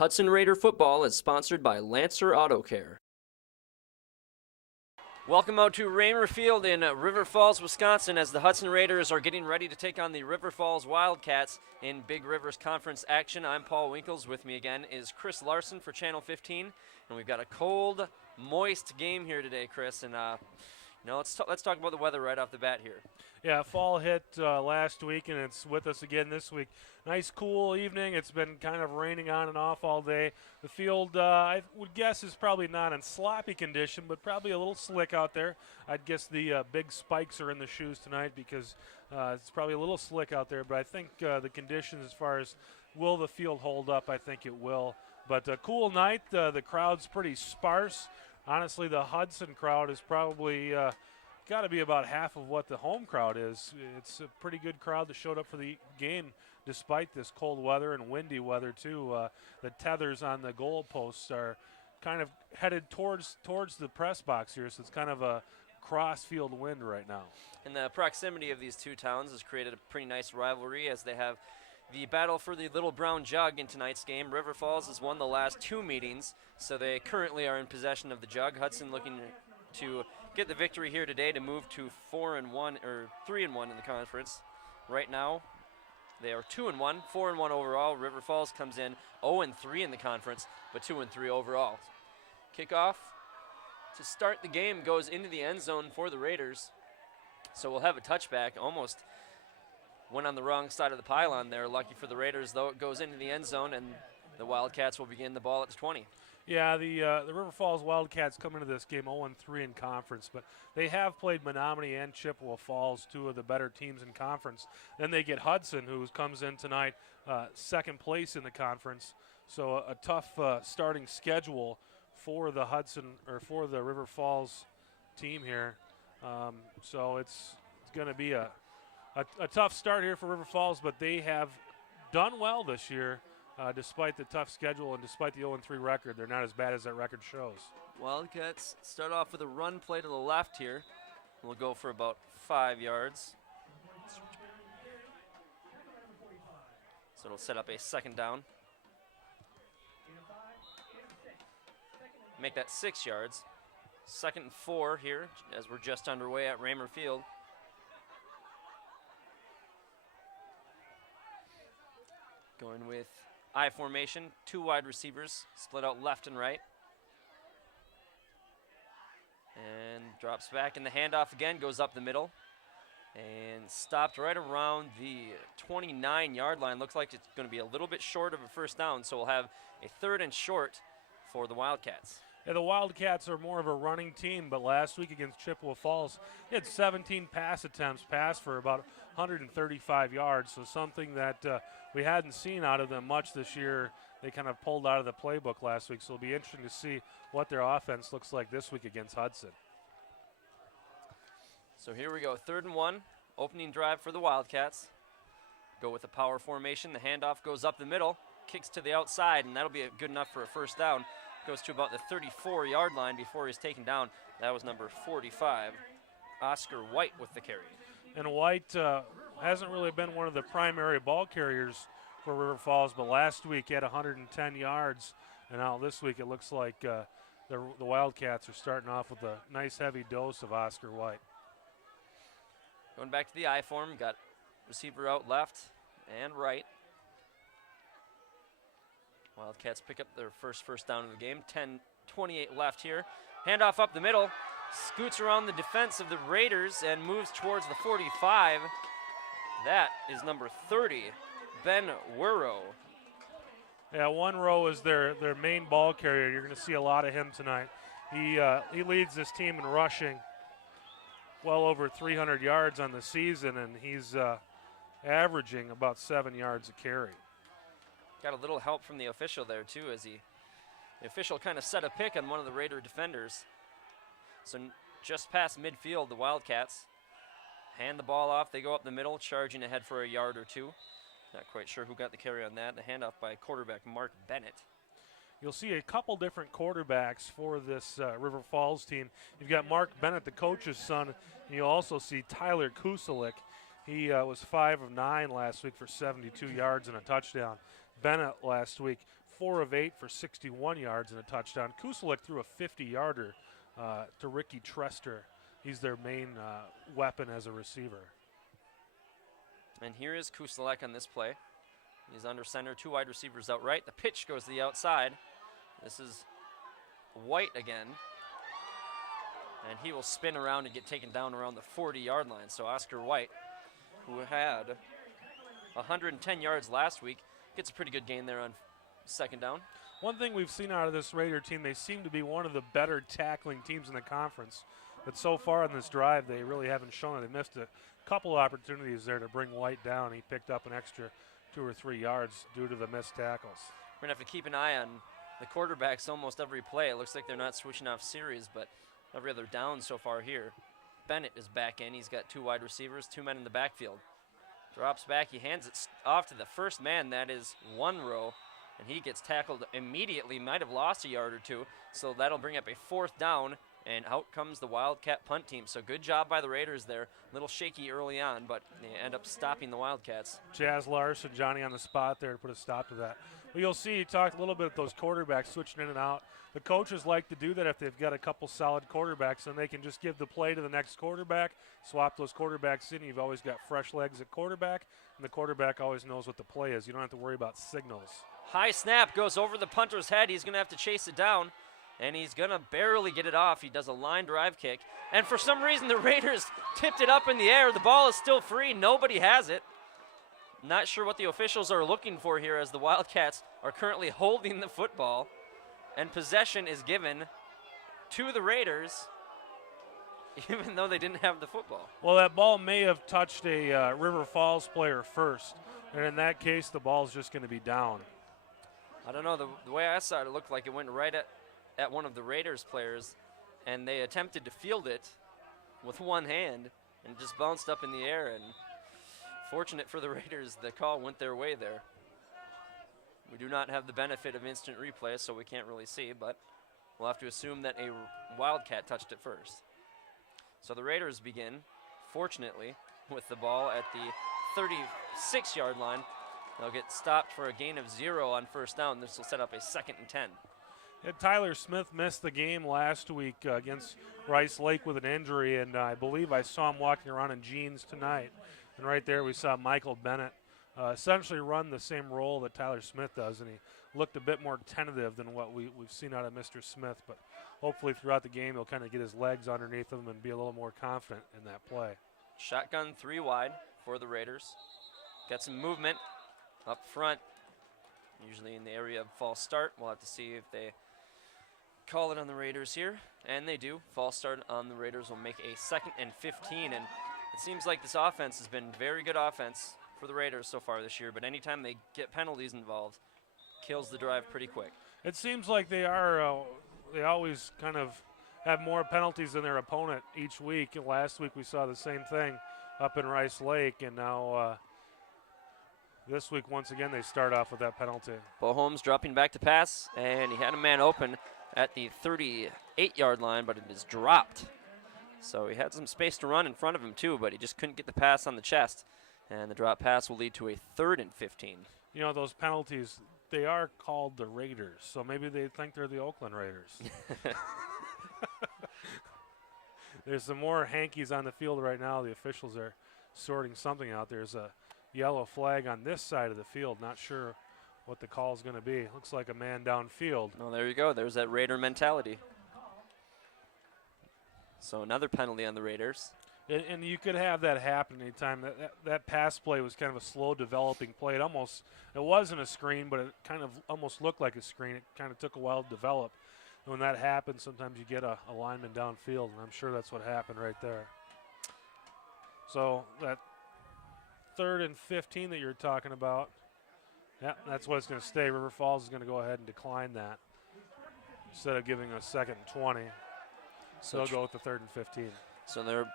Hudson Raider football is sponsored by Lancer Auto Care. Welcome out to Raymer Field in River Falls, Wisconsin, as the Hudson Raiders are getting ready to take on the River Falls Wildcats in Big Rivers Conference action. I'm Paul Winkles. With me again is Chris Larson for Channel 15, and we've got a cold, moist game here today, Chris. And let's talk about the weather right off the bat here. Yeah, fall hit last week, and it's with us again this week. Nice, cool evening. It's been kind of raining on and off all day. The field, I would guess, is probably not in sloppy condition, but probably a little slick out there. I'd guess the big spikes are in the shoes tonight because it's probably a little slick out there. But I think the conditions as far as will the field hold up, I think it will. But a cool night. The crowd's pretty sparse. Honestly, the Hudson crowd is probably got to be about half of what the home crowd is. It's a pretty good crowd that showed up for the game despite this cold weather and windy weather too. The tethers on the goal posts are kind of headed towards the press box here, so it's kind of a cross-field wind right now. And the proximity of these two towns has created a pretty nice rivalry as they have the battle for the Little Brown Jug in tonight's game. River Falls has won the last two meetings, so they currently are in possession of the jug. Hudson looking to get the victory here today to move to 4-1 or 3-1 in the conference. Right now, they are 2-1, 4-1 overall. River Falls comes in 0-3 in the conference, but 2-3 overall. Kickoff to start the game goes into the end zone for the Raiders, so we'll have a touchback. Almost went on the wrong side of the pylon there. Lucky for the Raiders, though, it goes into the end zone, and the Wildcats will begin the ball at the 20. Yeah, the River Falls Wildcats come into this game 0-3 in conference, but they have played Menominee and Chippewa Falls, two of the better teams in conference. Then they get Hudson, who comes in tonight, second place in the conference. So a tough starting schedule for the River Falls team here. So it's going to be a tough start here for River Falls, but they have done well this year. Despite the tough schedule and despite the 0-3 record, they're not as bad as that record shows. Wildcats start off with a run play to the left here. We'll go for about 5 yards. So it'll set up a second down. Make that 6 yards. 2nd and 4 here as we're just underway at Raymer Field. Going with I formation, 2 wide receivers, split out left and right. And drops back, and the handoff again goes up the middle. And stopped right around the 29-yard line. Looks like it's going to be a little bit short of a first down, so we'll have a 3rd and short for the Wildcats. Yeah, the Wildcats are more of a running team, but last week against Chippewa Falls, they had 17 pass attempts, passed for about 135 yards, so something that we hadn't seen out of them much this year. They kind of pulled out of the playbook last week, so it'll be interesting to see what their offense looks like this week against Hudson. So here we go, 3rd and 1, opening drive for the Wildcats. Go with the power formation. The handoff goes up the middle, kicks to the outside, and that'll be good enough for a first down. Goes to about the 34-yard line before he's taken down. That was number 45, Oscar White, with the carry. And White hasn't really been one of the primary ball carriers for River Falls, but last week he had 110 yards, and now this week it looks like the Wildcats are starting off with a nice heavy dose of Oscar White. Going back to the I form, got receiver out left and right. Wildcats pick up their first down of the game. 10:28 left here. Handoff up the middle. Scoots around the defense of the Raiders and moves towards the 45. That is number 30, Ben Werrow. Yeah, one row is their main ball carrier. You're going to see a lot of him tonight. He leads this team in rushing well over 300 yards on the season, and he's averaging about 7 yards a carry. Got a little help from the official there, too, as the official kind of set a pick on one of the Raider defenders. So just past midfield, the Wildcats hand the ball off. They go up the middle, charging ahead for a yard or two. Not quite sure who got the carry on that. The handoff by quarterback Mark Bennett. You'll see a couple different quarterbacks for this River Falls team. You've got Mark Bennett, the coach's son, and you'll also see Tyler Kuselik. He was 5 of 9 last week for 72 yards and a touchdown. Bennett last week, 4 of 8 for 61 yards and a touchdown. Kuselik threw a 50-yarder to Ricky Trester. He's their main weapon as a receiver. And here is Kuselek on this play. He's under center, 2 wide receivers out right. The pitch goes to the outside. This is White again. And he will spin around and get taken down around the 40-yard line. So Oscar White, who had 110 yards last week, gets a pretty good gain there on second down. One thing we've seen out of this Raider team, they seem to be one of the better tackling teams in the conference. But so far in this drive, they really haven't shown it. They missed a couple of opportunities there to bring White down. He picked up an extra 2 or 3 yards due to the missed tackles. We're going to have to keep an eye on the quarterbacks almost every play. It looks like they're not switching off series, but every other down so far here. Bennett is back in. He's got 2 wide receivers, 2 men in the backfield. Drops back. He hands it off to the first man. That is one row, and he gets tackled immediately. Might have lost a yard or 2, so that'll bring up a 4th down. And out comes the Wildcat punt team. So good job by the Raiders there. A little shaky early on, but they end up stopping the Wildcats. Jazz Larson, Johnny on the spot there to put a stop to that. But you'll see, you talked a little bit of those quarterbacks switching in and out. The coaches like to do that if they've got a couple solid quarterbacks, and they can just give the play to the next quarterback, swap those quarterbacks in. You've always got fresh legs at quarterback, and the quarterback always knows what the play is. You don't have to worry about signals. High snap goes over the punter's head. He's going to have to chase it down. And he's going to barely get it off. He does a line drive kick. And for some reason, the Raiders tipped it up in the air. The ball is still free. Nobody has it. Not sure what the officials are looking for here, as the Wildcats are currently holding the football. And possession is given to the Raiders, even though they didn't have the football. Well, that ball may have touched a River Falls player first. And in that case, the ball's just going to be down. I don't know. The way I saw it, it looked like it went right at one of the Raiders players, and they attempted to field it with one hand and just bounced up in the air. And fortunate for the Raiders, the call went their way there. We do not have the benefit of instant replay, so we can't really see, but we'll have to assume that a Wildcat touched it first. So the Raiders begin, fortunately, with the ball at the 36-yard line. They'll get stopped for a gain of 0 on first down. This will set up a 2nd and 10. Yeah, Tyler Smith missed the game last week against Rice Lake with an injury, and I believe I saw him walking around in jeans tonight. And right there we saw Michael Bennett essentially run the same role that Tyler Smith does, and he looked a bit more tentative than what we've seen out of Mr. Smith. But hopefully throughout the game he'll kind of get his legs underneath him and be a little more confident in that play. Shotgun 3 wide for the Raiders. Got some movement up front, usually in the area of false start. We'll have to see if they call it on the Raiders here, and they do. False start on the Raiders will make a 2nd and 15, and it seems like this offense has been very good offense for the Raiders so far this year, but anytime they get penalties involved, kills the drive pretty quick. It seems like they always kind of have more penalties than their opponent each week. Last week we saw the same thing up in Rice Lake, and now this week once again they start off with that penalty. Bo Holmes dropping back to pass, and he had a man open at the 38-yard line, but it is dropped. So he had some space to run in front of him too, but he just couldn't get the pass on the chest. And the drop pass will lead to a 3rd and 15. You know, those penalties, they are called the Raiders, so maybe they think they're the Oakland Raiders. There's some more hankies on the field right now. The officials are sorting something out. There's a yellow flag on this side of the field. Not sure what the call is going to be. Looks like a man downfield. Well, there you go. There's that Raider mentality. So another penalty on the Raiders. And you could have that happen anytime. That pass play was kind of a slow developing play. It wasn't a screen, but it kind of almost looked like a screen. It kind of took a while to develop. And when that happens, sometimes you get a lineman downfield, and I'm sure that's what happened right there. So that 3rd and 15 that you're talking about, yeah, that's what it's going to stay. River Falls is going to go ahead and decline that instead of giving a 2nd and 20. So they'll go with the 3rd and 15. So they're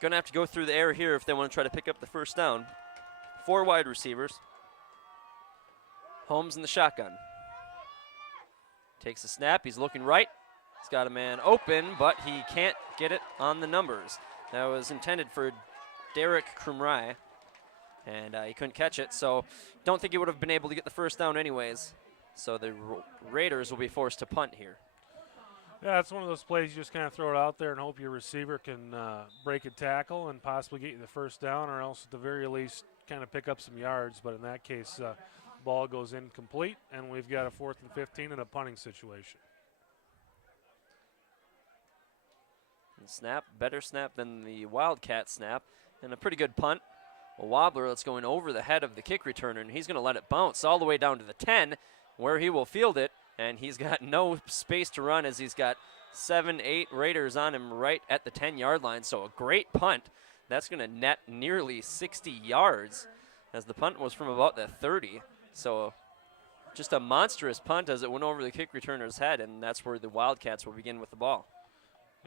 going to have to go through the air here if they want to try to pick up the first down. 4 wide receivers. Holmes in the shotgun. Takes a snap. He's looking right. He's got a man open, but he can't get it on the numbers. That was intended for Derek Krumrai, and he couldn't catch it. So don't think he would have been able to get the first down anyways. So the Raiders will be forced to punt here. Yeah, it's one of those plays you just kind of throw it out there and hope your receiver can break a tackle and possibly get you the first down, or else at the very least kind of pick up some yards. But in that case, ball goes incomplete, and we've got a 4th and 15 in a punting situation. And snap, better snap than the Wildcat snap, and a pretty good punt. A wobbler that's going over the head of the kick returner, and he's going to let it bounce all the way down to the 10, where he will field it, and he's got no space to run as he's got 7, 8 Raiders on him right at the 10-yard line. So a great punt. That's going to net nearly 60 yards, as the punt was from about the 30. So just a monstrous punt as it went over the kick returner's head, and that's where the Wildcats will begin with the ball.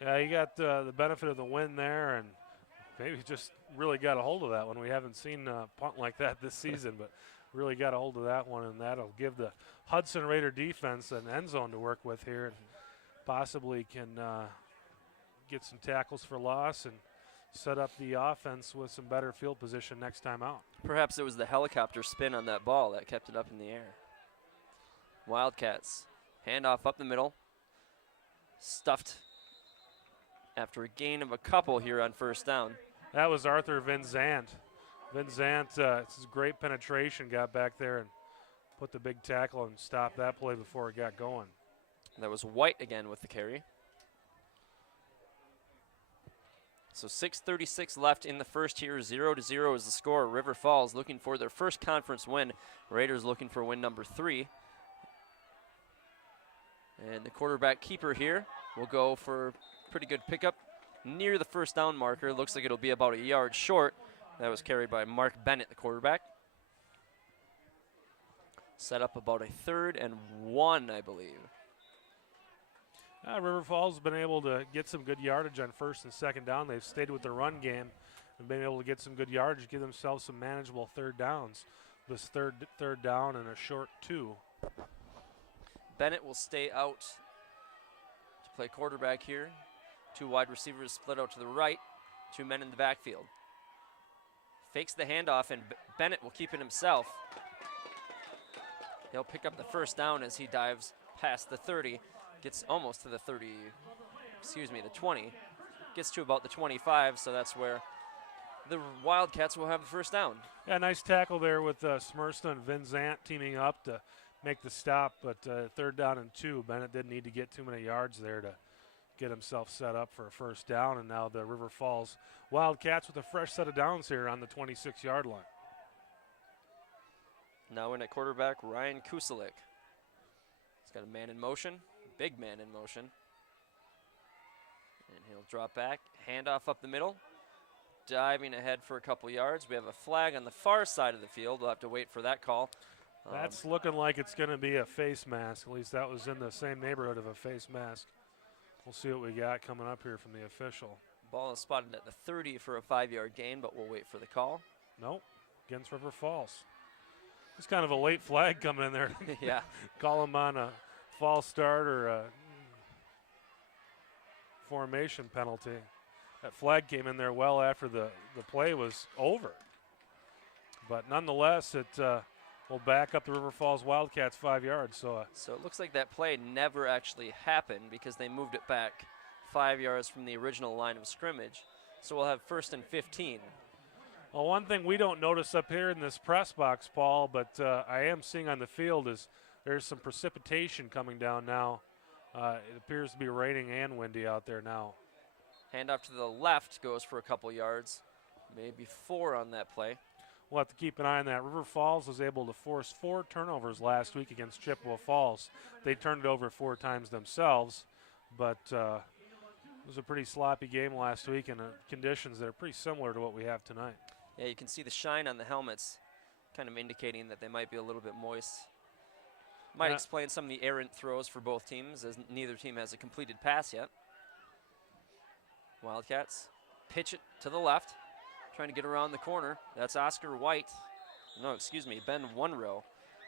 Yeah, you got the benefit of the win there, and maybe just really got a hold of that one. We haven't seen a punt like that this season, but really got a hold of that one, and that'll give the Hudson Raider defense an end zone to work with here, and possibly can get some tackles for loss and set up the offense with some better field position next time out. Perhaps it was the helicopter spin on that ball that kept it up in the air. Wildcats, handoff up the middle, stuffed after a gain of a couple here on first down. That was Arthur Vinzant. Vinzant, it's great penetration, got back there and put the big tackle and stopped that play before it got going. That was White again with the carry. So 6:36 left in the first here. 0-0 is the score. River Falls looking for their first conference win. Raiders looking for win number 3. And the quarterback keeper here will go for pretty good pickup near the first down marker. Looks like it'll be about a yard short. That was carried by Mark Bennett, the quarterback. Set up about a 3rd and 1, I believe. River Falls has been able to get some good yardage on 1st and 2nd down. They've stayed with the run game and been able to get some good yardage, give themselves some manageable 3rd downs. This third down and a short 2. Bennett will stay out to play quarterback here. 2 wide receivers split out to the right. 2 men in the backfield. Fakes the handoff, and Bennett will keep it himself. He'll pick up the first down as he dives past the 30. Gets almost to the 30, the 20. Gets to about the 25, so that's where the Wildcats will have the first down. Yeah, nice tackle there with Smursta and Vinzant teaming up to make the stop, but 3rd down and 2. Bennett didn't need to get too many yards there to get himself set up for a first down, and now the River Falls Wildcats with a fresh set of downs here on the 26-yard line. Now in at quarterback, Ryan Kusalik. He's got a man in motion, big man in motion. And he'll drop back, handoff up the middle, diving ahead for a couple yards. We have a flag on the far side of the field. We'll have to wait for that call. That's looking like it's going to be a face mask. At least that was in the same neighborhood of a face mask. We'll see what we got coming up here from the official. Ball is spotted at the 30 for a 5-yard gain, but we'll wait for the call. Nope, against River Falls. It's kind of a late flag coming in there. Yeah. Call him on a false start or a formation penalty. That flag came in there well after the play was over. But nonetheless, it will back up the River Falls Wildcats 5 yards. So it looks like that play never actually happened because they moved it back 5 yards from the original line of scrimmage. So we'll have 1st and 15. Well, one thing we don't notice up here in this press box, Paul, but I am seeing on the field is there's some precipitation coming down now. It appears to be raining and windy out there now. Handoff to the left goes for a couple yards, maybe 4 on that play. We'll have to keep an eye on that. River Falls was able to force 4 turnovers last week against Chippewa Falls. They turned it over 4 times themselves, but it was a pretty sloppy game last week in conditions that are pretty similar to what we have tonight. Yeah, you can see the shine on the helmets, kind of indicating that they might be a little bit moist. Might explain some of the errant throws for both teams, as neither team has a completed pass yet. Wildcats pitch it to the left, trying to get around the corner. That's Oscar White. No, excuse me, Ben One-Row.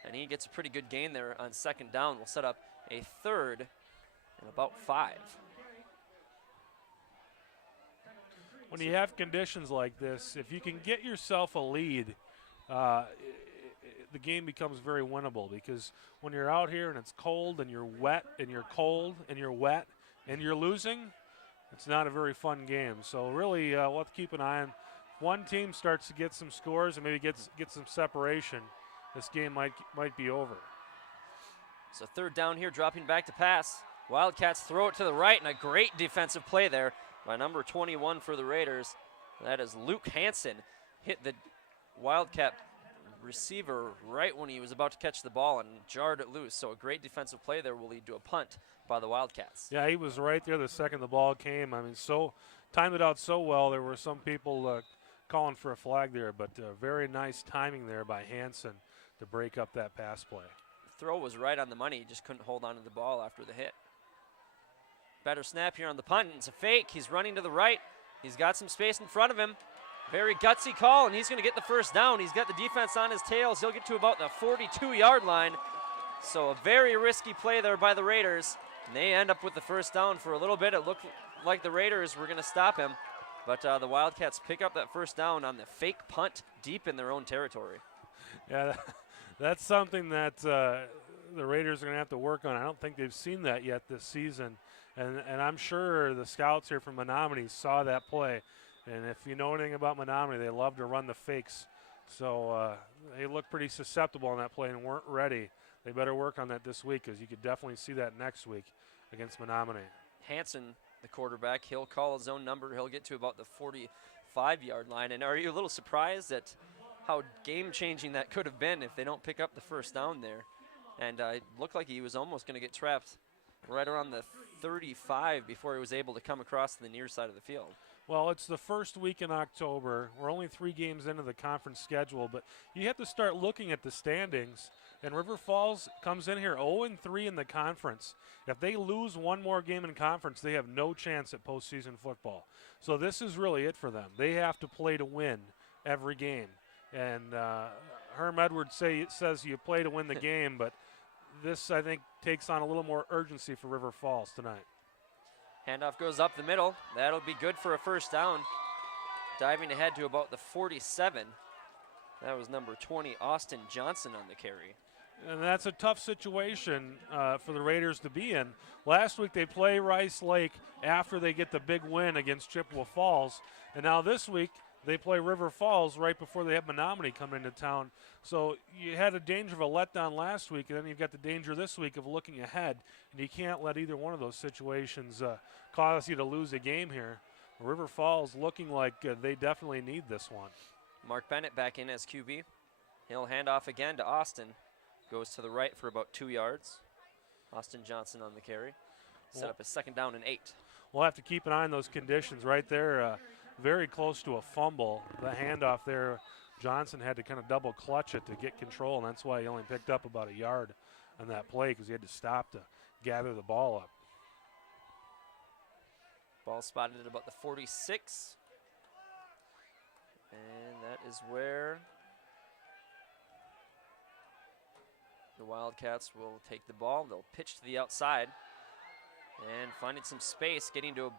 And he gets a pretty good gain there on 2nd down. We'll set up a 3rd and about 5. When you have conditions like this, if you can get yourself a lead, the game becomes very winnable, because when you're out here and it's cold and you're wet and you're cold and you're wet and you're losing, it's not a very fun game. So really, we'll have to keep an eye on. One team starts to get some scores and maybe get some separation, this game might be over. So third down here, dropping back to pass. Wildcats throw it to the right, and a great defensive play there by number 21 for the Raiders. That is Luke Hansen. Hit the Wildcat receiver right when he was about to catch the ball and jarred it loose. So a great defensive play there will lead to a punt by the Wildcats. Yeah, he was right there the second the ball came. I mean, so timed it out so well. There were some people calling for a flag there, but very nice timing there by Hansen to break up that pass play. The throw was right on the money. He just couldn't hold on to the ball after the hit. Better snap here on the punt. It's a fake. He's running to the right. He's got some space in front of him. Very gutsy call, and he's going to get the first down. He's got the defense on his tails. He'll get to about the 42-yard line. So a very risky play there by the Raiders. And they end up with the first down. For a little bit, it looked like the Raiders were going to stop him. But the Wildcats pick up that first down on the fake punt deep in their own territory. Yeah, that's something that the Raiders are going to have to work on. I don't think they've seen that yet this season. And I'm sure the scouts here from Menominee saw that play. And if you know anything about Menominee, they love to run the fakes. So they look pretty susceptible on that play and weren't ready. They better work on that this week, because you could definitely see that next week against Menominee. Hansen, the quarterback, he'll call his own number. He'll get to about the 45-yard line. And are you a little surprised at how game-changing that could have been if they don't pick up the first down there? And it looked like he was almost going to get trapped right around the 35 before he was able to come across to the near side of the field. Well, it's the first week in October. We're only 3 games into the conference schedule, but you have to start looking at the standings. And River Falls comes in here 0-3 in the conference. If they lose one more game in conference, they have no chance at postseason football. So this is really it for them. They have to play to win every game. And Herm Edwards says you play to win the game, but this, I think, takes on a little more urgency for River Falls tonight. Handoff goes up the middle. That'll be good for a first down. Diving ahead to about the 47. That was number 20, Austin Johnson, on the carry. And that's a tough situation for the Raiders to be in. Last week they play Rice Lake after they get the big win against Chippewa Falls. And now this week they play River Falls right before they have Menominee come into town. So you had a danger of a letdown last week, and then you've got the danger this week of looking ahead. And you can't let either one of those situations cause you to lose a game here. River Falls looking like they definitely need this one. Mark Bennett back in as QB. He'll hand off again to Austin. Goes to the right for about 2 yards. Austin Johnson on the carry. Set up a second down and 8. We'll have to keep an eye on those conditions right there. Very close to a fumble. The handoff there, Johnson had to kind of double clutch it to get control, and that's why he only picked up about a yard on that play, because he had to stop to gather the ball up. Ball spotted at about the 46. And that is where the Wildcats will take the ball. They'll pitch to the outside. And finding some space, getting to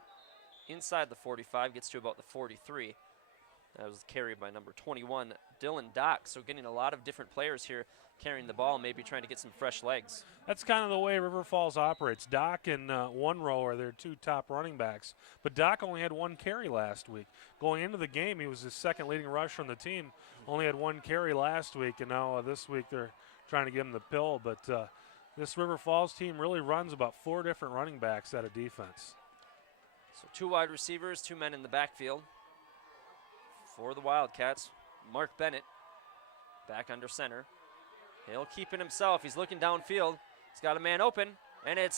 inside the 45, gets to about the 43. That was carried by number 21, Dylan Dock. So getting a lot of different players here carrying the ball, maybe trying to get some fresh legs. That's kind of the way River Falls operates. Dock and one row are their 2 top running backs. But Dock only had 1 carry last week. Going into the game, he was the second leading rusher on the team. Only had 1 carry last week, and now this week they're trying to give him the pill. But this River Falls team really runs about 4 different running backs out of defense. So 2 wide receivers, 2 men in the backfield. For the Wildcats, Mark Bennett back under center. He'll keep it himself. He's looking downfield. He's got a man open, and it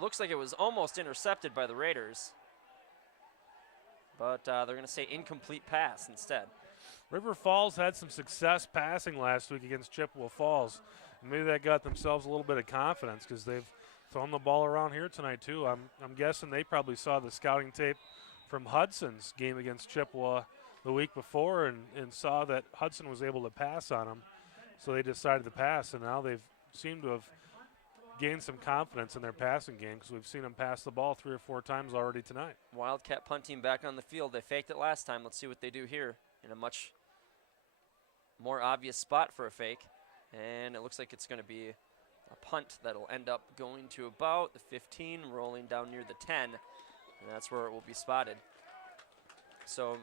looks like it was almost intercepted by the Raiders. But they're going to say incomplete pass instead. River Falls had some success passing last week against Chippewa Falls. Maybe that got themselves a little bit of confidence, because they've thrown the ball around here tonight too. I'm guessing they probably saw the scouting tape from Hudson's game against Chippewa the week before and saw that Hudson was able to pass on them. So they decided to pass, and now they've seemed to have gained some confidence in their passing game, because we've seen them pass the ball 3 or 4 times already tonight. Wildcat punt team back on the field. They faked it last time. Let's see what they do here in a much more obvious spot for a fake. And it looks like it's going to be a punt that'll end up going to about the 15, rolling down near the 10. And that's where it will be spotted. So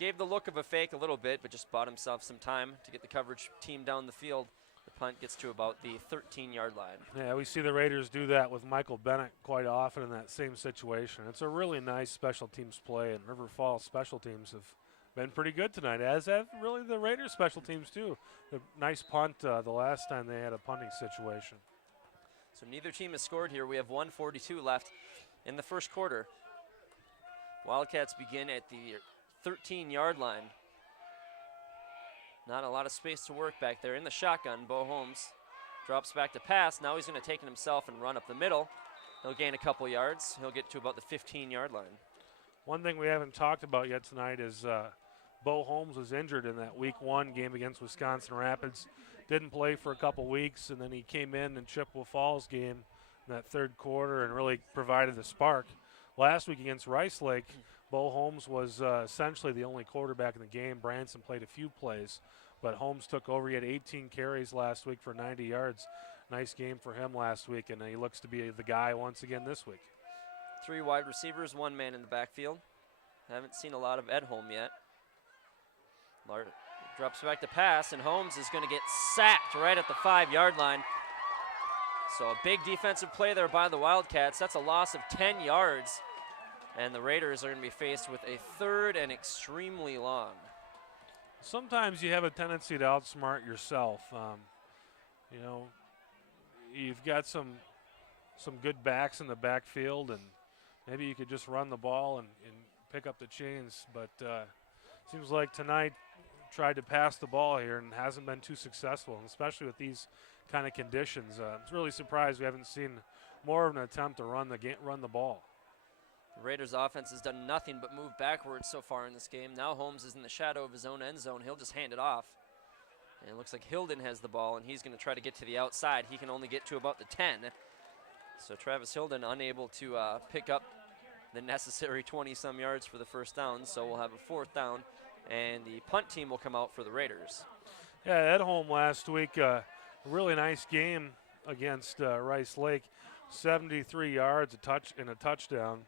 gave the look of a fake a little bit, but just bought himself some time to get the coverage team down the field. The punt gets to about the 13-yard line. Yeah, we see the Raiders do that with Michael Bennett quite often in that same situation. It's a really nice special teams play, and River Falls special teams have been pretty good tonight, as have really the Raiders special teams too. A nice punt the last time they had a punting situation. So neither team has scored here. We have 1:42 left in the first quarter. Wildcats begin at the 13-yard line. Not a lot of space to work back there. In the shotgun, Bo Holmes drops back to pass. Now he's going to take it himself and run up the middle. He'll gain a couple yards. He'll get to about the 15-yard line. One thing we haven't talked about yet tonight is Bo Holmes was injured in that Week 1 game against Wisconsin Rapids. Didn't play for a couple weeks, and then he came in Chippewa Falls game in that third quarter and really provided the spark. Last week against Rice Lake, Bo Holmes was essentially the only quarterback in the game. Branson played a few plays, but Holmes took over. He had 18 carries last week for 90 yards. Nice game for him last week, and he looks to be the guy once again this week. 3 wide receivers, 1 man in the backfield. Haven't seen a lot of Edholm yet. Drops back to pass, and Holmes is going to get sacked right at the 5-yard line. So a big defensive play there by the Wildcats. That's a loss of 10 yards. And the Raiders are going to be faced with a 3rd and extremely long. Sometimes you have a tendency to outsmart yourself. You know, you've got some good backs in the backfield, and maybe you could just run the ball and pick up the chains. But seems like tonight tried to pass the ball here and hasn't been too successful, and especially with these kind of conditions. I'm really surprised we haven't seen more of an attempt to run the ball. The Raiders offense has done nothing but move backwards so far in this game. Now Holmes is in the shadow of his own end zone. He'll just hand it off. And it looks like Hilden has the ball, and he's going to try to get to the outside. He can only get to about the 10. So Travis Hilden unable to pick up the necessary 20-some yards for the first down. So we'll have a 4th down, and the punt team will come out for the Raiders. Yeah, Edholm last week, a really nice game against Rice Lake. 73 yards, a touchdown.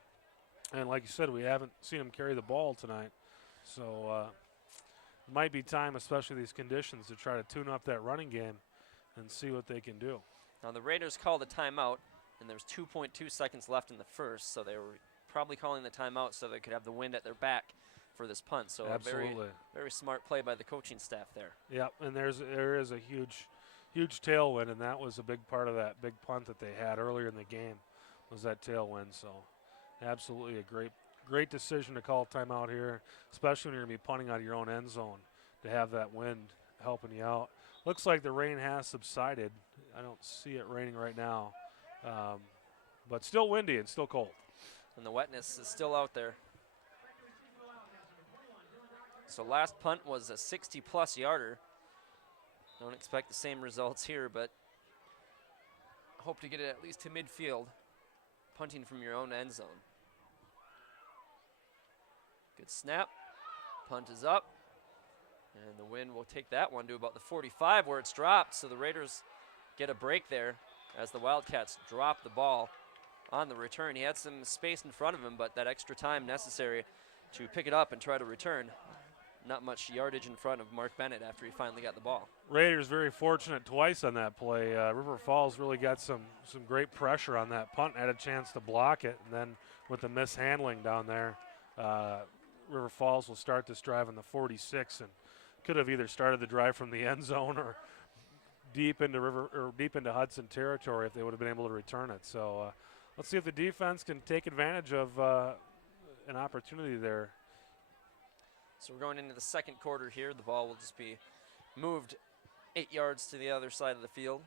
And like you said, we haven't seen him carry the ball tonight. So it might be time, especially these conditions, to try to tune up that running game and see what they can do. Now the Raiders called a timeout, and there's 2.2 seconds left in the first, so they were probably calling the timeout so they could have the wind at their back for this punt. So absolutely. A very, very smart play by the coaching staff there. Yep, and there is a huge tailwind, and that was a big part of that big punt that they had earlier in the game was that tailwind. So absolutely a great decision to call timeout here, especially when you're going to be punting out of your own end zone, to have that wind helping you out. Looks like the rain has subsided. I don't see it raining right now, but still windy and still cold. And the wetness is still out there. So last punt was a 60-plus yarder. Don't expect the same results here, but hope to get it at least to midfield, punting from your own end zone. Good snap. Punt is up. And the wind will take that one to about the 45 where it's dropped. So the Raiders get a break there as the Wildcats drop the ball on the return. He had some space in front of him, but that extra time necessary to pick it up and try to return. Not much yardage in front of Mark Bennett after he finally got the ball. Raiders very fortunate twice on that play. River Falls really got some great pressure on that punt and had a chance to block it. And then with the mishandling down there, River Falls will start this drive on the 46 and could have either started the drive from the end zone or deep into Hudson territory if they would have been able to return it. So let's see if the defense can take advantage of an opportunity there. So we're going into the second quarter here. The ball will just be moved 8 yards to the other side of the field,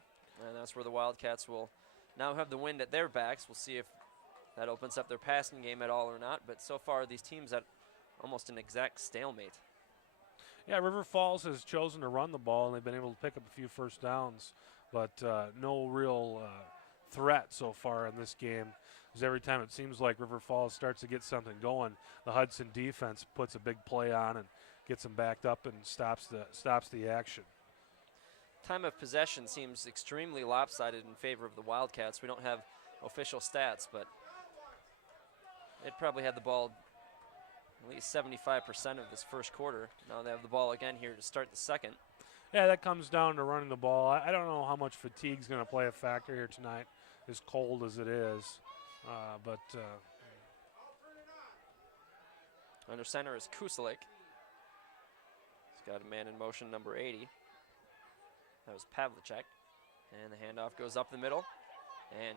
and that's where the Wildcats will now have the wind at their backs. We'll see if that opens up their passing game at all or not, but so far these teams at almost an exact stalemate. Yeah, River Falls has chosen to run the ball, and they've been able to pick up a few first downs, but no real threat so far in this game. Because every time it seems like River Falls starts to get something going, the Hudson defense puts a big play on and gets them backed up and stops the action. Time of possession seems extremely lopsided in favor of the Wildcats. We don't have official stats, but it probably had the ball at least 75% of this first quarter. Now they have the ball again here to start the second. Yeah, that comes down to running the ball. I don't know how much fatigue's going to play a factor here tonight, as cold as it is. But under center is Kusalik. He's got a man in motion, number 80. That was Pavlicek. And the handoff goes up the middle and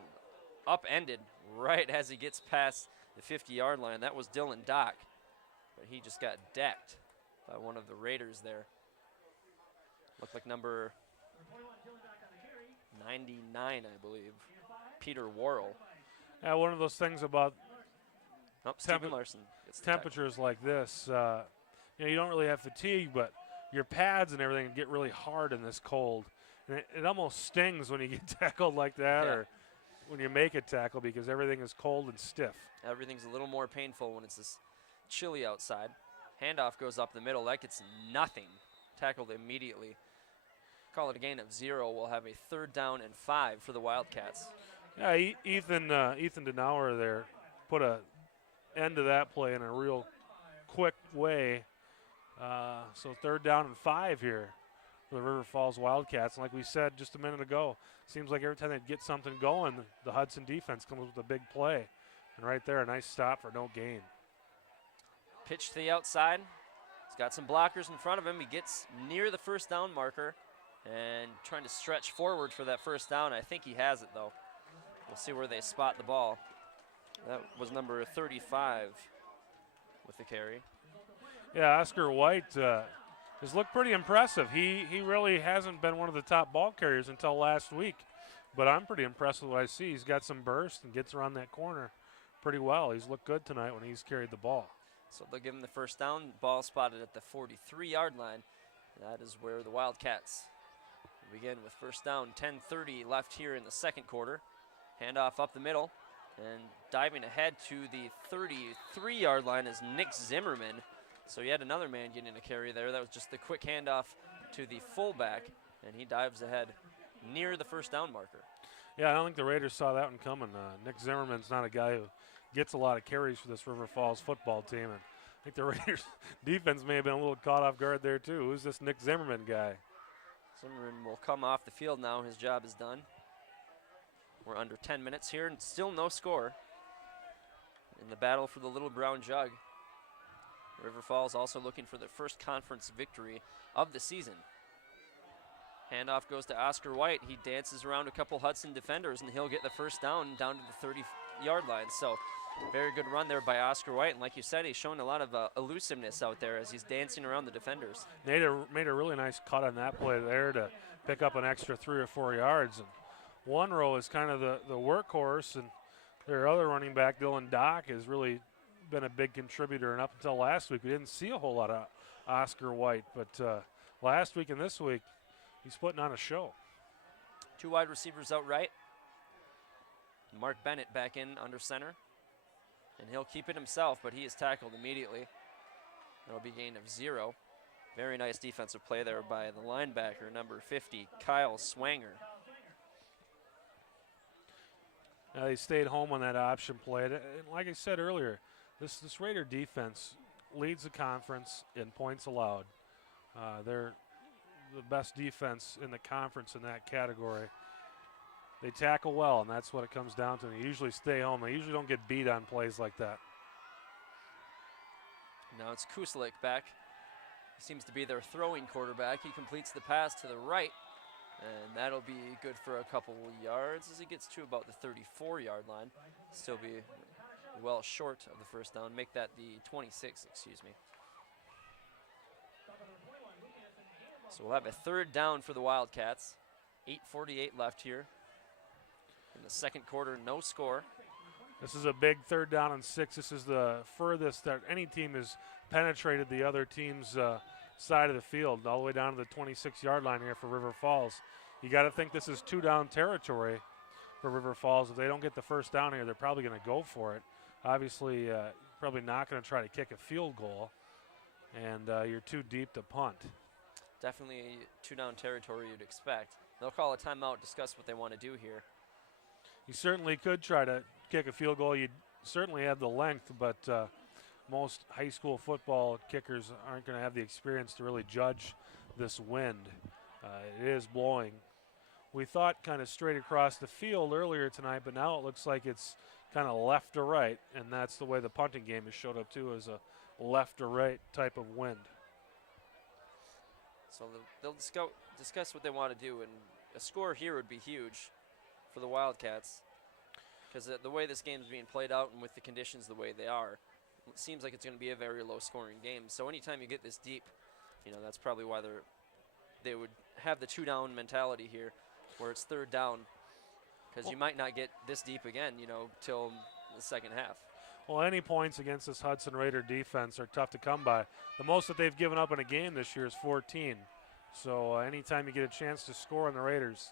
upended right as he gets past the 50-yard line. That was Dylan Dock, but he just got decked by one of the Raiders there. Looked like number 99, I believe, Peter Worrell. Yeah, one of those things about Stephen Larson gets the temperatures like this, you don't really have fatigue, but your pads and everything get really hard in this cold. And it almost stings when you get tackled like that, or when you make a tackle, because everything is cold and stiff. Everything's a little more painful when it's this chilly outside. Handoff goes up the middle. That gets nothing. Tackled immediately. Call it a gain of 0. We'll have a 3rd down and 5 for the Wildcats. Yeah, Ethan Denauer there put a end to that play in a real quick way. So 3rd down and 5 here for the River Falls Wildcats. And like we said just a minute ago, seems like every time they get something going, the Hudson defense comes with a big play. And right there, a nice stop for no gain. Pitch to the outside. He's got some blockers in front of him. He gets near the 1st down marker and trying to stretch forward for that 1st down. I think he has it, though. We'll see where they spot the ball. That was number 35 with the carry. Yeah, Oscar White has looked pretty impressive. He really hasn't been one of the top ball carriers until last week, but I'm pretty impressed with what I see. He's got some burst and gets around that corner pretty well. He's looked good tonight when he's carried the ball. So they'll give him the 1st down. Ball spotted at the 43-yard line. That is where the Wildcats begin with 1st down. 10:30 left here in the second quarter. Handoff up the middle, and diving ahead to the 33-yard line is Nick Zimmerman. So yet another man getting a carry there. That was just the quick handoff to the fullback, and he dives ahead near the 1st down marker. Yeah, I don't think the Raiders saw that one coming. Nick Zimmerman's not a guy who gets a lot of carries for this River Falls football team, and I think the Raiders defense may have been a little caught off guard there too. Who's this Nick Zimmerman guy? Zimmerman will come off the field now. His job is done. We're under 10 minutes here, and still no score in the battle for the Little Brown Jug. River Falls also looking for their 1st conference victory of the season. Handoff goes to Oscar White. He dances around a couple Hudson defenders, and he'll get the 1st down to the 30-yard line. So very good run there by Oscar White. And like you said, he's showing a lot of elusiveness out there as he's dancing around the defenders. Made a really nice cut on that play there to pick up an extra 3 or 4 yards. And one row is kind of the workhorse, and their other running back, Dylan Dock, has really been a big contributor. And up until last week, we didn't see a whole lot of Oscar White. But last week and this week, he's putting on a show. 2 wide receivers out right. Mark Bennett back in under center. And he'll keep it himself, but he is tackled immediately. That'll be a gain of 0. Very nice defensive play there by the linebacker, number 50, Kyle Swanger. They stayed home on that option play. And like I said earlier, this Raider defense leads the conference in points allowed. They're the best defense in the conference in that category. They tackle well, and that's what it comes down to. They usually stay home. They usually don't get beat on plays like that. Now it's Kuslik back. He seems to be their throwing quarterback. He completes the pass to the right, and that'll be good for a couple yards as he gets to about the 34-yard line. Still be well short of the 1st down. Make that the 26, excuse me. So we'll have a 3rd down for the Wildcats. 8:48 left here in the second quarter, no score. This is a big 3rd down and 6. This is the furthest that any team has penetrated the other team's side of the field, all the way down to the 26-yard line here for River Falls. You got to think this is 2-down territory for River Falls. If they don't get the 1st down here, they're probably going to go for it. Obviously, probably not going to try to kick a field goal. and you're too deep to punt. Definitely two-down territory you'd expect. They'll call a timeout, discuss what they want to do here. You certainly could try to kick a field goal. You'd certainly have the length, but most high school football kickers aren't going to have the experience to really judge this wind. It is blowing. We thought kind of straight across the field earlier tonight, but now it looks like it's kind of left to right, and that's the way the punting game has showed up too, as a left to right type of wind. So they'll discuss what they want to do, and a score here would be huge for the Wildcats, because the way this game is being played out and with the conditions the way they are, it seems like it's going to be a very low-scoring game. So anytime you get this deep, that's probably why they would have the two-down mentality here, where it's third down, because you might not get this deep again, till the second half. Well, any points against this Hudson Raider defense are tough to come by. The most that they've given up in a game this year is 14. So anytime you get a chance to score on the Raiders,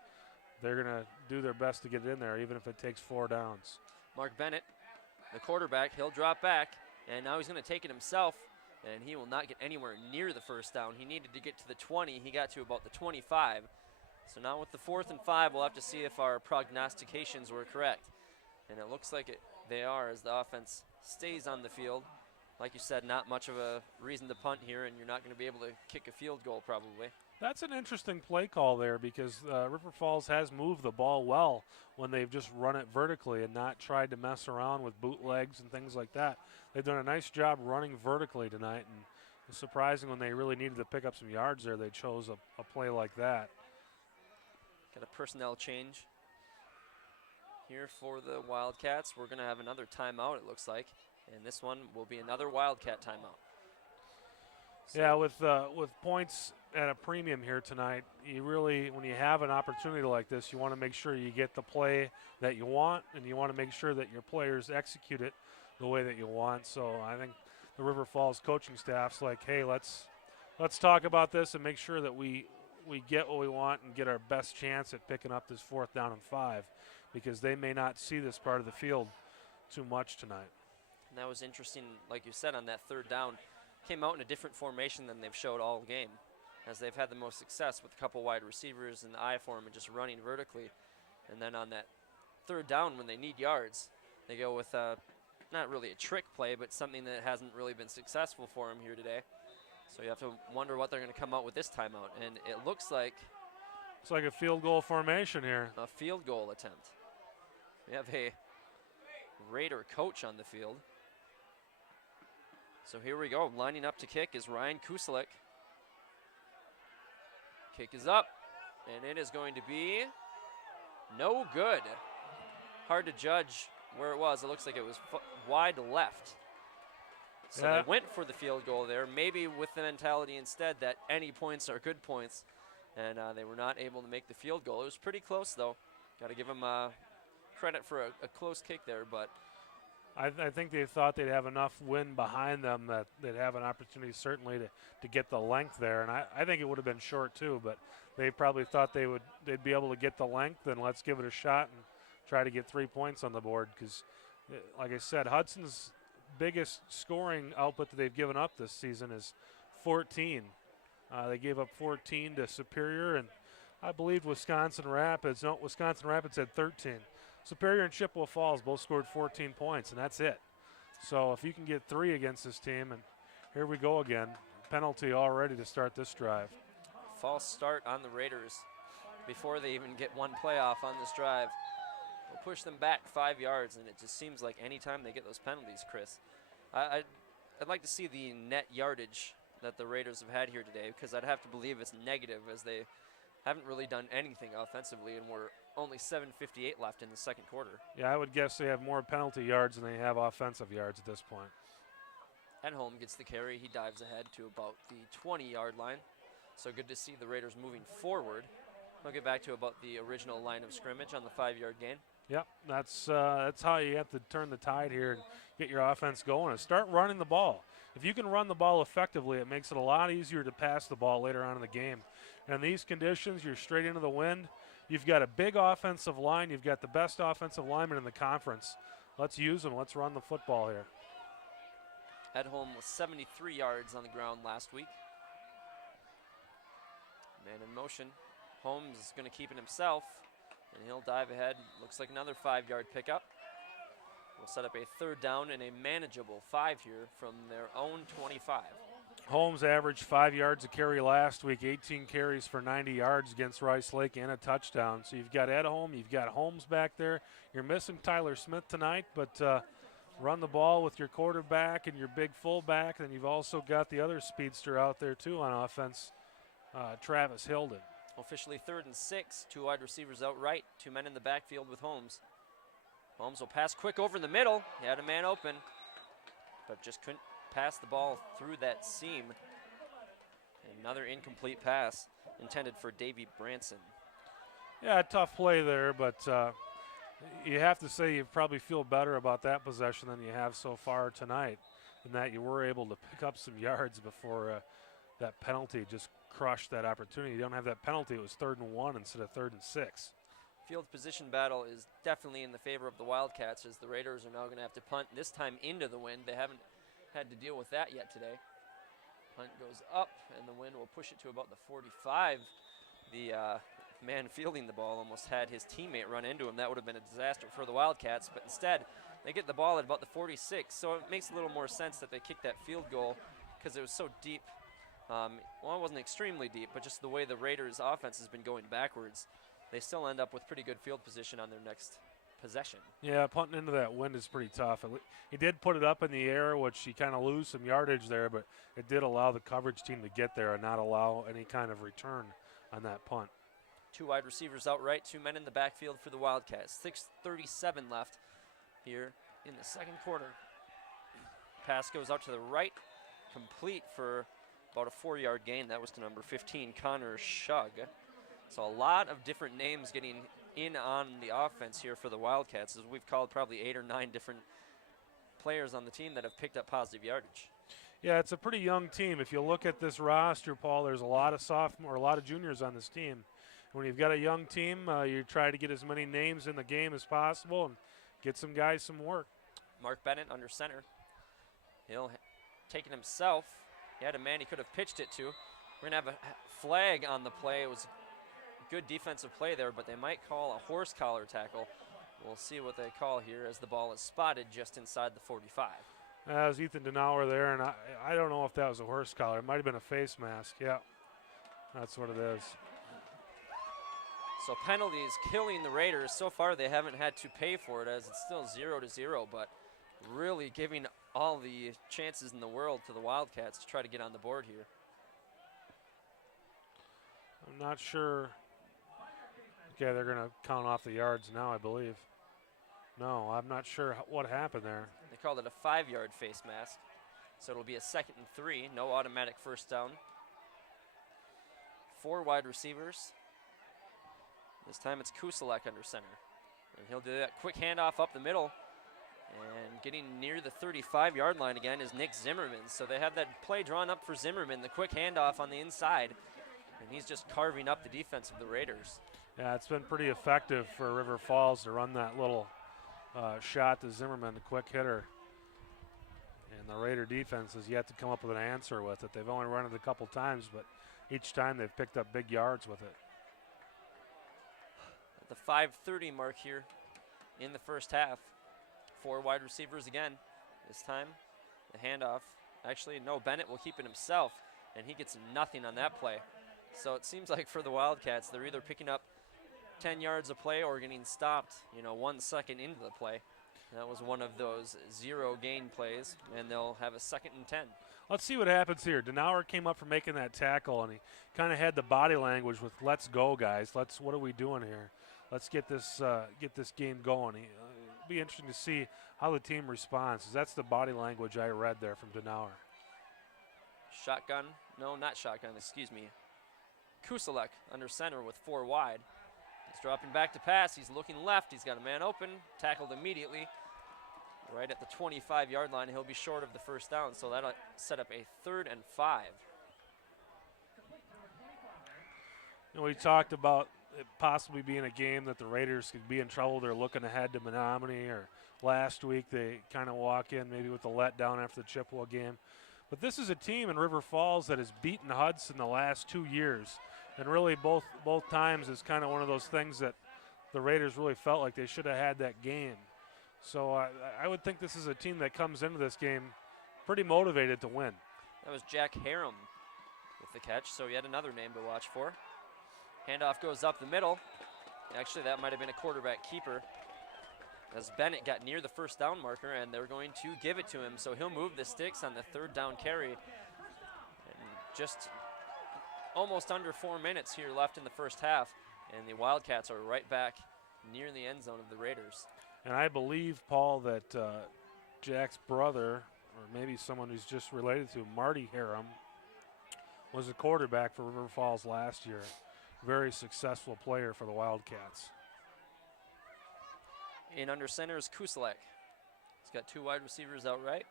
they're going to do their best to get it in there, even if it takes 4 downs. Mark Bennett, the quarterback, he'll drop back, and now he's going to take it himself, and he will not get anywhere near the first down. He needed to get to the 20. He got to about the 25. So now with the 4th and 5, we'll have to see if our prognostications were correct. And it looks like they are, as the offense stays on the field. Like you said, not much of a reason to punt here, and you're not going to be able to kick a field goal probably. That's an interesting play call there, because River Falls has moved the ball well when they've just run it vertically and not tried to mess around with bootlegs and things like that. They've done a nice job running vertically tonight, and it's surprising when they really needed to pick up some yards there, they chose a play like that. Got a personnel change here for the Wildcats. We're going to have another timeout, it looks like, and this one will be another Wildcat timeout. So yeah, with points at a premium here tonight, you really, when you have an opportunity like this, you want to make sure you get the play that you want, and you want to make sure that your players execute it the way that you want. So I think the River Falls coaching staff's like, hey, let's talk about this and make sure that we get what we want and get our best chance at picking up this 4th down and 5, because they may not see this part of the field too much tonight. And that was interesting, like you said, on that 3rd down. Came out in a different formation than they've showed all game, as they've had the most success with a couple wide receivers in the I form and just running vertically. And then on that 3rd down, when they need yards, they go with not really a trick play, but something that hasn't really been successful for them here today. So you have to wonder what they're going to come out with this timeout. And it looks like it's like a field goal formation here. A field goal attempt. We have a Raider coach on the field. So here we go. Lining up to kick is Ryan Kuselik. Kick is up, and it is going to be no good. Hard to judge where it was. It looks like it was wide left. So they went for the field goal there, maybe with the mentality instead that any points are good points, and they were not able to make the field goal. It was pretty close, though. Got to give them credit for a close kick there, but I think they thought they'd have enough wind behind them that they'd have an opportunity certainly to get the length there. And I think it would have been short too, but they probably thought they'd be able to get the length, and let's give it a shot and try to get 3 points on the board. Because, like I said, Hudson's biggest scoring output that they've given up this season is 14. They gave up 14 to Superior, and I believe Wisconsin Rapids had 13. Superior and Chippewa Falls both scored 14 points, and that's it. So if you can get 3 against this team, and here we go again, penalty already to start this drive. False start on the Raiders before they even get one playoff on this drive. We'll push them back 5 yards, and it just seems like anytime they get those penalties, Chris, I'd like to see the net yardage that the Raiders have had here today, because I'd have to believe it's negative, as they haven't really done anything offensively, and we're only 7:58 left in the second quarter. Yeah, I would guess they have more penalty yards than they have offensive yards at this point. Edholm gets the carry. He dives ahead to about the 20-yard line. So good to see the Raiders moving forward. We'll get back to about the original line of scrimmage on the 5-yard gain. Yep, that's how you have to turn the tide here and get your offense going, and start running the ball. If you can run the ball effectively, it makes it a lot easier to pass the ball later on in the game. And in these conditions, you're straight into the wind. You've got a big offensive line. You've got the best offensive lineman in the conference. Let's use them. Let's run the football here. Edholm with 73 yards on the ground last week. Man in motion. Holmes is going to keep it himself, and he'll dive ahead. Looks like another 5-yard pickup. We'll set up a third down and a manageable 5 here from their own 25. Holmes averaged 5 yards a carry last week, 18 carries for 90 yards against Rice Lake and a touchdown. So you've got Edholm, you've got Holmes back there. You're missing Tyler Smith tonight, but run the ball with your quarterback and your big fullback. And you've also got the other speedster out there too on offense, Travis Hilden. Officially 3rd and 6, 2 wide receivers out right, 2 men in the backfield with Holmes. Holmes will pass quick over the middle. He had a man open, but just couldn't pass the ball through that seam. Another incomplete pass intended for Davey Branson. Yeah, tough play there, but you have to say you probably feel better about that possession than you have so far tonight, in that you were able to pick up some yards before that penalty just crushed that opportunity. You don't have that penalty. It was 3rd and 1 instead of 3rd and 6. Field position battle is definitely in the favor of the Wildcats, as the Raiders are now going to have to punt, this time into the wind. They haven't had to deal with that yet today. Punt goes up, and the wind will push it to about the 45. The man fielding the ball almost had his teammate run into him. That would have been a disaster for the Wildcats, but instead they get the ball at about the 46, so it makes a little more sense that they kicked that field goal because it was so deep. Well, it wasn't extremely deep, but just the way the Raiders' offense has been going backwards, they still end up with pretty good field position on their next possession. Yeah, punting into that wind is pretty tough. He did put it up in the air, which he kind of lose some yardage there, but it did allow the coverage team to get there and not allow any kind of return on that punt. 2 wide receivers out right, 2 men in the backfield for the Wildcats. 6:37 left here in the second quarter. Pass goes out to the right, complete for about a 4-yard gain. That was to number 15, Connor Shug. So a lot of different names getting in on the offense here for the Wildcats, as we've called probably 8 or 9 different players on the team that have picked up positive yardage. Yeah, it's a pretty young team. If you look at this roster, Paul, there's a lot of sophomore, a lot of juniors on this team. When you've got a young team, you try to get as many names in the game as possible and get some guys some work. Mark Bennett under center. He'll take it himself. He had a man he could have pitched it to. We're going to have a flag on the play. It was good defensive play there, but they might call a horse collar tackle. We'll see what they call here as the ball is spotted just inside the 45. That was Ethan Denauer there, and I don't know if that was a horse collar. It might have been a face mask. Yeah, that's what it is. So penalties killing the Raiders. So far they haven't had to pay for it, as it's still 0-0, but really giving all the chances in the world to the Wildcats to try to get on the board here. I'm not sure. Okay, they're going to count off the yards now, I believe. No, I'm not sure what happened there. They called it a 5-yard face mask, so it'll be a 2nd and 3, no automatic first down. 4 wide receivers. This time it's Kuselek under center. And he'll do that quick handoff up the middle. And getting near the 35-yard line again is Nick Zimmerman. So they have that play drawn up for Zimmerman, the quick handoff on the inside. And he's just carving up the defense of the Raiders. Yeah, it's been pretty effective for River Falls to run that little shot to Zimmerman, the quick hitter. And the Raider defense has yet to come up with an answer with it. They've only run it a couple times, but each time they've picked up big yards with it. At the 5:30 mark here in the first half, 4 wide receivers again. This time, the handoff. Actually, no, Bennett will keep it himself, and he gets nothing on that play. So it seems like for the Wildcats, they're either picking up 10 yards of play or getting stopped, 1 second into the play. That was one of those 0 gain plays, and they'll have a 2nd and 10. Let's see what happens here. Denauer came up for making that tackle, and he kind of had the body language with "Let's go, guys. What are we doing here? Let's get this game going." It'll be interesting to see how the team responds. That's the body language I read there from Denauer. Shotgun? No, not shotgun. Excuse me. Kuselek under center with 4 wide. He's dropping back to pass. He's looking left. He's got a man open. Tackled immediately. Right at the 25-yard line. He'll be short of the first down, so that'll set up a 3rd and 5. We talked about it possibly being a game that the Raiders could be in trouble. They're looking ahead to Menominee, or last week they kind of walk in maybe with a letdown after the Chippewa game. But this is a team in River Falls that has beaten Hudson the last 2 years. And really both times is kind of one of those things that the Raiders really felt like they should have had that game. So I would think this is a team that comes into this game pretty motivated to win. That was Jack Harum with the catch, so yet another name to watch for. Handoff goes up the middle. Actually, that might have been a quarterback keeper, as Bennett got near the first down marker, and they're going to give it to him. So he'll move the sticks on the third down carry. And just almost under 4 minutes here left in the first half, and the Wildcats are right back near the end zone of the Raiders. And I believe, Paul, that Jack's brother, or maybe someone who's just related to Marty Harum, was a quarterback for River Falls last year. Very successful player for the Wildcats. In under center is Kuselek. He's got 2 wide receivers out right,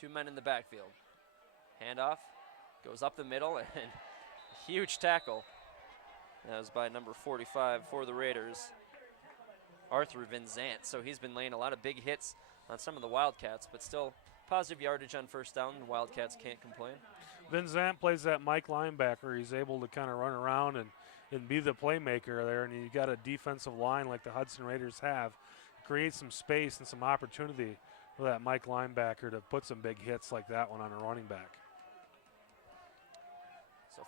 2 men in the backfield. Handoff goes up the middle, and huge tackle. That was by number 45 for the Raiders, Arthur Vinzant. So he's been laying a lot of big hits on some of the Wildcats, but still positive yardage on first down. The Wildcats can't complain. Vinzant plays that Mike linebacker. He's able to kind of run around and be the playmaker there, and you got a defensive line like the Hudson Raiders have. Create some space and some opportunity for that Mike linebacker to put some big hits like that one on a running back. So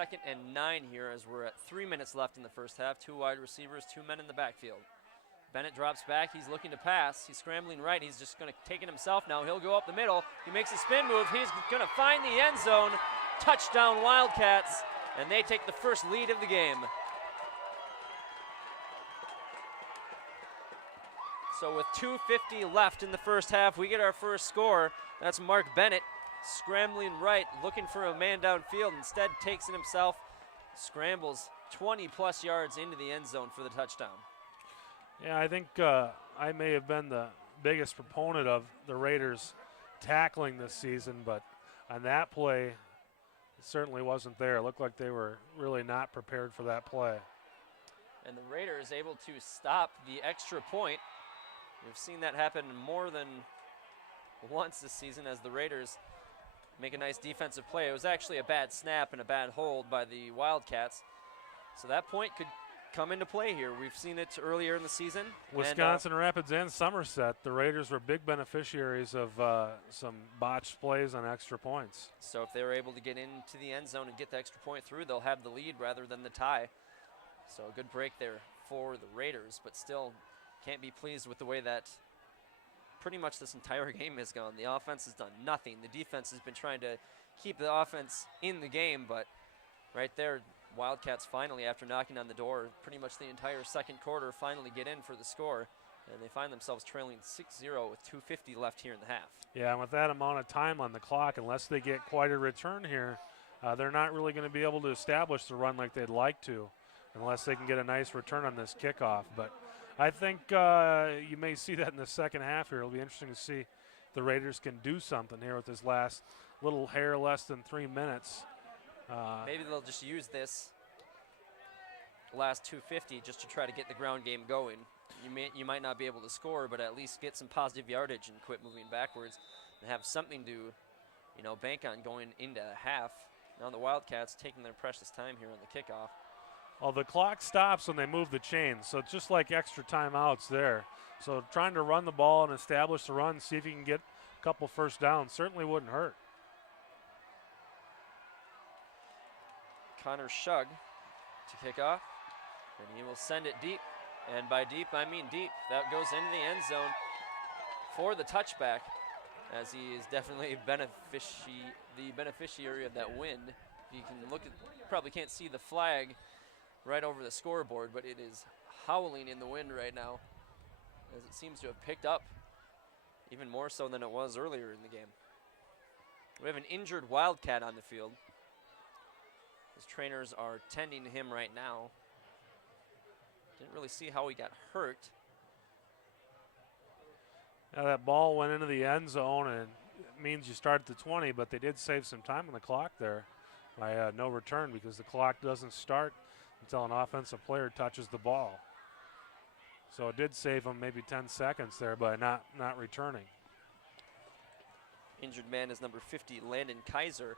2nd and 9 here as we're at 3 minutes left in the first half. 2 wide receivers, 2 men in the backfield. Bennett drops back. He's looking to pass. He's scrambling right. He's just going to take it himself now. He'll go up the middle. He makes a spin move. He's going to find the end zone. Touchdown Wildcats, and they take the first lead of the game. So with 2:50 left in the first half, we get our first score. That's Mark Bennett scrambling right, looking for a man downfield. Instead takes it himself, scrambles 20-plus yards into the end zone for the touchdown. Yeah, I think I may have been the biggest proponent of the Raiders tackling this season, but on that play, it certainly wasn't there. It looked like they were really not prepared for that play. And the Raiders able to stop the extra point. We've seen that happen more than once this season as the Raiders make a nice defensive play. It was actually a bad snap and a bad hold by the Wildcats. So that point could come into play here. We've seen it earlier in the season. Wisconsin Rapids and Somerset, the Raiders were big beneficiaries of some botched plays on extra points. So if they were able to get into the end zone and get the extra point through, they'll have the lead rather than the tie. So a good break there for the Raiders, but still can't be pleased with the way that pretty much this entire game has gone. The offense has done nothing. The defense has been trying to keep the offense in the game, but right there, Wildcats finally, after knocking on the door pretty much the entire second quarter, finally get in for the score, and they find themselves trailing 6-0 with 2:50 left here in the half. Yeah, and with that amount of time on the clock, unless they get quite a return here, they're not really going to be able to establish the run like they'd like to, unless they can get a nice return on this kickoff. But I think you may see that in the second half here. It'll be interesting to see if the Raiders can do something here with this last little hair less than 3 minutes. Maybe they'll just use this last 250 just to try to get the ground game going. You might not be able to score, but at least get some positive yardage and quit moving backwards and have something to, bank on going into half. Now the Wildcats taking their precious time here on the kickoff. Well, the clock stops when they move the chains, so it's just like extra timeouts there. So trying to run the ball and establish the run, see if you can get a couple first downs, certainly wouldn't hurt. Connor Shug to kick off, and he will send it deep. And by deep, I mean deep. That goes into the end zone for the touchback, as he is definitely the beneficiary of that win. You can look at, probably can't see the flag right over the scoreboard, but it is howling in the wind right now, as it seems to have picked up even more so than it was earlier in the game. We have an injured Wildcat on the field. His trainers are tending to him right now. Didn't really see how he got hurt. Now that ball went into the end zone, and it means you start at the 20, but they did save some time on the clock there by no return, because the clock doesn't start until an offensive player touches the ball. So it did save them maybe 10 seconds there by not returning. Injured man is number 50, Landon Kaiser.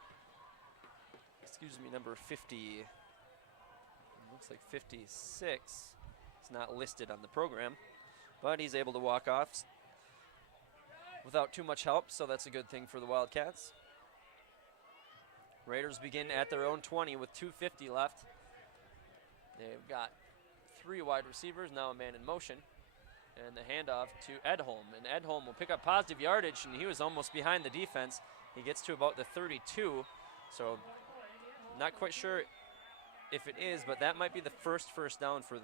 Excuse me, number 50, looks like 56. It's not listed on the program, but he's able to walk off without too much help, so that's a good thing for the Wildcats. Raiders begin at their own 20 with 2:50 left. They've got 3 wide receivers, now a man in motion. And the handoff to Edholm. And Edholm will pick up positive yardage, and he was almost behind the defense. He gets to about the 32, so not quite sure if it is, but that might be the first down for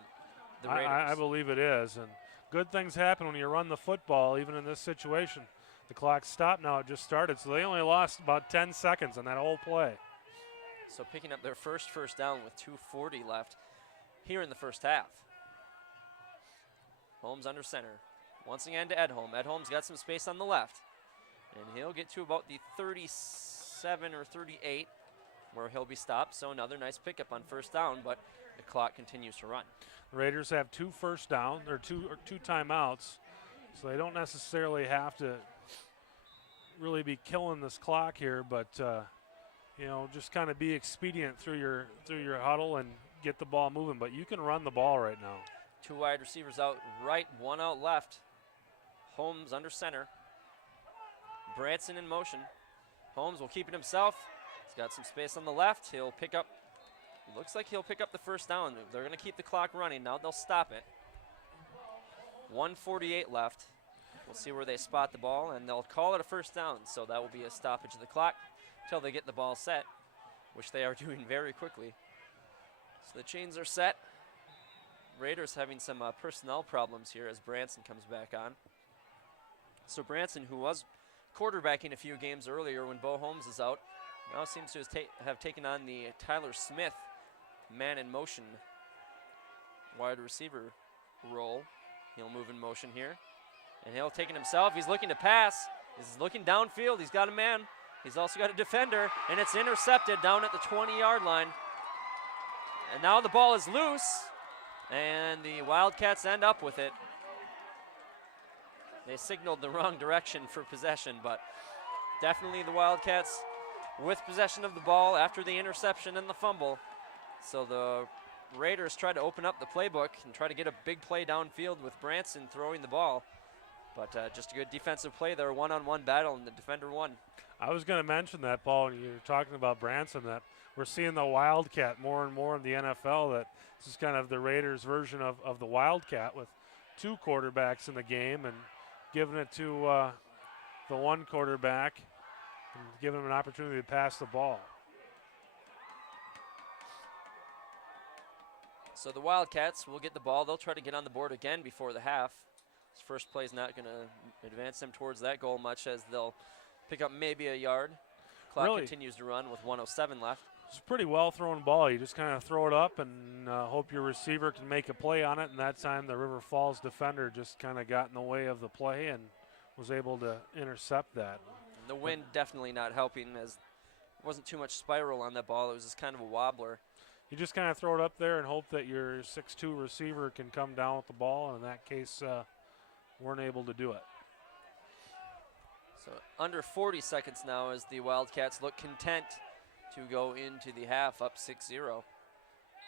the Raiders. I believe it is, and good things happen when you run the football, even in this situation. The clock stopped now, it just started, so they only lost about 10 seconds on that whole play. So picking up their first down with 2:40 left here in the first half. Holmes under center. Once again to Edholm. Edholm's got some space on the left. And he'll get to about the 37 or 38 where he'll be stopped. So another nice pickup on first down, but the clock continues to run. The Raiders have 2 first down, or two timeouts, so they don't necessarily have to really be killing this clock here, but just kind of be expedient through your huddle and get the ball moving. But you can run the ball right now. 2 wide receivers out right, 1 out left. Holmes under center. Branson in motion. Holmes will keep it himself. He's got some space on the left. He'll pick up, looks like he'll pick up the first down. They're going to keep the clock running. Now they'll stop it. 1:48 left. We'll see where they spot the ball, and they'll call it a first down. So that will be a stoppage of the clock until they get the ball set, which they are doing very quickly. So the chains are set. Raiders having some personnel problems here as Branson comes back on. So Branson, who was quarterbacking a few games earlier when Bo Holmes is out, now seems to have taken on the Tyler Smith man in motion wide receiver role. He'll move in motion here, and he'll take it himself. He's looking to pass. He's looking downfield. He's got a man. He's also got a defender, and it's intercepted down at the 20-yard line. And now the ball is loose, and the Wildcats end up with it. They signaled the wrong direction for possession, but definitely the Wildcats with possession of the ball after the interception and the fumble. So the Raiders try to open up the playbook and try to get a big play downfield with Branson throwing the ball. But just a good defensive play there, one-on-one battle, and the defender won. I was going to mention that, Paul, when you were talking about Branson, that we're seeing the Wildcat more and more in the NFL, that this is kind of the Raiders' version of the Wildcat with 2 quarterbacks in the game and giving it to the one quarterback and giving him an opportunity to pass the ball. So the Wildcats will get the ball. They'll try to get on the board again before the half. This first play is not going to advance them towards that goal much, as they'll pick up maybe a yard. Clock Really continues to run with 1:07 left. It's a pretty well thrown ball. You just kind of throw it up and hope your receiver can make a play on it. And that time the River Falls defender just kind of got in the way of the play and was able to intercept that. The wind definitely not helping, as it wasn't too much spiral on that ball. It was just kind of a wobbler. You just kind of throw it up there and hope that your 6'2" receiver can come down with the ball. And in that case, weren't able to do it. So under 40 seconds now as the Wildcats look content to go into the half up 6-0.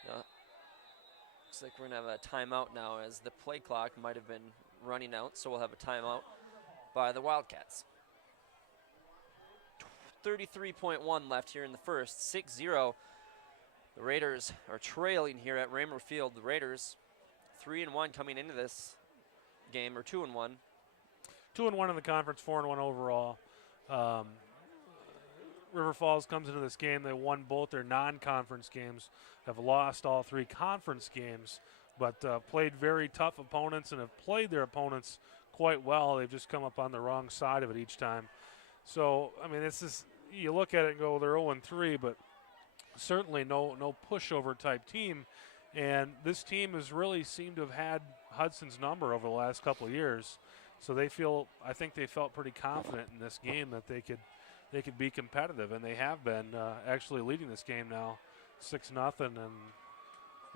Looks like we're going to have a timeout now, as the play clock might have been running out, so we'll have a timeout by the Wildcats. 33.1 left here in the first, 6-0. The Raiders are trailing here at Raymer Field. The Raiders 3-1 coming into this game, or 2-1. 2-1 in the conference, 4-1 overall. River Falls comes into this game. They won both their non-conference games, have lost all 3 conference games, but played very tough opponents and have played their opponents quite well. They've just come up on the wrong side of it each time. So, I mean, this is, you look at it and go, they're 0-3, but certainly no pushover type team. And this team has really seemed to have had Hudson's number over the last couple of years. So I think they felt pretty confident in this game that they could be competitive, and they have been actually leading this game now 6-0, and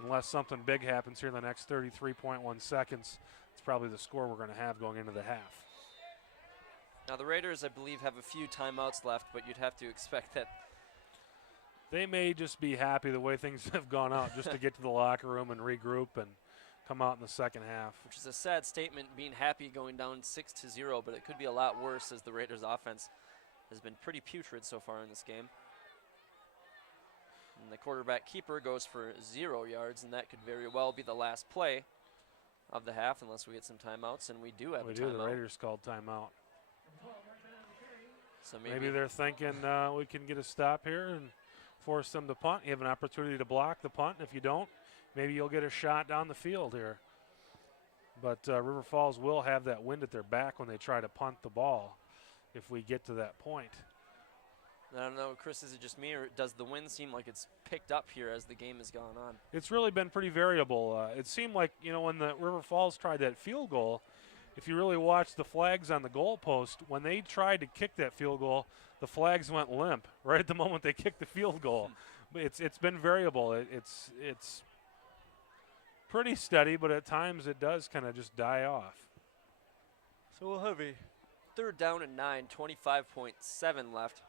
unless something big happens here in the next 33.1 seconds, it's probably the score we're going to have going into the half. Now the Raiders, I believe, have a few timeouts left, but you'd have to expect that. They may just be happy the way things have gone out just to get to the locker room and regroup and come out in the second half. Which is a sad statement, being happy going down 6-0, but it could be a lot worse as the Raiders offense has been pretty putrid so far in this game. And the quarterback keeper goes for 0 yards, and that could very well be the last play of the half unless we get some timeouts, and we do have a timeout. The Raiders called timeout. So maybe they're thinking we can get a stop here and force them to punt. You have an opportunity to block the punt. If you don't, maybe you'll get a shot down the field here. But River Falls will have that wind at their back when they try to punt the ball if we get to that point. I don't know, Chris, is it just me, or does the wind seem like it's picked up here as the game has gone on? It's really been pretty variable. It seemed like, when the River Falls tried that field goal, if you really watch the flags on the goalpost, when they tried to kick that field goal, the flags went limp right at the moment they kicked the field goal. It's been variable. It's pretty steady, but at times it does kind of just die off. So we'll have a 3rd down and 9, 25.7 left.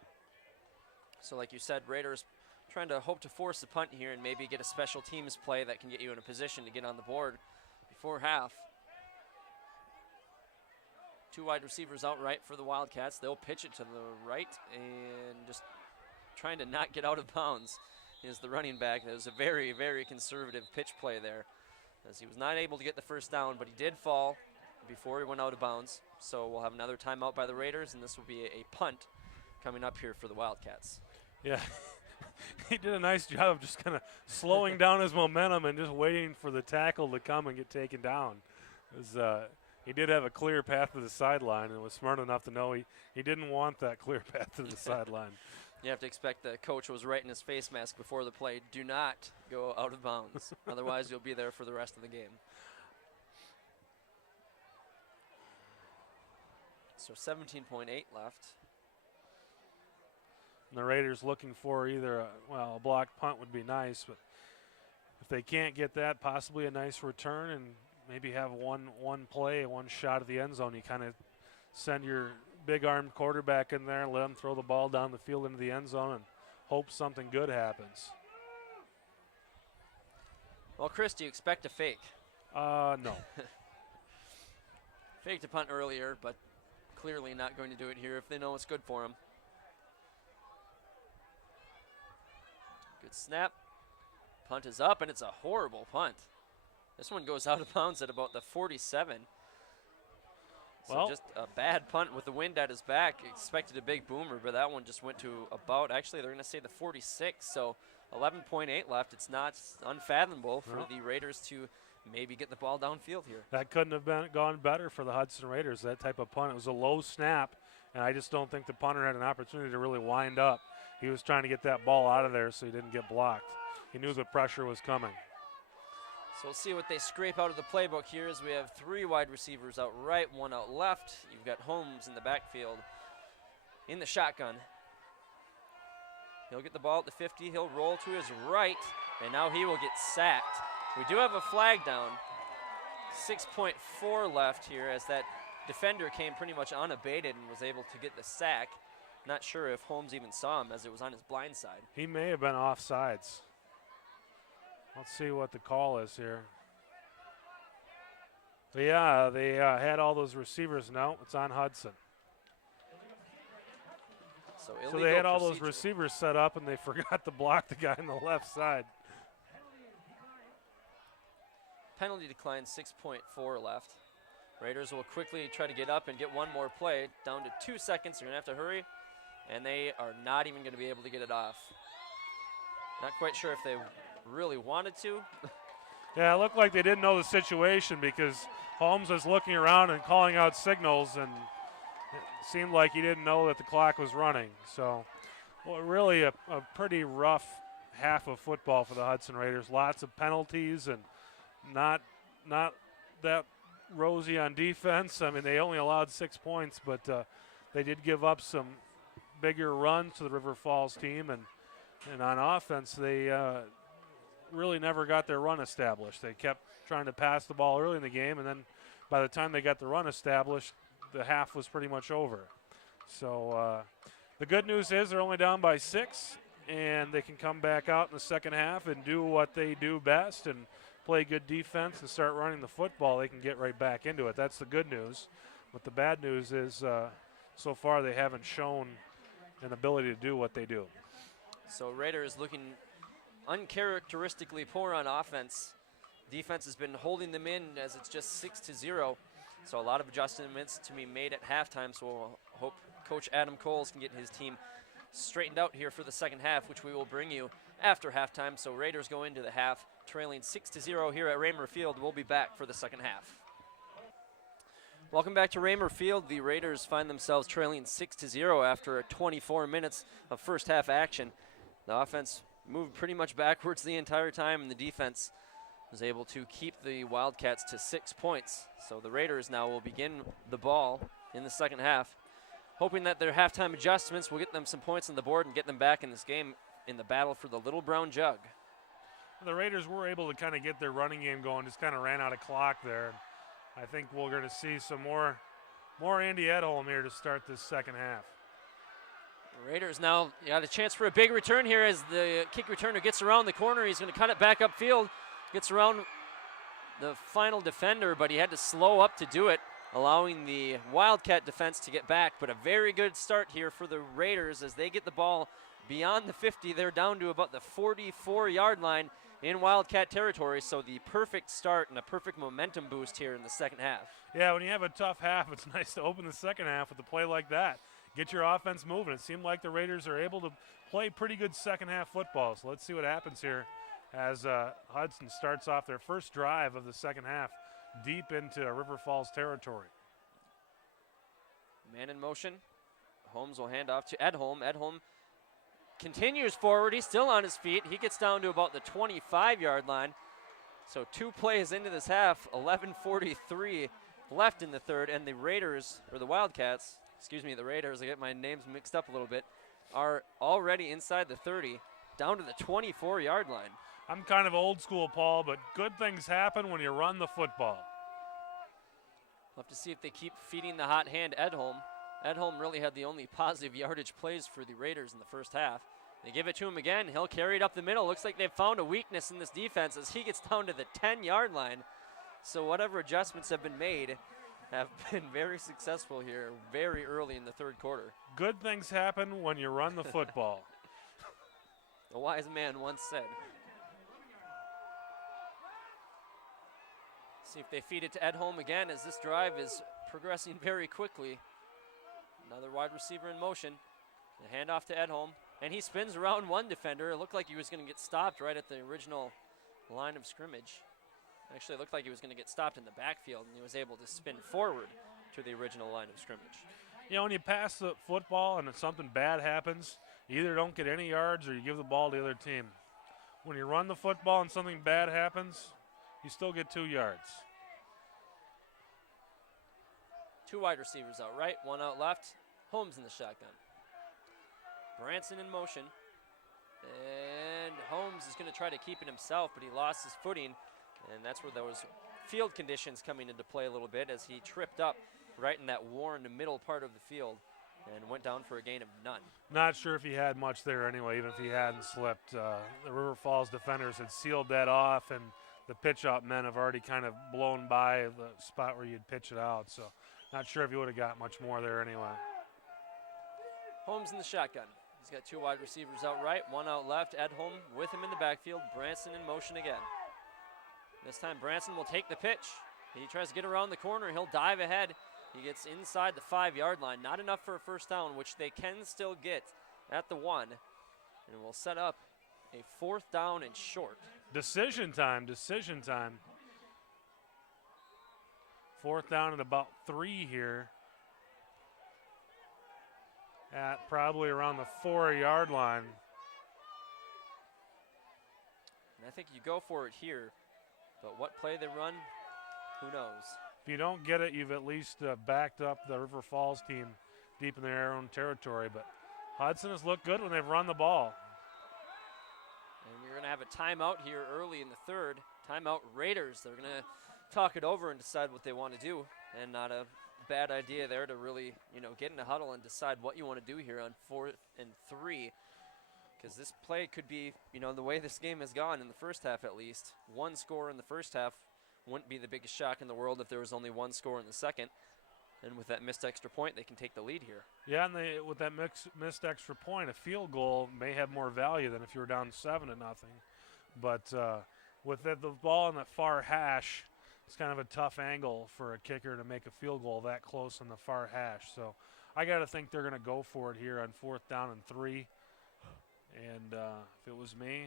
So like you said, Raiders trying to hope to force the punt here and maybe get a special teams play that can get you in a position to get on the board before half. 2 wide receivers out right for the Wildcats. They'll pitch it to the right and just trying to not get out of bounds is the running back. That was a very, very conservative pitch play there, as he was not able to get the first down, but he did fall before he went out of bounds. So we'll have another timeout by the Raiders, and this will be a punt coming up here for the Wildcats. Yeah, he did a nice job of just kind of slowing down his momentum and just waiting for the tackle to come and get taken down. He did have a clear path to the sideline and was smart enough to know he didn't want that clear path to the sideline. You have to expect the coach was right in his face mask before the play. Do not go out of bounds. Otherwise, you'll be there for the rest of the game. So 17.8 left. And the Raiders looking for either a blocked punt would be nice, but if they can't get that, possibly a nice return and maybe have one play, one shot at the end zone. You kind of send your big-armed quarterback in there and let him throw the ball down the field into the end zone and hope something good happens. Well, Chris, do you expect a fake? No. Faked a punt earlier, but clearly not going to do it here if they know it's good for him. Good snap. Punt is up, and it's a horrible punt. This one goes out of bounds at about the 47. So just a bad punt with the wind at his back. Expected a big boomer, but that one just went to about, actually they're going to say the 46. So 11.8 left. It's not unfathomable for the Raiders to maybe get the ball downfield here. That couldn't have gone better for the Hudson Raiders, that type of punt. It was a low snap, and I just don't think the punter had an opportunity to really wind up. He was trying to get that ball out of there so he didn't get blocked. He knew the pressure was coming. So we'll see what they scrape out of the playbook here as we have 3 wide receivers out right, 1 out left. You've got Holmes in the backfield in the shotgun. He'll get the ball at the 50. He'll roll to his right, and now he will get sacked. We do have a flag down. 6.4 left here as that defender came pretty much unabated and was able to get the sack. Not sure if Holmes even saw him as it was on his blind side. He may have been offsides. Let's see what the call is here. But yeah, they had all those receivers. No, it's on Hudson. So they had all those receivers set up, and they forgot to block the guy on the left side. Penalty decline, 6.4 left. Raiders will quickly try to get up and get one more play. Down to 2 seconds. They're going to have to hurry, and they are not even going to be able to get it off. Not quite sure if they really wanted to. Yeah, it looked like they didn't know the situation because Holmes was looking around and calling out signals, and it seemed like he didn't know that the clock was running. So, well, really a pretty rough half of football for the Hudson Raiders. Lots of penalties and not that rosy on defense. I mean, they only allowed 6 points, but they did give up some bigger runs to the River Falls team, and on offense they really never got their run established. They kept trying to pass the ball early in the game, and then by the time they got the run established, the half was pretty much over. So the good news is they're only down by 6, and they can come back out in the second half and do what they do best and play good defense and start running the football. They can get right back into it. That's the good news. But the bad news is so far they haven't shown an ability to do what they do. So Raiders looking uncharacteristically poor on offense. Defense has been holding them in as it's just 6-0. So a lot of adjustments to be made at halftime. So we'll hope Coach Adam Coles can get his team straightened out here for the second half, which we will bring you after halftime. So Raiders go into the half trailing 6-0 here at Raymer Field. We'll be back for the second half. Welcome back to Raymer Field. The Raiders find themselves trailing 6-0 after 24 minutes of first half action. The offense moved pretty much backwards the entire time, and the defense was able to keep the Wildcats to 6 points. So the Raiders now will begin the ball in the second half, hoping that their halftime adjustments will get them some points on the board and get them back in this game in the battle for the Little Brown Jug. The Raiders were able to kind of get their running game going, just kind of ran out of clock there. I think we're going to see some more Andy Edholm here to start this second half. The Raiders now got a chance for a big return here as the kick returner gets around the corner. He's going to cut it back upfield, gets around the final defender, but he had to slow up to do it, allowing the Wildcat defense to get back. But a very good start here for the Raiders as they get the ball beyond the 50. They're down to about the 44-yard line in Wildcat territory, so the perfect start and a perfect momentum boost here in the second half. Yeah, when you have a tough half, it's nice to open the second half with a play like that. Get your offense moving. It seemed like the Raiders are able to play pretty good second half football, so let's see what happens here as Hudson starts off their first drive of the second half deep into River Falls territory. Man in motion. Holmes will hand off to Edholm. Edholm continues forward. He's still on his feet. He gets down to about the 25-yard line. So 2 plays into this half, 11:43 left in the third, and the Raiders, or the Wildcats, the Raiders, I get my names mixed up a little bit, are already inside the 30, down to the 24-yard line. I'm kind of old school, Paul, but good things happen when you run the football. We'll have to see if they keep feeding the hot hand Edholm. Edholm really had the only positive yardage plays for the Raiders in the first half. They give it to him again. He'll carry it up the middle. Looks like they've found a weakness in this defense as he gets down to the 10-yard line. So whatever adjustments have been made have been very successful here very early in the third quarter. Good things happen when you run the football. A wise man once said. See if they feed it to Edholm again as this drive is progressing very quickly. Another wide receiver in motion. The handoff to Edholm. And he spins around one defender. It looked like he was going to get stopped right at the original line of scrimmage. Actually, it looked like he was going to get stopped in the backfield, and he was able to spin forward to the original line of scrimmage. You know, when you pass the football and something bad happens, you either don't get any yards or you give the ball to the other team. When you run the football and something bad happens, you still get 2 yards. 2 wide receivers out right, 1 out left. Holmes in the shotgun. Branson in motion. And Holmes is going to try to keep it himself, but he lost his footing. And that's where those field conditions coming into play a little bit as he tripped up right in that worn middle part of the field and went down for a gain of none. Not sure if he had much there anyway, even if he hadn't slipped. The River Falls defenders had sealed that off, and the pitch-out men have already kind of blown by the spot where you'd pitch it out. So not sure if he would have got much more there anyway. Holmes in the shotgun. He's got 2 wide receivers out right, 1 out left. Edholm with him in the backfield. Branson in motion again. This time Branson will take the pitch. He tries to get around the corner. He'll dive ahead. He gets inside the 5-yard line. Not enough for a first down, which they can still get at the 1. And will set up a 4th down and short. Decision time. 4th down and about 3 here. At probably around the 4-yard line. And I think you go for it here, but what play they run, who knows? If you don't get it, you've at least backed up the River Falls team deep in their own territory. But Hudson has looked good when they've run the ball. And you're going to have a timeout here early in the third. Timeout Raiders. They're going to talk it over and decide what they want to do, and not a bad idea there to really, get in a huddle and decide what you want to do here on 4th and 3, because this play could be, the way this game has gone in the first half at least. One score in the first half wouldn't be the biggest shock in the world if there was only one score in the second. And with that missed extra point, they can take the lead here. Yeah, and with that missed extra point, a field goal may have more value than if you were down 7-0. But with the ball in the far hash, it's kind of a tough angle for a kicker to make a field goal that close on the far hash. So I got to think they're going to go for it here on 4th down and 3. And if it was me,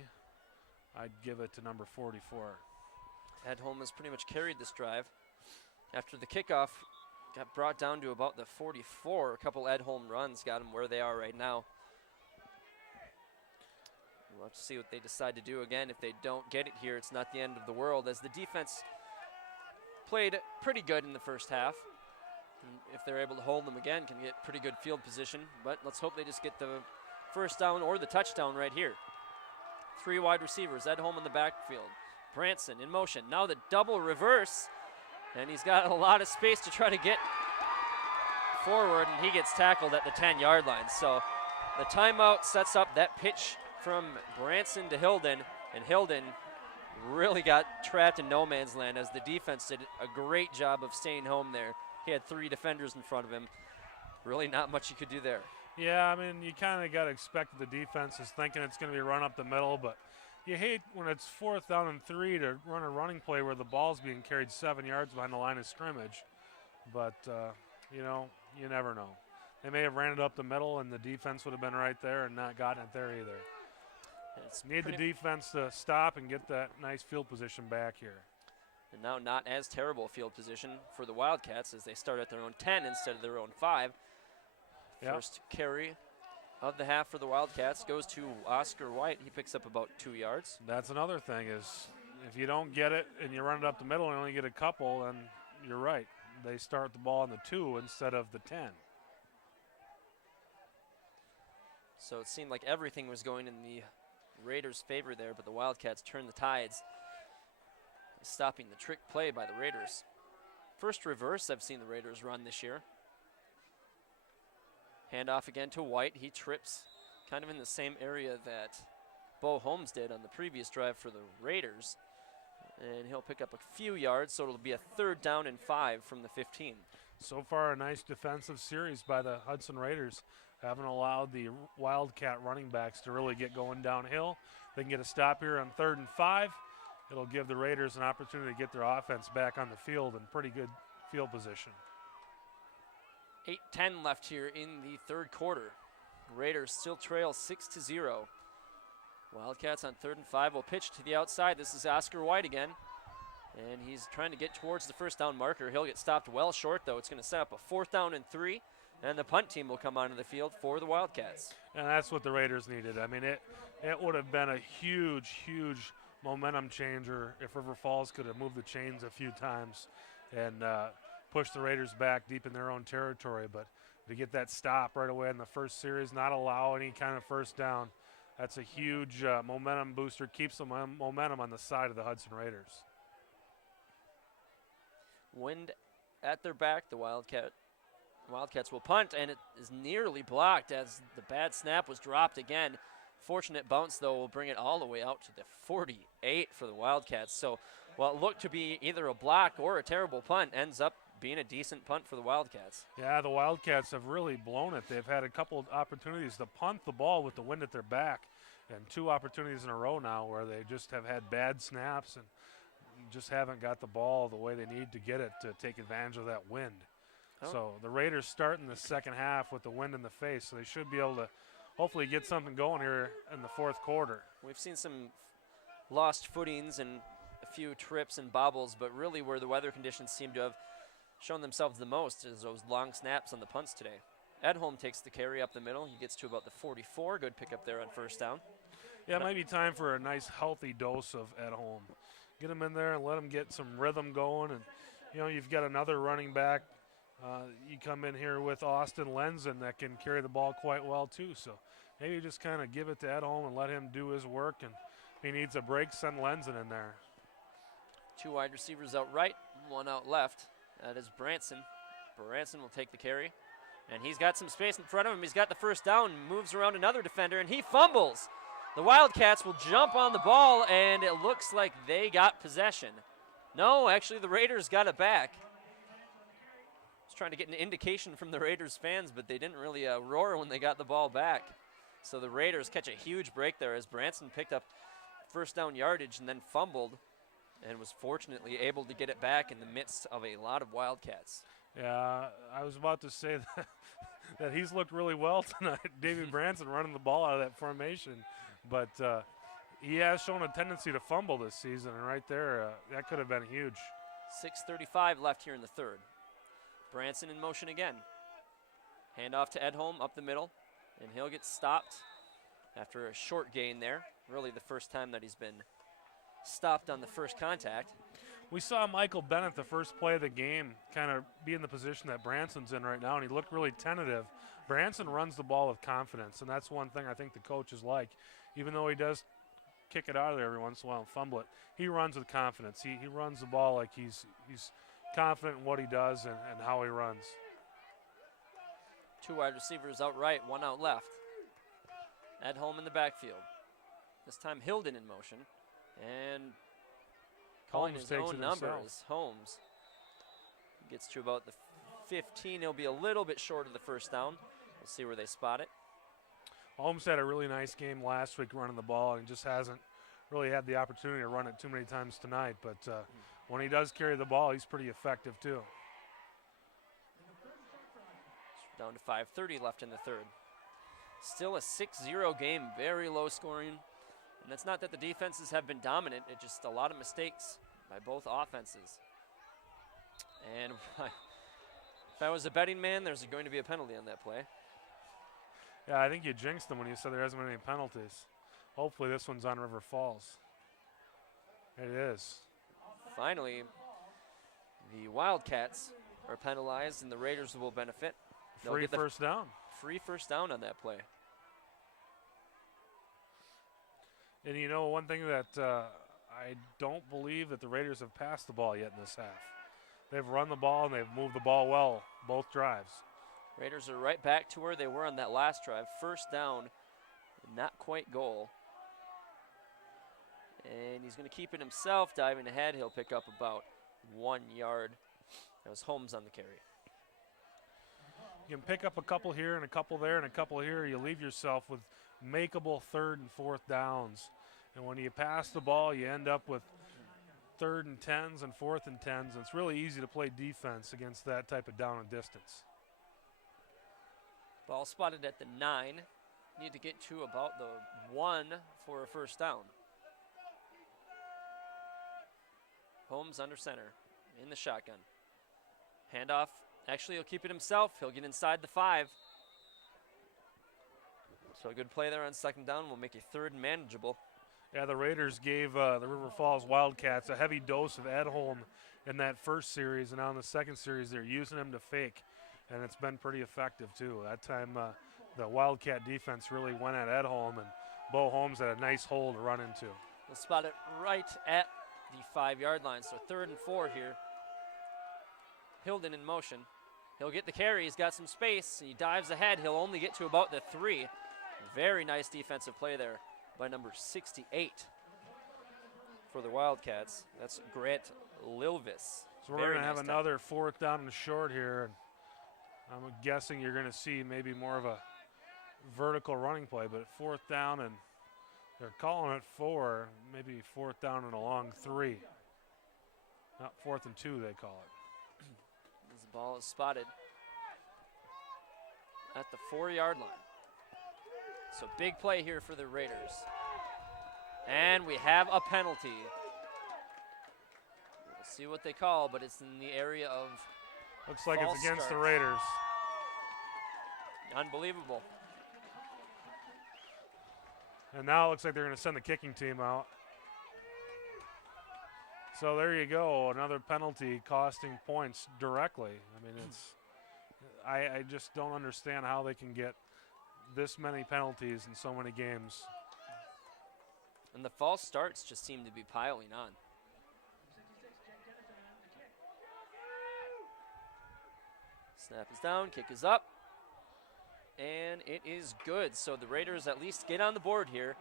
I'd give it to number 44. Edholm has pretty much carried this drive. After the kickoff, got brought down to about the 44. A couple Edholm runs got them where they are right now. We'll have to see what they decide to do again. If they don't get it here, it's not the end of the world, as the defense played pretty good in the first half. And if they're able to hold them again, can get pretty good field position. But let's hope they just get the first down or the touchdown right here. 3 wide receivers, Edholm in the backfield. Branson in motion. Now the double reverse. And he's got a lot of space to try to get forward, and he gets tackled at the 10-yard line. So the timeout sets up that pitch from Branson to Hilden, and Hilden really got trapped in no man's land as the defense did a great job of staying home there. He had 3 defenders in front of him. Really not much he could do there. Yeah, I mean, you kind of got to expect the defense is thinking it's going to be run up the middle, but you hate when it's 4th down and 3 to run a running play where the ball's being carried 7 yards behind the line of scrimmage. But, you never know. They may have ran it up the middle, and the defense would have been right there and not gotten it there either. Need the defense to stop and get that nice field position back here. And now not as terrible field position for the Wildcats as they start at their own 10 instead of their own 5. Yep. First carry of the half for the Wildcats goes to Oscar White. He picks up about 2 yards. That's another thing is if you don't get it and you run it up the middle and only get a couple, then you're right. They start the ball on the 2 instead of the 10. So it seemed like everything was going in the Raiders' favor there, but the Wildcats turned the tides, stopping the trick play by the Raiders. First reverse I've seen the Raiders run this year. Handoff again to White. He trips kind of in the same area that Bo Holmes did on the previous drive for the Raiders. And he'll pick up a few yards, so it'll be a 3rd down and 5 from the 15. So far, a nice defensive series by the Hudson Raiders. Haven't allowed the Wildcat running backs to really get going downhill. They can get a stop here on 3rd and 5. It'll give the Raiders an opportunity to get their offense back on the field in pretty good field position. 8:10 left here in the 3rd quarter. Raiders still trail 6-0. Wildcats on 3rd and 5 will pitch to the outside. This is Oscar White again. And he's trying to get towards the first down marker. He'll get stopped well short, though. It's going to set up a 4th down and 3. And the punt team will come onto the field for the Wildcats. And that's what the Raiders needed. I mean, it would have been a huge, huge momentum changer if River Falls could have moved the chains a few times and pushed the Raiders back deep in their own territory. But to get that stop right away in the first series, not allow any kind of first down, that's a huge momentum booster. Keeps the momentum on the side of the Hudson Raiders. Wind at their back. The Wildcats will punt, and it is nearly blocked as the bad snap was dropped again. Fortunate bounce, though, will bring it all the way out to the 48 for the Wildcats. So what looked to be either a block or a terrible punt ends up being a decent punt for the Wildcats. Yeah, the Wildcats have really blown it. They've had a couple of opportunities to punt the ball with the wind at their back, and 2 opportunities in a row now where they just have had bad snaps and just haven't got the ball the way they need to get it to take advantage of that wind. Oh. So the Raiders start in the second half with the wind in the face, so they should be able to hopefully get something going here in the 4th quarter. We've seen some lost footings and a few trips and bobbles, but really where the weather conditions seem to have shown themselves the most is those long snaps on the punts today. Edholm takes the carry up the middle. He gets to about the 44. Good pickup there on first down. Yeah, it might be time for a nice healthy dose of Edholm. Get him in there and let him get some rhythm going. And, you've got another running back. You come in here with Austin Lenzen that can carry the ball quite well too. So maybe just kind of give it to Edholm and let him do his work and He needs a break, send Lenzen in there. 2 wide receivers out right, 1 out left. That is Branson. Branson will take the carry. And he's got some space in front of him. He's got the first down, moves around another defender, and he fumbles. The Wildcats will jump on the ball, and it looks like they got possession. No, actually the Raiders got it back. I was trying to get an indication from the Raiders fans, but they didn't really roar when they got the ball back. So the Raiders catch a huge break there as Branson picked up first down yardage and then fumbled and was fortunately able to get it back in the midst of a lot of Wildcats. Yeah, I was about to say that he's looked really well tonight. David Branson running the ball out of that formation. But he has shown a tendency to fumble this season, and right there, that could have been huge. 6:35 left here in the third. Branson in motion again. Handoff to Edholm up the middle, and he'll get stopped after a short gain there. Really the first time that he's been stopped on the first contact. We saw Michael Bennett the first play of the game kind of be in the position that Branson's in right now, and he looked really tentative. Branson runs the ball with confidence, and that's one thing I think the coaches like. Even though he does kick it out of there every once in a while and fumble it, he runs with confidence. He runs the ball like he's confident in what he does and how he runs. 2 wide receivers out right, 1 out left. Edholm in the backfield. This time Hilden in motion, and calling his own numbers. Holmes gets to about the 15. He'll be a little bit short of the first down. We'll see where they spot it. Holmes had a really nice game last week running the ball, and just hasn't really had the opportunity to run it too many times tonight. But when he does carry the ball, he's pretty effective too. Down to 5:30 left in the third. Still a 6-0 game, very low scoring. And it's not that the defenses have been dominant, it's just a lot of mistakes by both offenses. And if I was a betting man, there's going to be a penalty on that play. Yeah, I think you jinxed them when you said there hasn't been any penalties. Hopefully this one's on River Falls. It is. Finally, the Wildcats are penalized and the Raiders will benefit. They'll Free get the first down. Free first down on that play. And you know, one thing that I don't believe that the Raiders have passed the ball yet in this half. They've run the ball and they've moved the ball well both drives. Raiders are right back to where they were on that last drive. First down, not quite goal. And he's going to keep it himself, diving ahead. He'll pick up about 1 yard. That was Holmes on the carry. You can pick up a couple here and a couple there and a couple here. You leave yourself with makeable 3rd and 4th downs. And when you pass the ball, you end up with 3rd and 10s and 4th and 10s. And it's really easy to play defense against that type of down and distance. Ball spotted at the 9. Need to get to about the 1 for a first down. Holmes under center in the shotgun. Handoff. Actually, he'll keep it himself. He'll get inside the 5. So a good play there on second down will make a 3rd manageable. Yeah, the Raiders gave the River Falls Wildcats a heavy dose of Edholm in that first series, and now in the second series they're using him to fake, and it's been pretty effective too. That time the Wildcat defense really went at Edholm, and Bo Holmes had a nice hole to run into. We'll spot it right at the 5-yard line, so 3rd and 4 here. Hilden in motion. He'll get the carry. He's got some space. He dives ahead. He'll only get to about the 3. Very nice defensive play there by number 68 for the Wildcats. That's Grant Lilvis. So we're going to have another 4th down and short here. And I'm guessing you're going to see maybe more of a vertical running play, but 4th down, and they're calling it 4, maybe 4th down and a long 3. Not 4th and 2, they call it. This ball is spotted at the 4-yard line. So big play here for the Raiders. And we have a penalty. We'll see what they call, but it's in the area of looks like it's against the Raiders. Unbelievable. And now it looks like they're going to send the kicking team out. So there you go, another penalty costing points directly. I mean, I just don't understand how they can get this many penalties in so many games. And the false starts just seem to be piling on. Snap is down, kick is up, and it is good. So the Raiders at least get on the board here.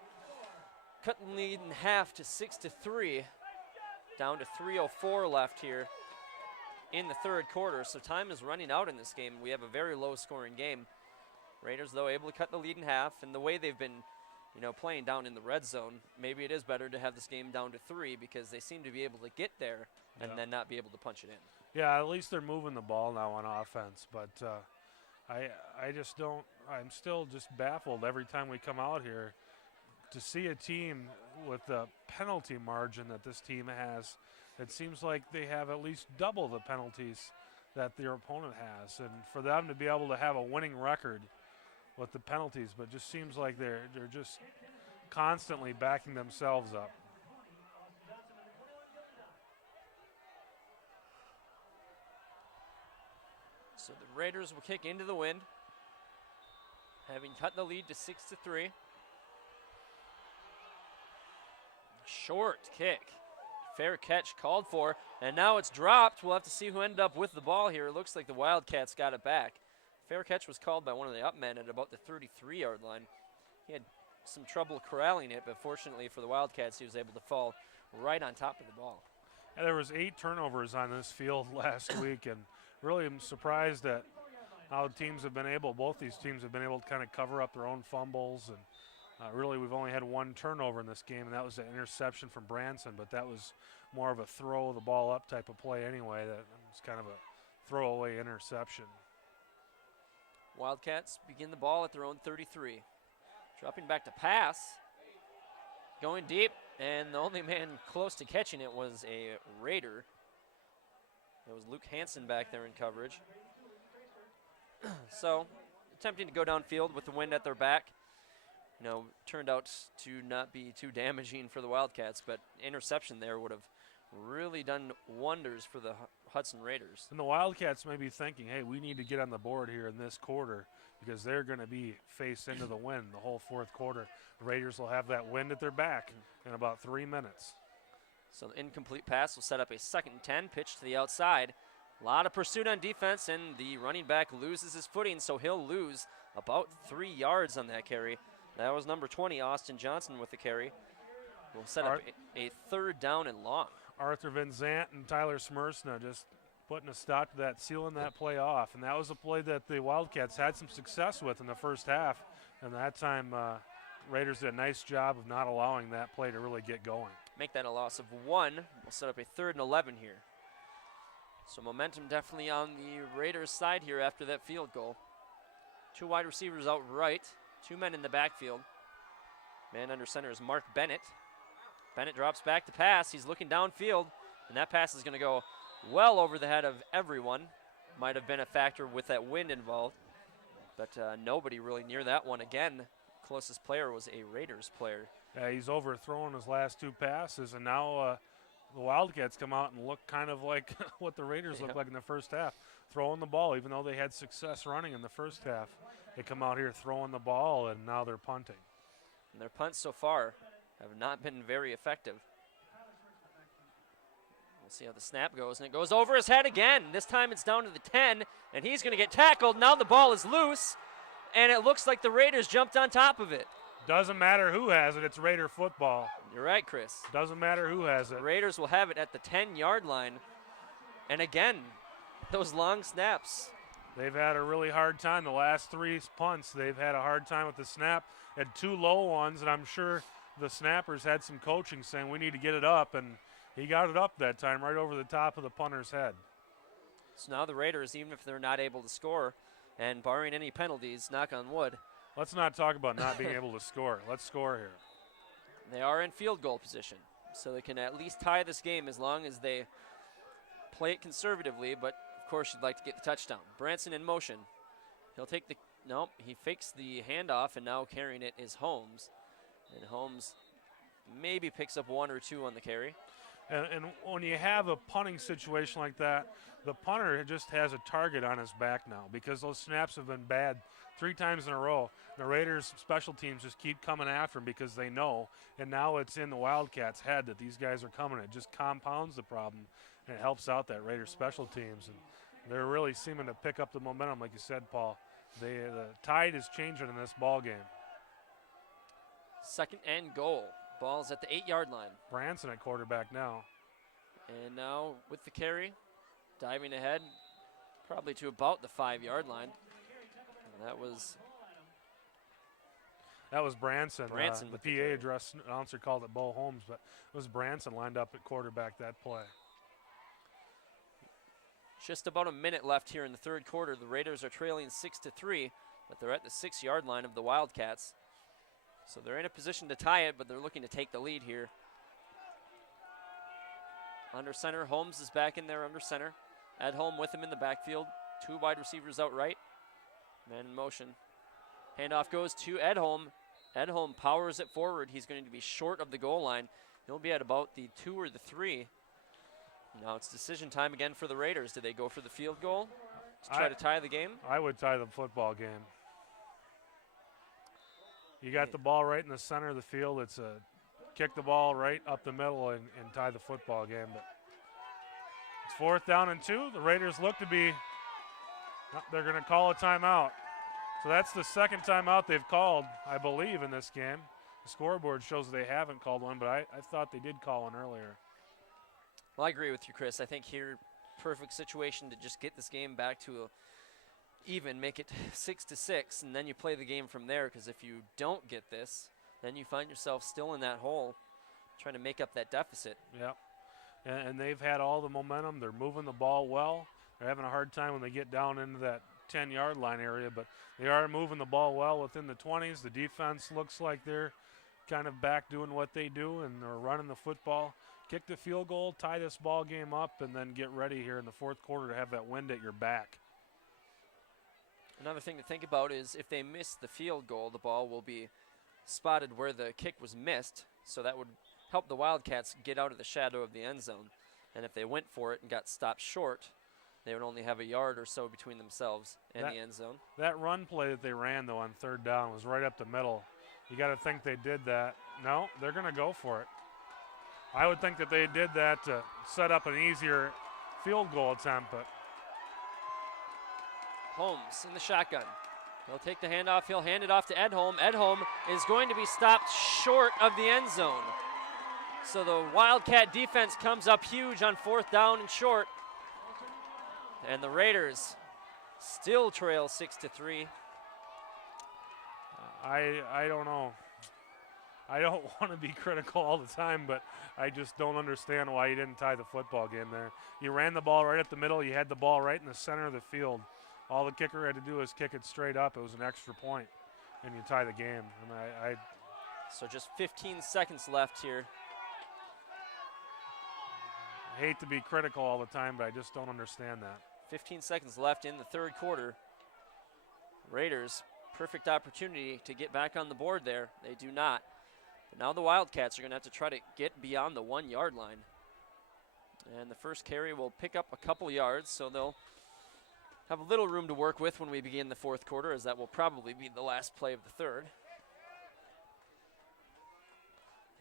Cut the lead in half to 6-3, down to 3:04 left here in the third quarter. So time is running out in this game. We have a very low-scoring game. Raiders, though, able to cut the lead in half, and the way they've been, playing down in the red zone, maybe it is better to have this game down to 3 because they seem to be able to get there and then not be able to punch it in. Yeah, at least they're moving the ball now on offense, but I just don't. I'm still just baffled every time we come out here to see a team with the penalty margin that this team has. It seems like they have at least double the penalties that their opponent has, and for them to be able to have a winning record with the penalties, but just seems like they're just constantly backing themselves up. So the Raiders will kick into the wind, having cut the lead to 6-3. Short kick. Fair catch called for, and now it's dropped. We'll have to see who ended up with the ball here. It looks like the Wildcats got it back. Fair catch was called by one of the up men at about the 33-yard line. He had some trouble corralling it, but fortunately for the Wildcats, he was able to fall right on top of the ball. Yeah, there was 8 turnovers on this field last week, and really I'm surprised at how both these teams have been able to kind of cover up their own fumbles. And really we've only had 1 turnover in this game, and that was an interception from Branson, but that was more of a throw the ball up type of play anyway. That was kind of a throwaway interception. Wildcats begin the ball at their own 33. Dropping back to pass. Going deep, and the only man close to catching it was a Raider. It was Luke Hansen back there in coverage. So, attempting to go downfield with the wind at their back. Turned out to not be too damaging for the Wildcats, but interception there would have really done wonders for the Hudson Raiders. And the Wildcats may be thinking, hey, we need to get on the board here in this quarter because they're going to be faced into the wind the whole fourth quarter. The Raiders will have that wind at their back in about 3 minutes. So the incomplete pass will set up a 2nd and 10, pitch to the outside. A lot of pursuit on defense, and the running back loses his footing, so he'll lose about 3 yards on that carry. That was number 20, Austin Johnson, with the carry. We'll set up a 3rd down and long. Arthur Van Zant and Tyler Smersna just putting a stop to that, sealing that play off. And that was a play that the Wildcats had some success with in the first half. And that time, Raiders did a nice job of not allowing that play to really get going. Make that a loss of 1. We'll set up a 3rd and 11 here. So momentum definitely on the Raiders' side here after that field goal. 2 wide receivers out right. 2 men in the backfield. Man under center is Mark Bennett. Bennett drops back to pass. He's looking downfield, and that pass is going to go well over the head of everyone. Might have been a factor with that wind involved, but nobody really near that one. Again, closest player was a Raiders player. Yeah, he's overthrown his last 2 passes, and now the Wildcats come out and look kind of like what the Raiders looked like in the first half, throwing the ball, even though they had success running in the first half. They come out here throwing the ball, and now they're punting. And their punts so far have not been very effective. We'll see how the snap goes, and it goes over his head again. This time it's down to the 10, and he's going to get tackled. Now the ball is loose, and it looks like the Raiders jumped on top of it. Doesn't matter who has it, it's Raider football. You're right, Chris. Doesn't matter who has it. The Raiders will have it at the 10-yard line. And again, those long snaps. They've had a really hard time. The last 3 punts, they've had a hard time with the snap. Had 2 low ones, and I'm sure the snappers had some coaching saying we need to get it up, and he got it up that time right over the top of the punter's head. So now the Raiders, even if they're not able to score, and barring any penalties, knock on wood. Let's not talk about not being able to score. Let's score here. They are in field goal position, so they can at least tie this game as long as they play it conservatively, but of course you'd like to get the touchdown. Branson in motion. He'll take the, nope, he fakes the handoff, and now carrying it is Holmes. And Holmes maybe picks up 1 or 2 on the carry. And when you have a punting situation like that, the punter just has a target on his back now because those snaps have been bad 3 times in a row. The Raiders special teams just keep coming after him because they know, and now it's in the Wildcats' head that these guys are coming. It just compounds the problem, and it helps out that Raiders special teams. And they're really seeming to pick up the momentum, like you said, Paul. The tide is changing in this ball game. 2nd and goal. Ball's at the 8-yard line. Branson at quarterback now. And now with the carry, diving ahead, probably to about the 5-yard line. And that was Branson. Branson The with PA the address announcer called it Bo Holmes, but it was Branson lined up at quarterback that play. Just about a minute left here in the 3rd quarter. The Raiders are trailing 6-3, but they're at the 6-yard line of the Wildcats. So they're in a position to tie it, but they're looking to take the lead here. Under center, Holmes is back in there under center. Edholm with him in the backfield. 2 wide receivers out right. Man in motion. Handoff goes to Edholm. Edholm powers it forward. He's going to be short of the goal line. He'll be at about the 2 or the 3. Now it's decision time again for the Raiders. Do they go for the field goal to try to tie the game? I would tie the football game. You got the ball right in the center of the field. It's a kick the ball right up the middle and tie the football game. But it's 4th down and 2. The Raiders look to be, they're going to call a timeout. So that's the 2nd timeout they've called, I believe, in this game. The scoreboard shows they haven't called one, but I thought they did call one earlier. Well, I agree with you, Chris. I think here, perfect situation to just get this game back to even, make it 6-6, and then you play the game from there, because if you don't get this, then you find yourself still in that hole trying to make up that deficit. Yep. And they've had all the momentum. They're moving the ball well. They're having a hard time when they get down into that 10-yard line area, but they are moving the ball well within the 20s. The defense looks like they're kind of back doing what they do, and they're running the football. Kick the field goal, tie this ball game up, and then get ready here in the 4th quarter to have that wind at your back. Another thing to think about is if they miss the field goal, the ball will be spotted where the kick was missed, so that would help the Wildcats get out of the shadow of the end zone. And if they went for it and got stopped short, they would only have a yard or so between themselves and the end zone. That run play that they ran, though, on 3rd down was right up the middle. You got to think they did that. No, they're going to go for it. I would think that they did that to set up an easier field goal attempt, but Holmes in the shotgun. He'll take the handoff. He'll hand it off to Edholm. Edholm is going to be stopped short of the end zone. So the Wildcat defense comes up huge on 4th down and short. And the Raiders still trail 6-3. I don't know. I don't want to be critical all the time, but I just don't understand why you didn't tie the football game there. You ran the ball right up the middle. You had the ball right in the center of the field. All the kicker had to do was kick it straight up. It was an extra point, and you tie the game. And So just 15 seconds left here. I hate to be critical all the time, but I just don't understand that. 15 seconds left in the 3rd quarter. Raiders, perfect opportunity to get back on the board there. They do not. But now the Wildcats are going to have to try to get beyond the 1-yard line. And the first carry will pick up a couple yards, so they'll have a little room to work with when we begin the 4th quarter, as that will probably be the last play of the 3rd.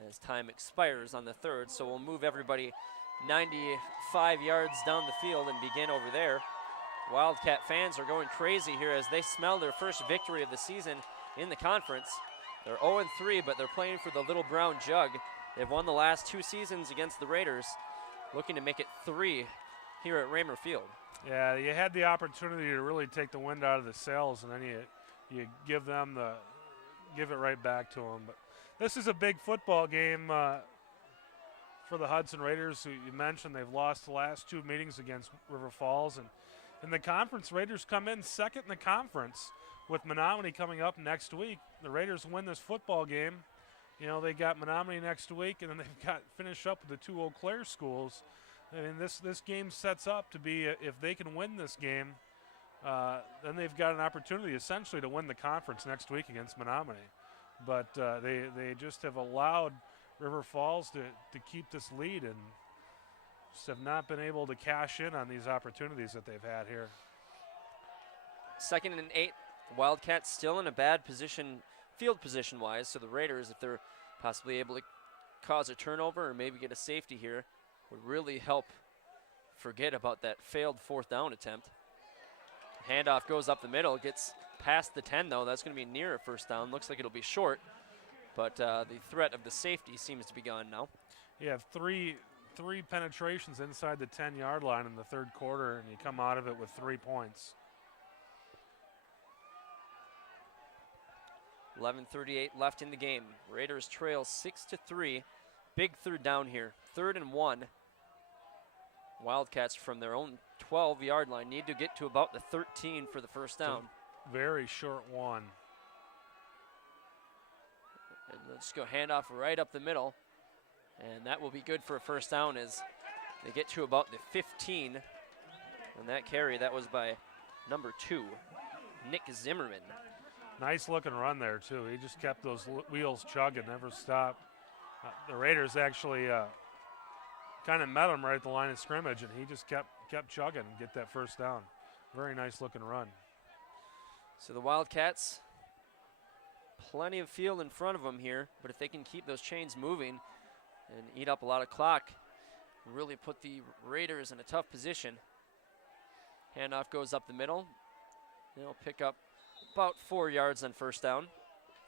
As time expires on the 3rd, so we'll move everybody 95 yards down the field and begin over there. Wildcat fans are going crazy here as they smell their first victory of the season in the conference. They're 0-3, but they're playing for the Little Brown Jug. They've won the last 2 seasons against the Raiders, looking to make it 3 here at Raymer Field. Yeah, you had the opportunity to really take the wind out of the sails, and then you give it right back to them. But this is a big football game for the Hudson Raiders, who you mentioned they've lost the last 2 meetings against River Falls, and in the conference, Raiders come in 2nd in the conference with Menominee coming up next week. The Raiders win this football game. You know, they got Menominee next week, and then they've got finish up with the 2 Eau Claire schools. I mean, this game sets up to be, if they can win this game, then they've got an opportunity essentially to win the conference next week against Menominee. But they just have allowed River Falls to keep this lead, and Chiefs have not been able to cash in on these opportunities that they've had here. 2nd and 8. The Wildcats still in a bad position, field position-wise, so the Raiders, if they're possibly able to cause a turnover or maybe get a safety here, would really help forget about that failed 4th down attempt. Handoff goes up the middle, gets past the 10 though. That's going to be near a 1st down. Looks like it'll be short, but the threat of the safety seems to be gone now. You have three penetrations inside the 10-yard line in the 3rd quarter, and you come out of it with 3 points. 11:38 left in the game. Raiders trail 6-3. Big 3rd down here. 3rd and 1. Wildcats from their own 12-yard line need to get to about the 13 for the 1st down. Very short one. And let's go handoff right up the middle. And that will be good for a 1st down as they get to about the 15. And that carry, that was by number 2, Nick Zimmerman. Nice looking run there, too. He just kept those wheels chugging, never stopped. The Raiders actually kind of met him right at the line of scrimmage, and he just kept chugging and get that 1st down. Very nice looking run. So the Wildcats, plenty of field in front of them here, but if they can keep those chains moving and eat up a lot of clock, really put the Raiders in a tough position. Handoff goes up the middle. They'll pick up about 4 yards on 1st down,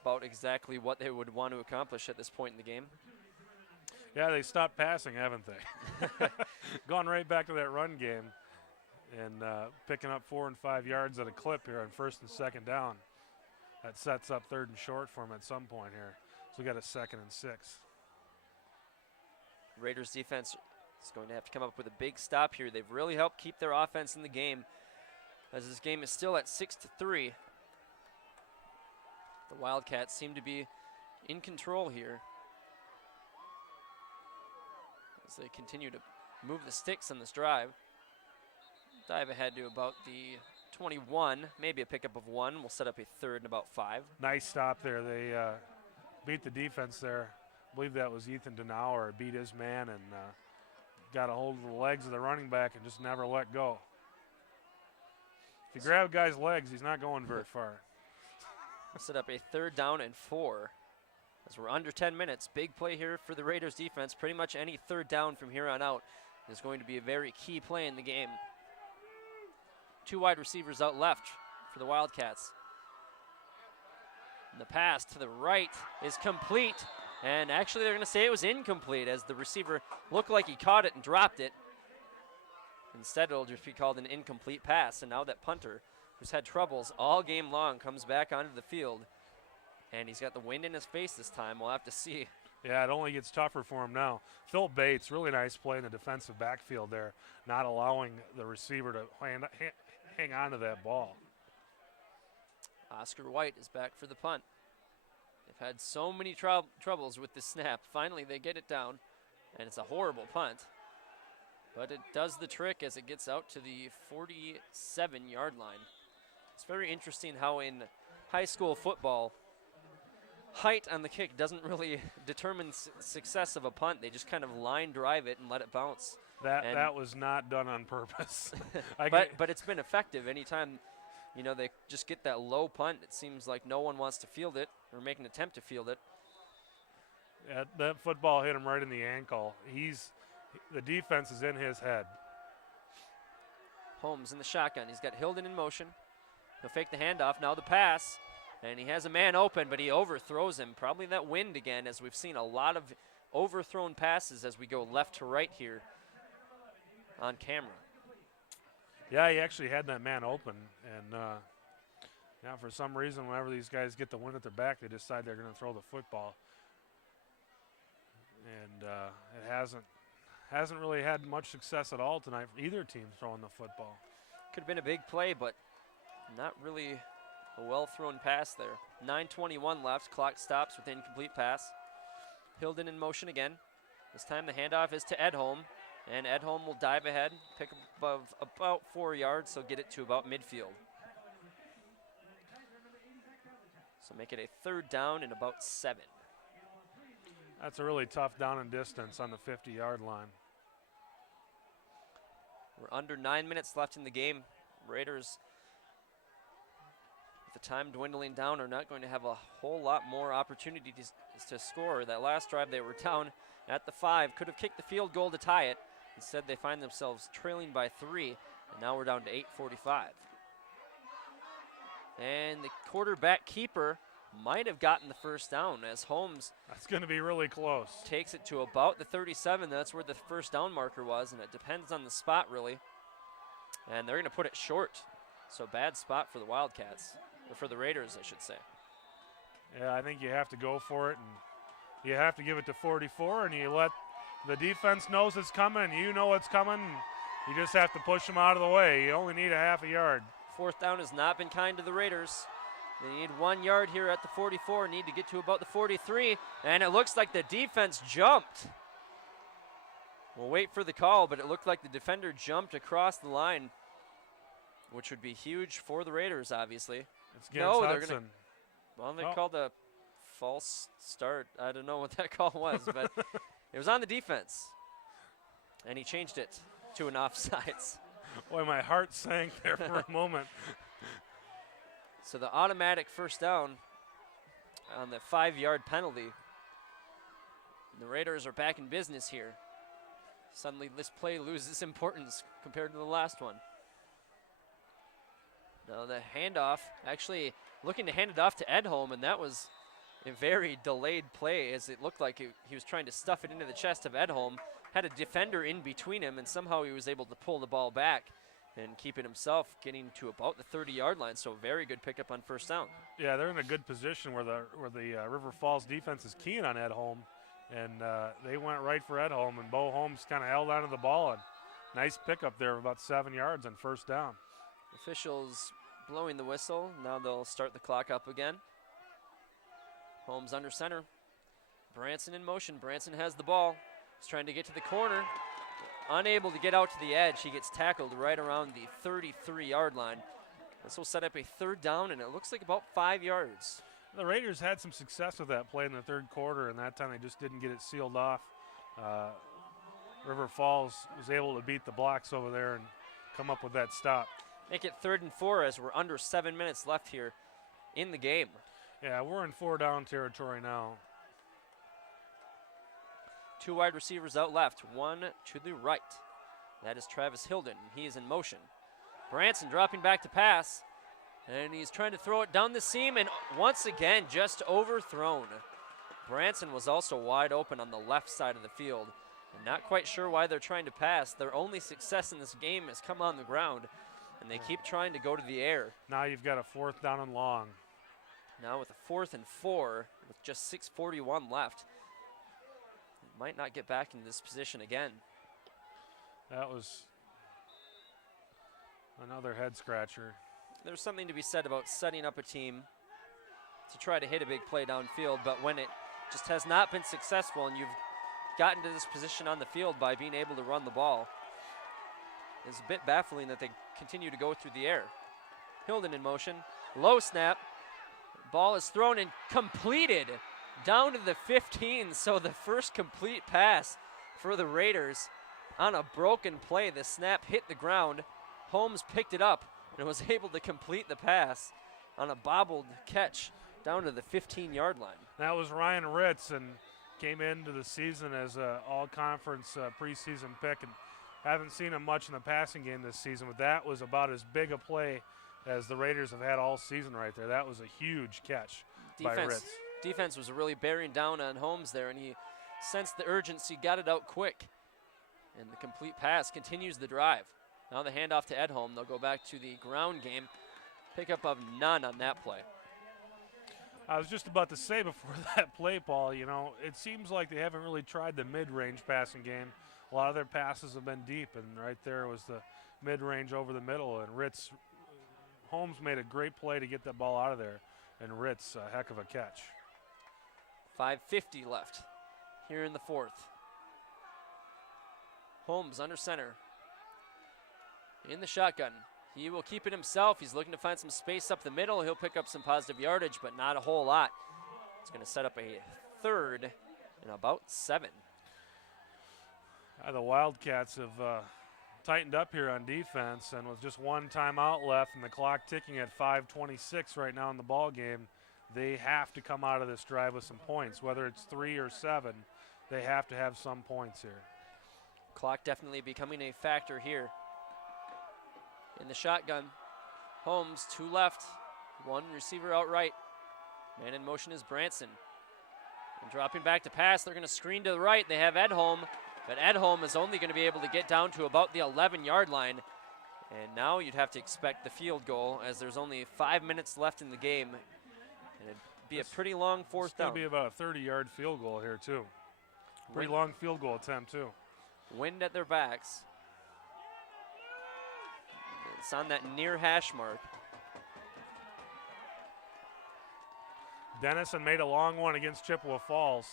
about exactly what they would want to accomplish at this point in the game. Yeah, they stopped passing, haven't they? Gone right back to that run game and picking up 4 and 5 yards at a clip here on 1st and 2nd down. That sets up 3rd and short for them at some point here. So we got a 2nd and 6. Raiders defense is going to have to come up with a big stop here. They've really helped keep their offense in the game as this game is still at 6-3. The Wildcats seem to be in control here as they continue to move the sticks on this drive. Dive ahead to about the 21, maybe a pickup of 1. We'll set up a 3rd and about 5. Nice stop there. They beat the defense there. I believe that was Ethan Denauer, beat his man and got a hold of the legs of the running back and just never let go. If you grab a guy's legs, he's not going very far. We'll set up a 3rd down and 4 as we're under 10 minutes. Big play here for the Raiders defense. Pretty much any 3rd down from here on out is going to be a very key play in the game. 2 wide receivers out left for the Wildcats. And the pass to the right is complete. And actually they're going to say it was incomplete as the receiver looked like he caught it and dropped it. Instead it'll just be called an incomplete pass. And now that punter, who's had troubles all game long, comes back onto the field. And he's got the wind in his face this time. We'll have to see. Yeah, it only gets tougher for him now. Phil Bates, really nice play in the defensive backfield there, not allowing the receiver to hang on to that ball. Oscar White is back for the punt. They've had so many troubles with the snap. Finally, they get it down, and it's a horrible punt. But it does the trick as it gets out to the 47-yard line. It's very interesting how in high school football, height on the kick doesn't really determine success of a punt. They just kind of line drive it and let it bounce. That was not done on purpose. but it's been effective. Anytime, they just get that low punt, it seems like no one wants to field it or make an attempt to field it. Yeah, that football hit him right in the ankle. The defense is in his head. Holmes in the shotgun. He's got Hilden in motion. He'll fake the handoff. Now the pass. And he has a man open, but he overthrows him. Probably that wind again, as we've seen a lot of overthrown passes as we go left to right here on camera. Yeah, he actually had that man open. And for some reason, whenever these guys get the wind at their back, they decide they're going to throw the football. And it hasn't really had much success at all tonight for either team throwing the football. Could have been a big play, but not really a well-thrown pass there. 9:21 left. Clock stops with incomplete pass. Hilden in motion again. This time the handoff is to Edholm, and Edholm will dive ahead, pick above about 4 yards, so get it to about midfield. So make it a 3rd down and about 7. That's a really tough down and distance on the 50-yard line. We're under 9 minutes left in the game. Raiders, with the time dwindling down, are not going to have a whole lot more opportunity to score. That last drive they were down at the 5, could have kicked the field goal to tie it. Instead, they find themselves trailing by 3, and now we're down to 8:45. And the quarterback keeper might have gotten the first down as Holmes. That's going to be really close. Takes it to about the 37. That's where the first down marker was, and it depends on the spot, really. And they're going to put it short. So bad spot for the Wildcats, or for the Raiders, I should say. Yeah, I think you have to go for it, and you have to give it to 44, and you let the defense knows it's coming, and you know it's coming. You just have to push them out of the way. You only need a half a yard. Fourth down has not been kind to the Raiders. They need 1 yard here at the 44, need to get to about the 43, and it looks like the defense jumped. We'll wait for the call, but it looked like the defender jumped across the line, which would be huge for the Raiders, obviously. It's against Hudson. They're gonna, well, they called a false start. I don't know what that call was, but it was on the defense, and he changed it to an offsides. Boy, my heart sank there for a moment. So the automatic first down on the 5-yard penalty. The Raiders are back in business here. Suddenly this play loses importance compared to the last one. Now the handoff, actually looking to hand it off to Edholm, and that was a very delayed play as it looked like he was trying to stuff it into the chest of Edholm. Had a defender in between him, and somehow he was able to pull the ball back and keep it himself, getting to about the 30-yard line. So very good pickup on first down. Yeah, they're in a good position where the River Falls defense is keen on Edholm, and they went right for Edholm, and Bo Holmes kind of held onto the ball, and nice pickup there of about 7 yards on first down. Officials blowing the whistle. Now they'll start the clock up again. Holmes under center. Branson in motion. Branson has the ball. He's trying to get to the corner. Unable to get out to the edge. He gets tackled right around the 33-yard line. This will set up a third down, and it looks like about 5 yards. The Raiders had some success with that play in the third quarter, and that time they just didn't get it sealed off. River Falls was able to beat the blocks over there and come up with that stop. Make it 3rd and 4 as we're under 7 minutes left here in the game. Yeah, we're in 4-down territory now. 2 wide receivers out left, one to the right. That is Travis Hilden. He is in motion. Branson dropping back to pass, and he's trying to throw it down the seam, and once again, just overthrown. Branson was also wide open on the left side of the field. And not quite sure why they're trying to pass. Their only success in this game has come on the ground, and they keep trying to go to the air. Now you've got a 4th down and long. Now with a 4th and 4, with just 6:41 left. Might not get back in this position again. That was another head scratcher. There's something to be said about setting up a team to try to hit a big play downfield, but when it just has not been successful and you've gotten to this position on the field by being able to run the ball, it's a bit baffling that they continue to go through the air. Hilden in motion, low snap, ball is thrown and completed down to the 15, so the first complete pass for the Raiders on a broken play. The snap hit the ground. Holmes picked it up and was able to complete the pass on a bobbled catch down to the 15-yard line. That was Ryan Ritz, and came into the season as an all-conference preseason pick, and haven't seen him much in the passing game this season, but that was about as big a play as the Raiders have had all season right there. That was a huge catch by Ritz. Defense was really bearing down on Holmes there, and he sensed the urgency, got it out quick. And the complete pass continues the drive. Now the handoff to Edholm. They'll go back to the ground game. Pickup of none on that play. I was just about to say before that play, Paul, you know, it seems like they haven't really tried the mid-range passing game. A lot of their passes have been deep, and right there was the mid-range over the middle, and Holmes made a great play to get that ball out of there, and Ritz, a heck of a catch. 5:50 left here in the 4th. Holmes under center. In the shotgun. He will keep it himself. He's looking to find some space up the middle. He'll pick up some positive yardage, but not a whole lot. It's going to set up a 3rd and about 7. The Wildcats have tightened up here on defense, and with just one timeout left and the clock ticking at 5:26 right now in the ball game, they have to come out of this drive with some points. Whether it's 3 or 7, they have to have some points here. Clock definitely becoming a factor here. In the shotgun, Holmes, 2 left, 1 receiver out right. Man in motion is Branson. And dropping back to pass, they're going to screen to the right. They have Edholm, but Edholm is only going to be able to get down to about the 11-yard line. And now you'd have to expect the field goal, as there's only 5 minutes left in the game. And it'd be a pretty long fourth down. It's going to be about a 30-yard field goal here, too. Pretty long field goal attempt, too. Wind at their backs. It's on that near hash mark. Dennison made a long one against Chippewa Falls.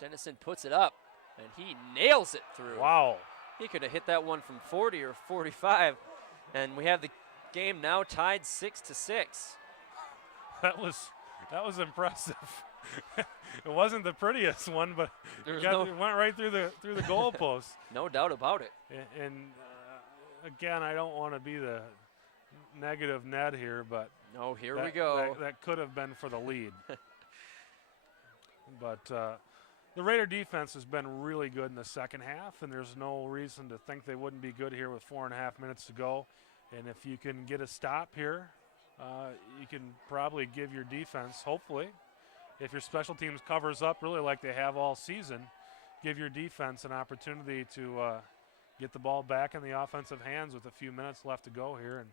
Dennison puts it up, and he nails it through. Wow. He could have hit that one from 40 or 45, and we have the game now tied 6-6. That was impressive. It wasn't the prettiest one, but it went right through the goalpost. No doubt about it. And again, I don't want to be the negative Ned here, but no, here we go. That could have been for the lead. But the Raider defense has been really good in the second half, and there's no reason to think they wouldn't be good here with 4.5 minutes to go. And if you can get a stop here, you can probably give your defense, hopefully, if your special teams covers up really like they have all season, give your defense an opportunity to get the ball back in the offensive hands with a few minutes left to go here and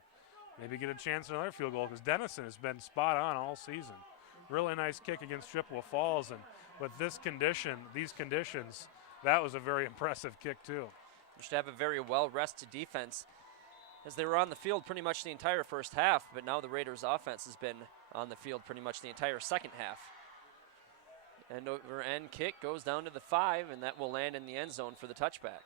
maybe get a chance at another field goal, because Dennison has been spot on all season. Really nice kick against Chippewa Falls, and with these conditions, that was a very impressive kick too. You should have a very well-rested defense, as they were on the field pretty much the entire first half, but now the Raiders' offense has been on the field pretty much the entire second half. End over end kick goes down to the 5, and that will land in the end zone for the touchback.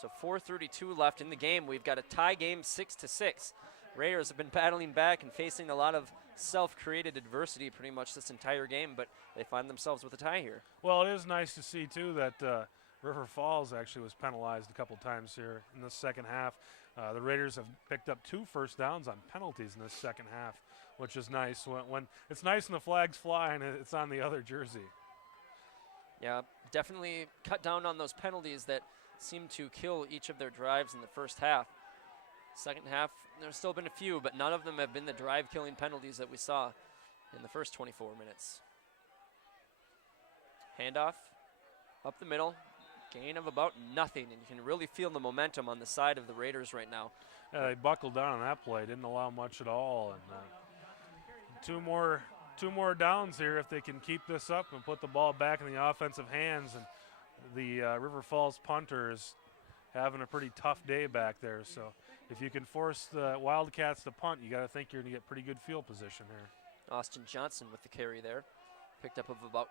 So 4:32 left in the game. We've got a tie game, 6-6. Raiders have been battling back and facing a lot of self-created adversity pretty much this entire game, but they find themselves with a tie here. Well, it is nice to see, too, that River Falls actually was penalized a couple times here in the second half. The Raiders have picked up 2 first downs on penalties in this second half, which is nice. When it's nice when the flags fly and it's on the other jersey. Yeah, definitely cut down on those penalties that seem to kill each of their drives in the first half. Second half, there's still been a few, but none of them have been the drive-killing penalties that we saw in the first 24 minutes. Handoff up the middle, gain of about nothing, and you can really feel the momentum on the side of the Raiders right now. Yeah, they buckled down on that play, didn't allow much at all, and two more downs here if they can keep this up and put the ball back in the offensive hands. And the River Falls punter is having a pretty tough day back there. So if you can force the Wildcats to punt, you got to think you're going to get pretty good field position here. Austin Johnson with the carry there. Picked up of about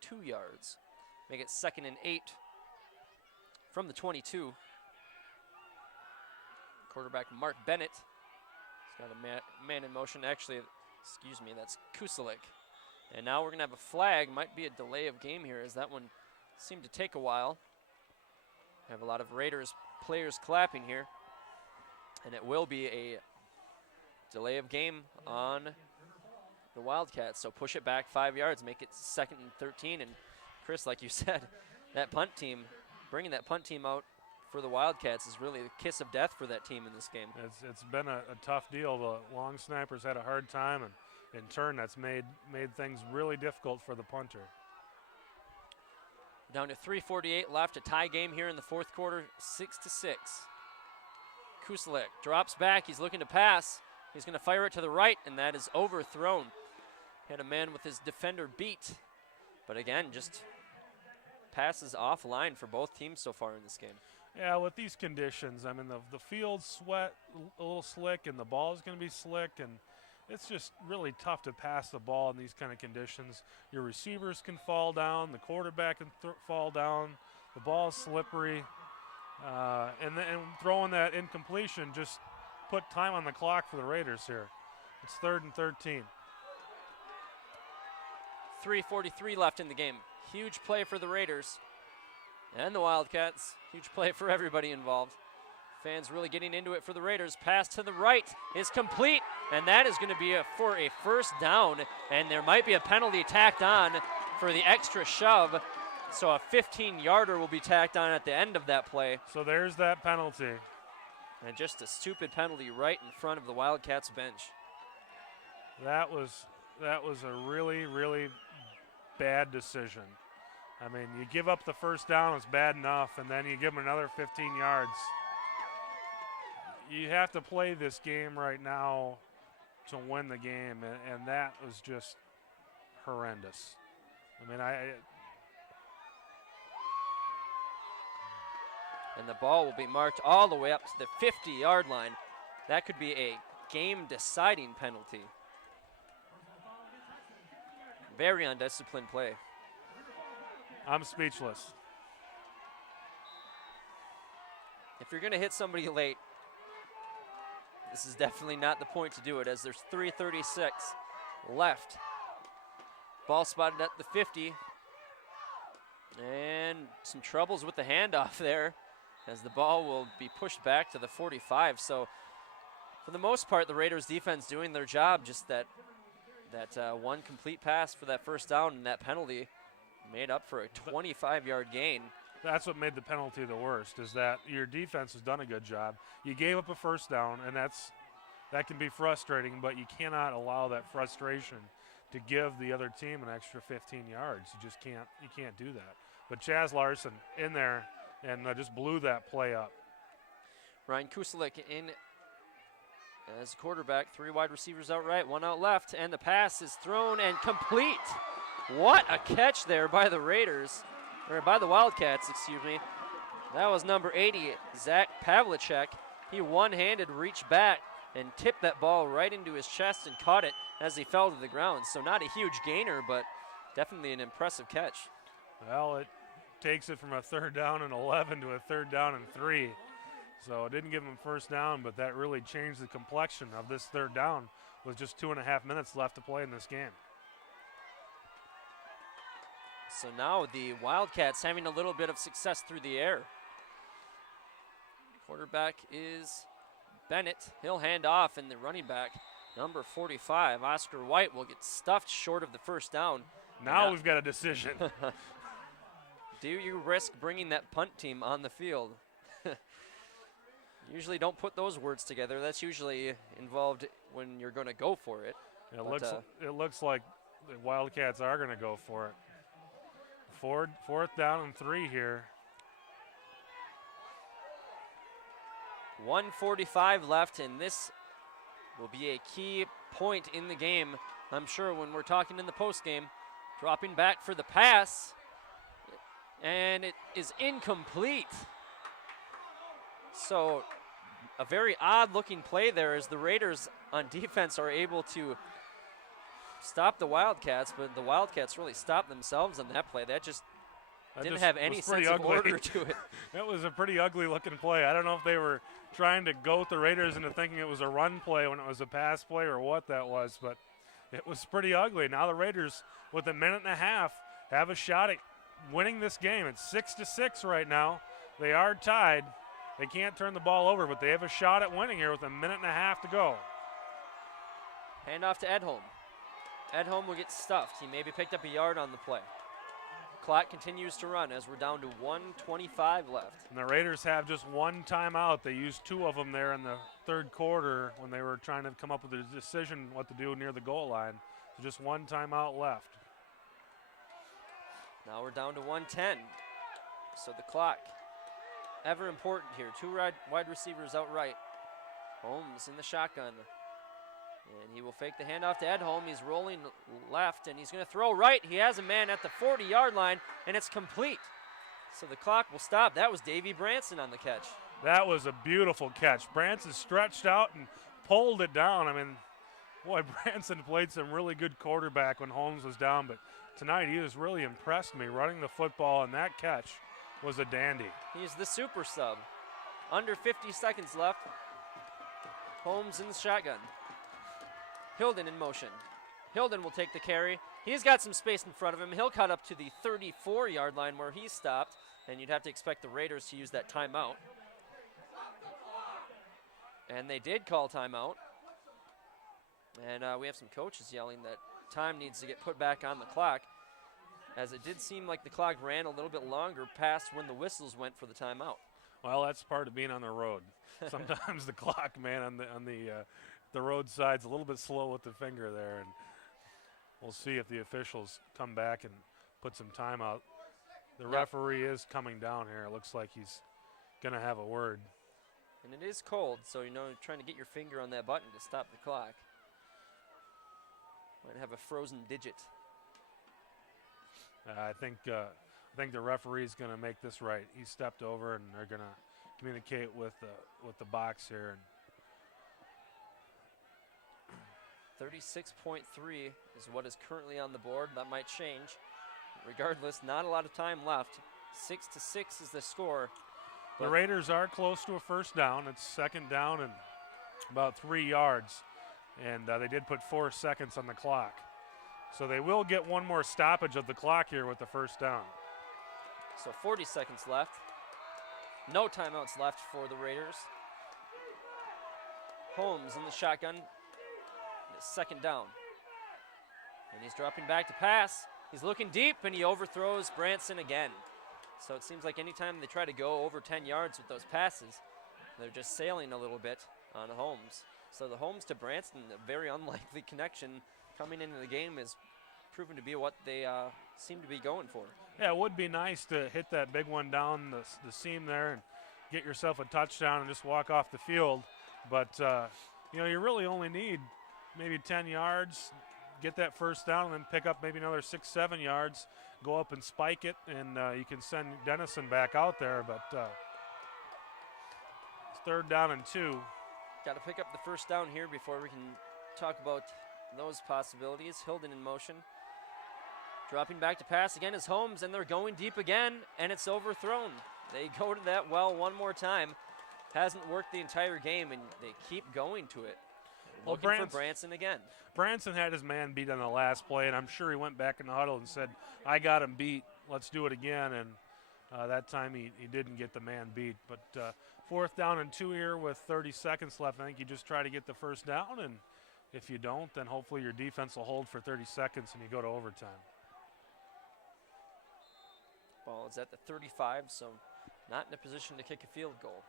2 yards. Make it 2nd and 8 from the 22. Quarterback Mark Bennett. He's got a man in motion. Actually, excuse me, that's Kusalik. And now we're going to have a flag. Might be a delay of game here, as that one seemed to take a while. Have a lot of Raiders players clapping here. And it will be a delay of game on the Wildcats. So push it back 5 yards, make it 2nd and 13. And Chris, like you said, that punt team, bringing that punt team out for the Wildcats is really the kiss of death for that team in this game. It's been a tough deal. The long snipers had a hard time, and in turn that's made things really difficult for the punter. Down to 3:48 left, a tie game here in the fourth quarter, 6-6. Kusalik drops back, he's looking to pass. He's going to fire it to the right, and that is overthrown. Had a man with his defender beat, but again, just passes offline for both teams so far in this game. Yeah, with these conditions, I mean, the field's wet, a little slick, and the ball is going to be slick, and it's just really tough to pass the ball in these kind of conditions. Your receivers can fall down, the quarterback can fall down, the ball's slippery, and throwing that incompletion just put time on the clock for the Raiders here. It's 3rd and 13. 3:43 left in the game. Huge play for the Raiders and the Wildcats. Huge play for everybody involved. Fans really getting into it for the Raiders. Pass to the right is complete, and that is going to be for a first down, and there might be a penalty tacked on for the extra shove. So a 15-yarder will be tacked on at the end of that play. So there's that penalty. And just a stupid penalty right in front of the Wildcats bench. That was a really, really bad decision. I mean, you give up the first down, it's bad enough, and then you give them another 15 yards. You have to play this game right now to win the game, and that was just horrendous. I mean, and the ball will be marked all the way up to the 50-yard line. That could be a game-deciding penalty. Very undisciplined play. I'm speechless. If you're going to hit somebody late, this is definitely not the point to do it, as there's 3:36 left. Ball spotted at the 50. And some troubles with the handoff there, as the ball will be pushed back to the 45. So for the most part, the Raiders defense doing their job, just that one complete pass for that first down and that penalty made up for a 25-yard gain. That's what made the penalty the worst, is that your defense has done a good job. You gave up a first down, and that can be frustrating, but you cannot allow that frustration to give the other team an extra 15 yards. You just can't do that. But Chaz Larson in there and just blew that play up. Ryan Kusalik in as quarterback, 3 wide receivers out right, 1 out left, and the pass is thrown and complete. What a catch there by the Raiders, or by the Wildcats, excuse me. That was number 80, Zach Pavlicek. He one-handed reached back and tipped that ball right into his chest and caught it as he fell to the ground. So not a huge gainer, but definitely an impressive catch. Well, it takes it from a 3rd down and 11 to a 3rd down and 3. So it didn't give him first down, but that really changed the complexion of this 3rd down with just 2.5 minutes left to play in this game. So now the Wildcats having a little bit of success through the air. Quarterback is Bennett. He'll hand off, and the running back, number 45, Oscar White, will get stuffed short of the first down. Now we've got a decision. Do you risk bringing that punt team on the field? Usually don't put those words together. That's usually involved when you're going to go for it. It looks like the Wildcats are going to go for it. 4th down and 3 here. 1:45 left, and this will be a key point in the game, I'm sure, when we're talking in the postgame. Dropping back for the pass, and it is incomplete. So a very odd-looking play there, as the Raiders on defense are able to stop the Wildcats, but the Wildcats really stopped themselves on that play. That just didn't have any sense of order to it. That was a pretty ugly-looking play. I don't know if they were trying to goat the Raiders into thinking it was a run play when it was a pass play or what that was, but it was pretty ugly. Now the Raiders, with 1.5 minutes, have a shot at winning this game. It's 6-6 right now. They are tied. They can't turn the ball over, but they have a shot at winning here with 1.5 minutes to go. Hand off to Edholm. Edholm will get stuffed. He maybe picked up a yard on the play. Clock continues to run as we're down to 1:25 left. And the Raiders have just one timeout. They used 2 of them there in the 3rd quarter when they were trying to come up with a decision what to do near the goal line. So just one timeout left. Now we're down to 1:10. So the clock, ever important here. 2 wide receivers out right. Holmes in the shotgun. And he will fake the handoff to Edholm. He's rolling left, and he's going to throw right. He has a man at the 40-yard line, and it's complete. So the clock will stop. That was Davey Branson on the catch. That was a beautiful catch. Branson stretched out and pulled it down. I mean, boy, Branson played some really good quarterback when Holmes was down, but tonight he has really impressed me running the football, and that catch was a dandy. He's the super sub. Under 50 seconds left. Holmes in the shotgun. Hilden in motion. Hilden will take the carry. He's got some space in front of him. He'll cut up to the 34-yard line where he stopped, and you'd have to expect the Raiders to use that timeout. And they did call timeout. And we have some coaches yelling that time needs to get put back on the clock, as it did seem like the clock ran a little bit longer past when the whistles went for the timeout. Well, that's part of being on the road. Sometimes the clock, man, on the roadside's a little bit slow with the finger there, and we'll see if the officials come back and put some time out. The referee is coming down here. It looks like he's going to have a word. And it is cold, so trying to get your finger on that button to stop the clock. Might have a frozen digit. I think the referee's going to make this right. He stepped over, and they're going to communicate with the box here. And 36.3 is what is currently on the board. That might change. Regardless, not a lot of time left. 6-6 is the score. The Raiders are close to a first down. It's second down and about 3 yards. And they did put 4 seconds on the clock. So they will get one more stoppage of the clock here with the first down. So 40 seconds left. No timeouts left for the Raiders. Holmes in the shotgun. Second down. And he's dropping back to pass. He's looking deep, and he overthrows Branson again. So it seems like anytime they try to go over 10 yards with those passes, they're just sailing a little bit on Holmes. So the Holmes to Branson, a very unlikely connection coming into the game, is proven to be what they seem to be going for. Yeah, it would be nice to hit that big one down the seam there and get yourself a touchdown and just walk off the field. But, you really only need maybe 10 yards, get that first down, and then pick up maybe another 6-7 yards, go up and spike it, and you can send Dennison back out there. But it's third down and 2. Got to pick up the first down here before we can talk about those possibilities. Hilden in motion. Dropping back to pass again is Holmes, and they're going deep again, and it's overthrown. They go to that well one more time. Hasn't worked the entire game, and they keep going to it. Looking for Branson again. Branson had his man beat on the last play, and I'm sure he went back in the huddle and said, I got him beat. Let's do it again. And that time he didn't get the man beat. But fourth down and 2 here with 30 seconds left. I think you just try to get the first down, and if you don't, then hopefully your defense will hold for 30 seconds and you go to overtime. Ball is at the 35, so not in a position to kick a field goal.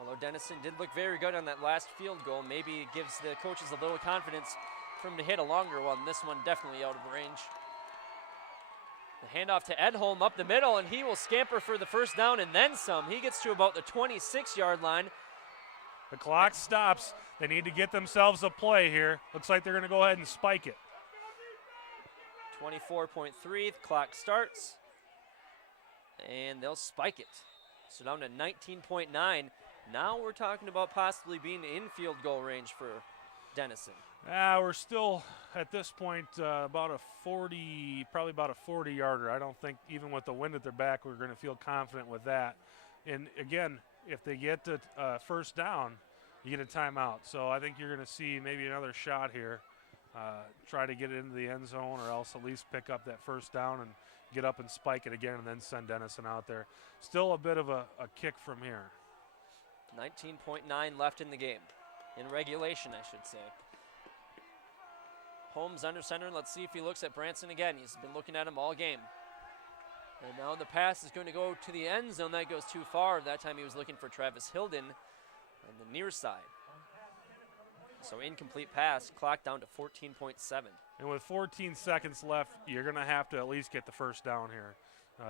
Although Dennison did look very good on that last field goal, maybe it gives the coaches a little confidence for him to hit a longer one. This one definitely out of range. The handoff to Edholm up the middle, and he will scamper for the first down and then some. He gets to about the 26-yard line. The clock stops. They need to get themselves a play here. Looks like they're going to go ahead and spike it. 24.3, the clock starts, and they'll spike it. So down to 19.9. Now we're talking about possibly being in field goal range for Dennison. We're still at this point about a 40, probably about a 40-yarder. I don't think even with the wind at their back we're going to feel confident with that. And again, if they get the first down, you get a timeout. So I think you're going to see maybe another shot here. Try to get it into the end zone, or else at least pick up that first down and get up and spike it again and then send Dennison out there. Still a bit of a kick from here. 19.9 left in the game. In regulation, I should say. Holmes under center. Let's see if he looks at Branson again. He's been looking at him all game. And now the pass is going to go to the end zone. That goes too far. That time he was looking for Travis Hilden on the near side. So incomplete pass, clock down to 14.7. And with 14 seconds left, you're going to have to at least get the first down here.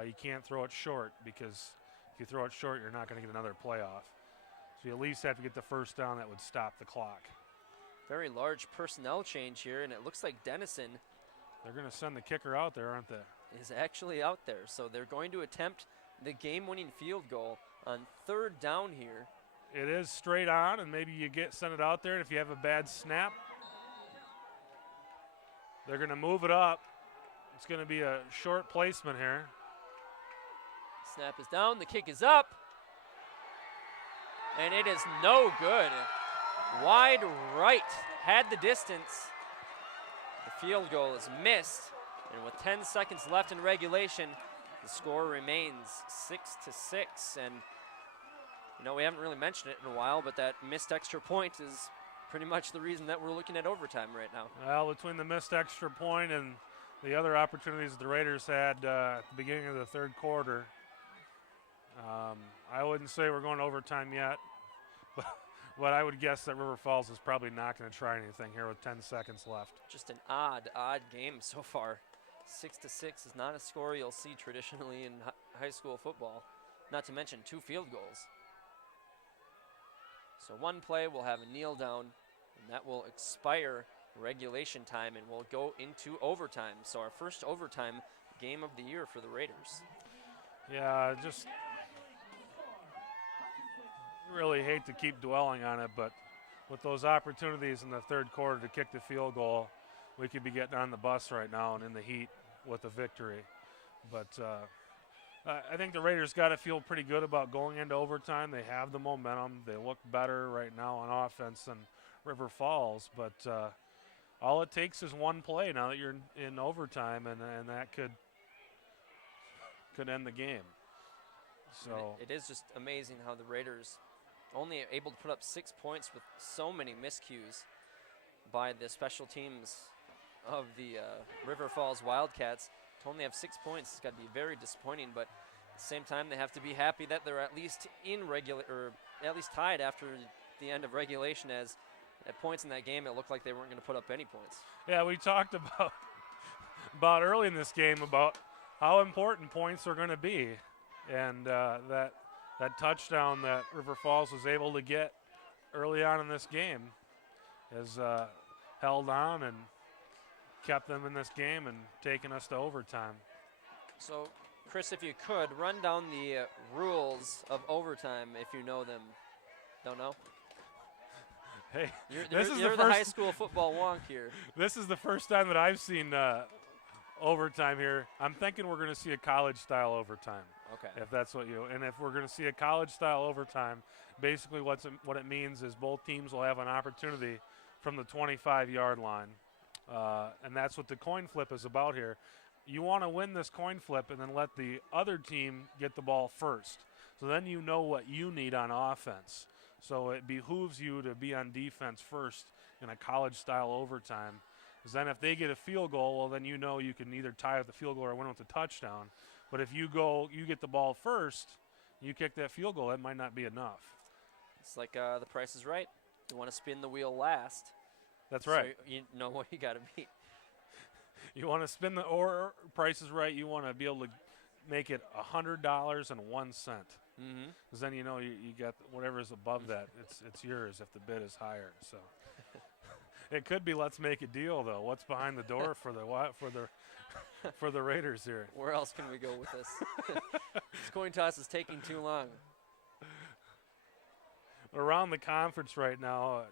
You can't throw it short, because if you throw it short, you're not going to get another playoff. So you at least have to get the first down that would stop the clock. Very large personnel change here, and it looks like Dennison. They're going to send the kicker out there, aren't they? Is actually out there. So they're going to attempt the game-winning field goal on third down here. It is straight on, and maybe you send it out there, and if you have a bad snap, they're going to move it up. It's going to be a short placement here. Snap is down, the kick is up, and it is no good. Wide right, had the distance. The field goal is missed, and with 10 seconds left in regulation, the score remains 6-6, and You know, we haven't really mentioned it in a while, but that missed extra point is pretty much the reason that we're looking at overtime right now. Well, between the missed extra point and the other opportunities the Raiders had at the beginning of the third quarter, I wouldn't say we're going to overtime yet, but I would guess that River Falls is probably not going to try anything here with 10 seconds left. Just an odd game so far. 6-6 is not a score you'll see traditionally in high school football, not to mention 2 field goals. So one play will have a kneel down, and that will expire regulation time, and we'll go into overtime. So our first overtime game of the year for the Raiders. Yeah, just really hate to keep dwelling on it, but with those opportunities in the third quarter to kick the field goal, we could be getting on the bus right now and in the heat with a victory. But I think the Raiders got to feel pretty good about going into overtime. They have the momentum. They look better right now on offense than River Falls, but all it takes is one play now that you're in overtime, and that could end the game. So it is just amazing how the Raiders only able to put up 6 points with so many miscues by the special teams of the River Falls Wildcats. To only have 6 points, it's got to be very disappointing, but at the same time, they have to be happy that they're at least at least tied after the end of regulation, as at points in that game, it looked like they weren't going to put up any points. Yeah, we talked about early in this game about how important points are going to be, and that touchdown that River Falls was able to get early on in this game has held on and kept them in this game and taken us to overtime. So, Chris, if you could, run down the rules of overtime if you know them. Don't know? Hey, you're the high school football wonk here. This is the first time that I've seen overtime here. I'm thinking we're going to see a college-style overtime. Okay. If that's what and if we're going to see a college-style overtime, basically what it means is both teams will have an opportunity from the 25-yard line. And that's what the coin flip is about here. You want to win this coin flip and then let the other team get the ball first. So then you know what you need on offense. So it behooves you to be on defense first in a college-style overtime. Because then if they get a field goal, well, then you know you can either tie with the field goal or win with the touchdown. But if you get the ball first, you kick that field goal, that might not be enough. It's like The Price is Right. You want to spin the wheel last. That's right. So you know what you got to beat. You want to spin or Price is Right. You want to be able to make it $100.01. Because then you know you get whatever is above that. It's yours if the bid is higher. So it could be let's make a deal though. What's behind the door for the Raiders here? Where else can we go with this? This coin toss is taking too long. Around the conference right now,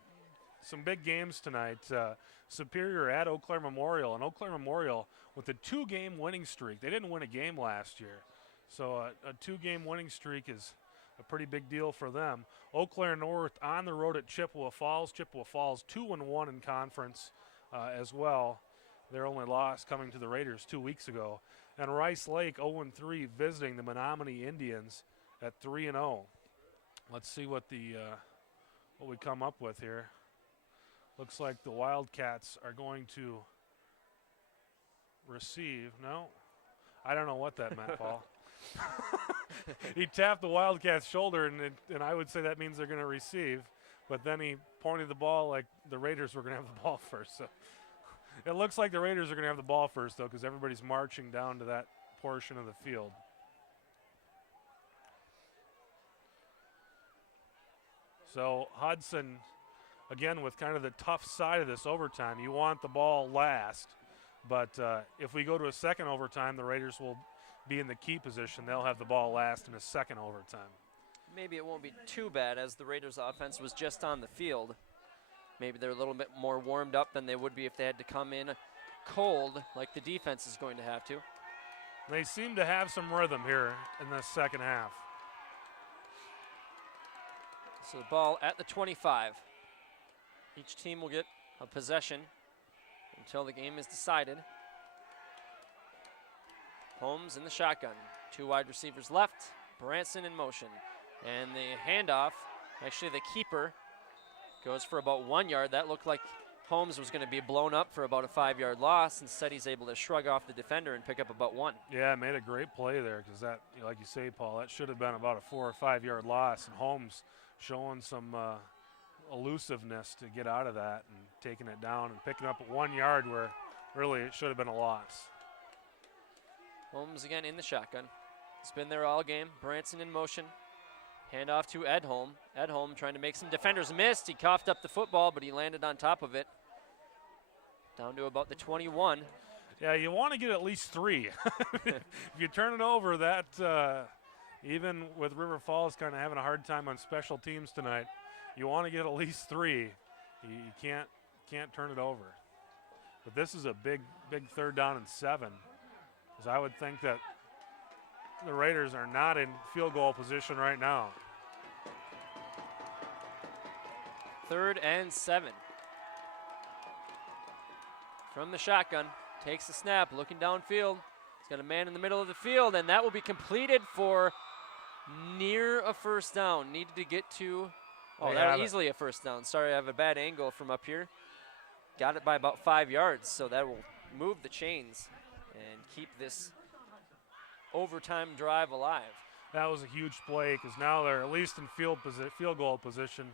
some big games tonight. Superior at Eau Claire Memorial, and Eau Claire Memorial with a 2-game winning streak. They didn't win a game last year, so a 2-game winning streak is a pretty big deal for them. Eau Claire North on the road at Chippewa Falls. Chippewa Falls 2-1 in conference as well. Their only loss coming to the Raiders 2 weeks ago. And Rice Lake 0-3 visiting the Menominee Indians at 3-0. Let's see what we come up with here. Looks like the Wildcats are going to receive. No, I don't know what that meant, Paul. He tapped the Wildcats' shoulder, and I would say that means they're going to receive. But then he pointed the ball like the Raiders were going to have the ball first. So it looks like the Raiders are going to have the ball first, though, because everybody's marching down to that portion of the field. So Hudson, again, with kind of the tough side of this overtime, you want the ball last. But if we go to a second overtime, the Raiders will be in the key position. They'll have the ball last in a second overtime. Maybe it won't be too bad, as the Raiders' offense was just on the field. Maybe they're a little bit more warmed up than they would be if they had to come in cold, like the defense is going to have to. They seem to have some rhythm here in the second half. So the ball at the 25. Each team will get a possession until the game is decided. Holmes in the shotgun. 2 wide receivers left. Branson in motion. And the handoff, actually the keeper, goes for about 1 yard. That looked like Holmes was going to be blown up for about a 5-yard loss. Instead, he's able to shrug off the defender and pick up about 1. Yeah, made a great play there because that, like you say, Paul, that should have been about a 4 or 5 yard loss. And Holmes showing some elusiveness to get out of that and taking it down and picking up at 1 yard where really it should have been a loss. Holmes again in the shotgun. He's been there all game. Branson in motion. Handoff to Edholm. Edholm trying to make some defenders missed. He coughed up the football, but he landed on top of it. Down to about the 21. Yeah, you want to get at least 3. If you turn it over, that even with River Falls kind of having a hard time on special teams tonight, you want to get at least 3. You can't turn it over. But this is a big 3rd down and 7, because I would think that the Raiders are not in field goal position right now. 3rd and 7. From the shotgun, takes the snap, looking downfield. He's got a man in the middle of the field, and that will be completed for near a first down. Needed to get to, that was easily a first down. Sorry, I have a bad angle from up here. Got it by about 5 yards, so that will move the chains and keep this overtime drive alive. That was a huge play because now they're at least in field goal position.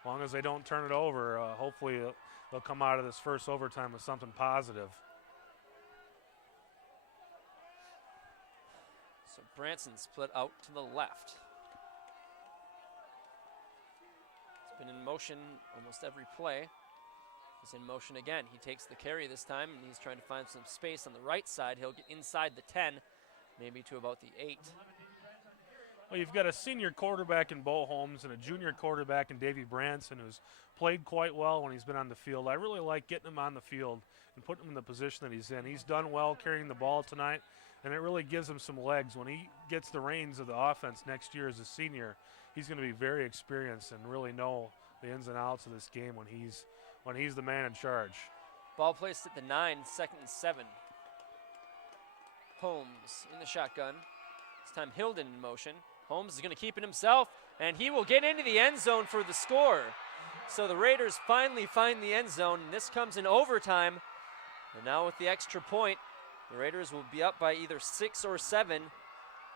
As long as they don't turn it over, hopefully they'll come out of this first overtime with something positive. So Branson split out to the left. He's been in motion almost every play. He's in motion again. He takes the carry this time, and he's trying to find some space on the right side. He'll get inside the 10, maybe to about the 8. Well, you've got a senior quarterback in Bo Holmes and a junior quarterback in Davey Branson, who's played quite well when he's been on the field. I really like getting him on the field and putting him in the position that he's in. He's done well carrying the ball tonight, and it really gives him some legs. When he gets the reins of the offense next year as a senior, he's going to be very experienced and really know the ins and outs of this game when he's the man in charge. Ball placed at the 9, 2nd and 7. Holmes in the shotgun. This time Hilden in motion. Holmes is going to keep it himself, and he will get into the end zone for the score. So the Raiders finally find the end zone, and this comes in overtime. And now with the extra point, the Raiders will be up by either 6 or 7,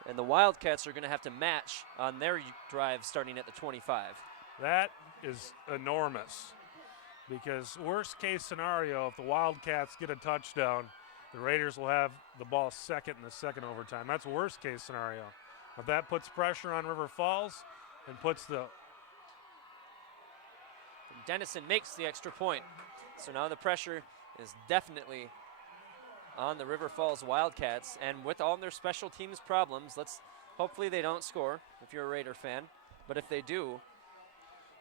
and the Wildcats are going to have to match on their drive starting at the 25. That is enormous, because worst case scenario, if the Wildcats get a touchdown, the Raiders will have the ball second in the second overtime. That's worst case scenario. But that puts pressure on River Falls and puts the... Dennison makes the extra point. So now the pressure is definitely on the River Falls Wildcats. And with all their special teams problems, hopefully they don't score if you're a Raider fan. But if they do,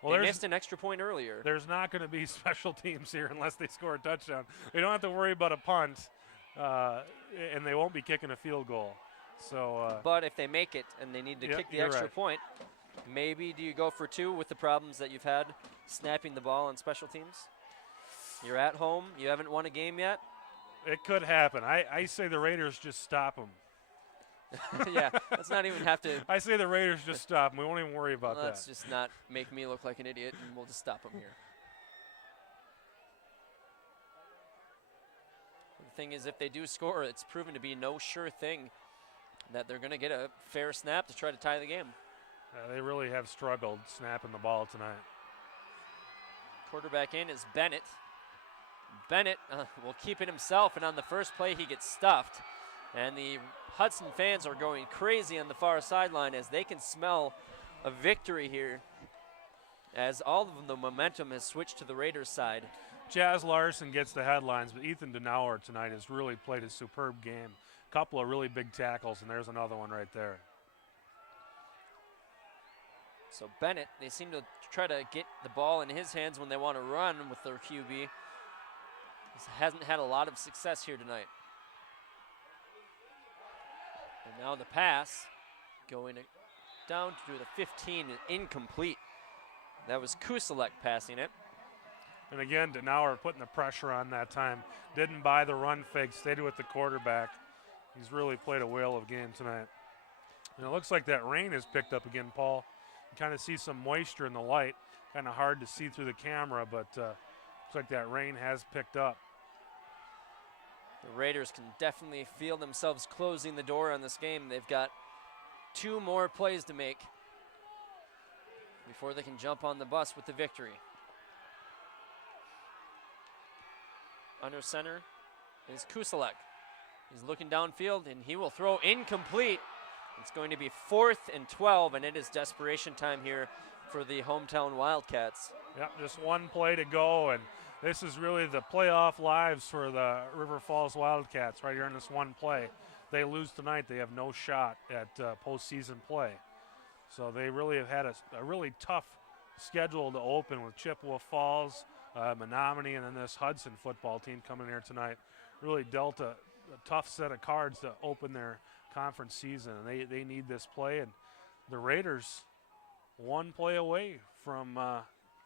they missed an extra point earlier. There's not going to be special teams here unless they score a touchdown. They don't have to worry about a punt, and they won't be kicking a field goal. So, but if they make it and they need to kick the extra point, maybe do you go for 2 with the problems that you've had snapping the ball on special teams? You're at home. You haven't won a game yet. It could happen. I say the Raiders just stop them. Yeah, let's not even have to. I say the Raiders just stop them. We won't even worry about that. Let's just not make me look like an idiot, and we'll just stop them here. The thing is, if they do score, it's proven to be no sure thing that they're going to get a fair snap to try to tie the game. They really have struggled snapping the ball tonight. Quarterback in is Bennett. Bennett will keep it himself, and on the first play he gets stuffed. And the Hudson fans are going crazy on the far sideline as they can smell a victory here, as all of the momentum has switched to the Raiders' side. Jazz Larson gets the headlines, but Ethan Denauer tonight has really played a superb game. A couple of really big tackles, and there's another one right there. So Bennett, they seem to try to get the ball in his hands when they want to run with their QB. He hasn't had a lot of success here tonight. And now the pass going down to the 15, incomplete. That was Kuselek passing it. And again, Denauer putting the pressure on that time. Didn't buy the run fake, stayed with the quarterback. He's really played a whale of a game tonight. And it looks like that rain has picked up again, Paul. kind of see some moisture in the light. Kind of hard to see through the camera, but looks like that rain has picked up. The Raiders can definitely feel themselves closing the door on this game. They've got 2 more plays to make before they can jump on the bus with the victory. Under center is Kusalek. He's looking downfield, and he will throw incomplete. It's going to be 4th and 12, and it is desperation time here for the hometown Wildcats. Yep, just one play to go, and this is really the playoff lives for the River Falls Wildcats right here in this one play. If they lose tonight, they have no shot at postseason play. So they really have had a really tough schedule to open with Chippewa Falls, Menominee, and then this Hudson football team coming here tonight. Really dealt a tough set of cards to open their conference season, and they need this play. And the Raiders, one play away from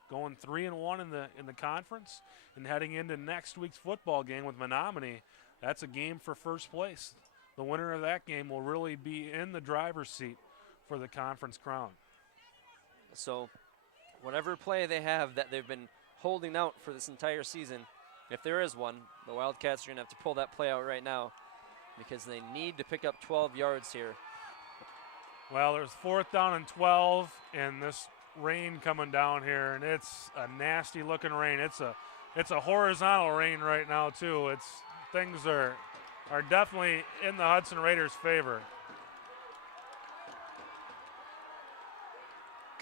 going 3-1 in the conference and heading into next week's football game with Menominee. That's a game for first place. The winner of that game will really be in the driver's seat for the conference crown. So whatever play they have that they've been holding out for this entire season, if there is one, the Wildcats are going to have to pull that play out right now because they need to pick up 12 yards here. Well, there's 4th down and 12, and this rain coming down here, and it's a nasty looking rain. It's a horizontal rain right now too. Things are definitely in the Hudson Raiders' favor.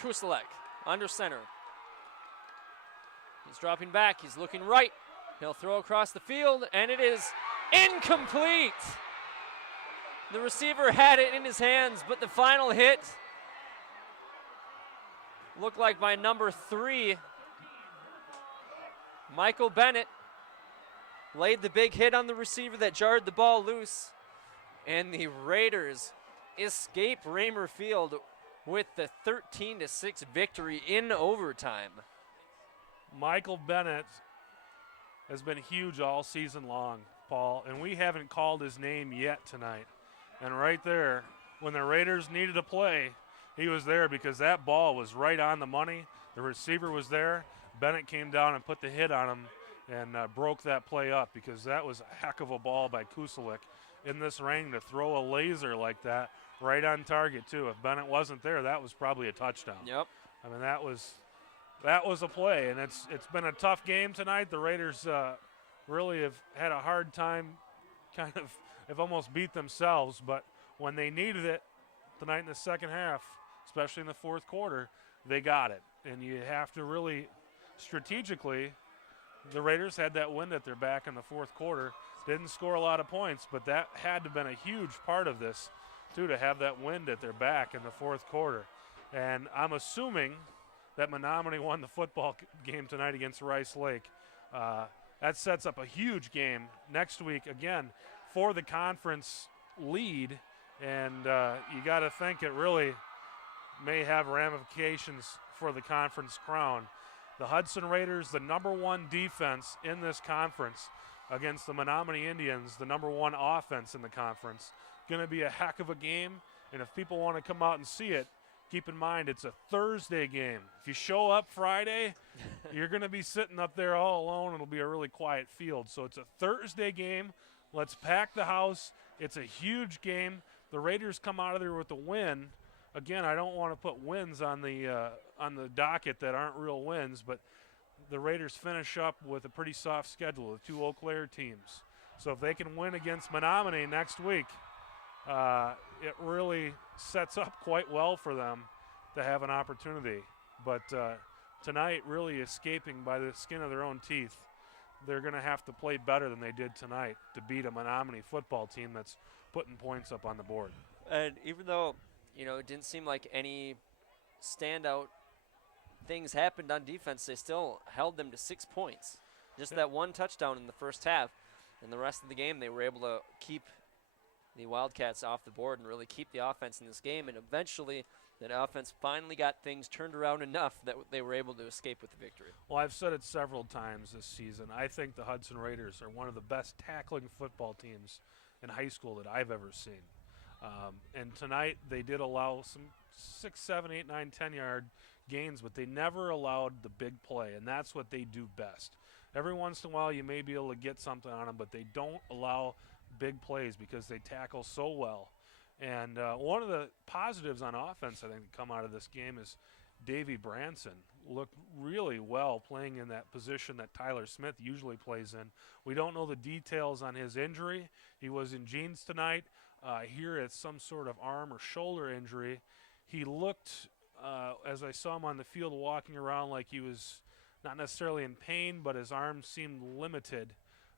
Kusalek under center. He's dropping back. He's looking right. He'll throw across the field, and it is incomplete. The receiver had it in his hands, but the final hit looked like by number 3, Michael Bennett, laid the big hit on the receiver that jarred the ball loose, and the Raiders escape Raymer Field with the 13-6 victory in overtime. Michael Bennett has been huge all season long, Paul, and we haven't called his name yet tonight. And right there, when the Raiders needed a play, he was there because that ball was right on the money. The receiver was there. Bennett came down and put the hit on him and broke that play up because that was a heck of a ball by Kusalek in this rain to throw a laser like that right on target too. If Bennett wasn't there, that was probably a touchdown. Yep. I mean, that was a play, and it's been a tough game tonight. The Raiders really have had a hard time, have almost beat themselves, but when they needed it tonight in the second half, especially in the fourth quarter, they got it. And you have to really strategically, the Raiders had that wind at their back in the fourth quarter. Didn't score a lot of points, but that had to have been a huge part of this, too, to have that wind at their back in the fourth quarter. And I'm assuming that Menominee won the football game tonight against Rice Lake. That sets up a huge game next week, again, for the conference lead. And you got to think it really may have ramifications for the conference crown. The Hudson Raiders, the number 1 defense in this conference against the Menominee Indians, the number 1 offense in the conference. Going to be a heck of a game, and if people want to come out and see it, keep in mind it's a Thursday game. If you show up Friday, you're going to be sitting up there all alone. It'll be a really quiet field. So it's a Thursday game. Let's pack the house. It's a huge game. The Raiders come out of there with a win. Again, I don't want to put wins on the docket that aren't real wins, but the Raiders finish up with a pretty soft schedule with 2 Eau Claire teams. So if they can win against Menominee next week, it really sets up quite well for them to have an opportunity. But tonight, really escaping by the skin of their own teeth, they're going to have to play better than they did tonight to beat a Menominee football team that's putting points up on the board. And even though, it didn't seem like any standout things happened on defense, they still held them to 6 points. Just that one touchdown in the first half. And the rest of the game, they were able to keep the Wildcats off the board and really keep the offense in this game. And eventually, that offense finally got things turned around enough that they were able to escape with the victory. Well, I've said it several times this season. I think the Hudson Raiders are one of the best tackling football teams in high school that I've ever seen. And tonight, they did allow 6, 7, 8, 9, 10-yard gains, but they never allowed the big play, and that's what they do best. Every once in a while you may be able to get something on them, but they don't allow big plays because they tackle so well. And one of the positives on offense, I think, that come out of this game is Davey Branson looked really well playing in that position that Tyler Smith usually plays in. We don't know the details on his injury. He was in jeans tonight. Here it's some sort of arm or shoulder injury. He looked, as I saw him on the field walking around, like he was not necessarily in pain, but his arms seemed limited.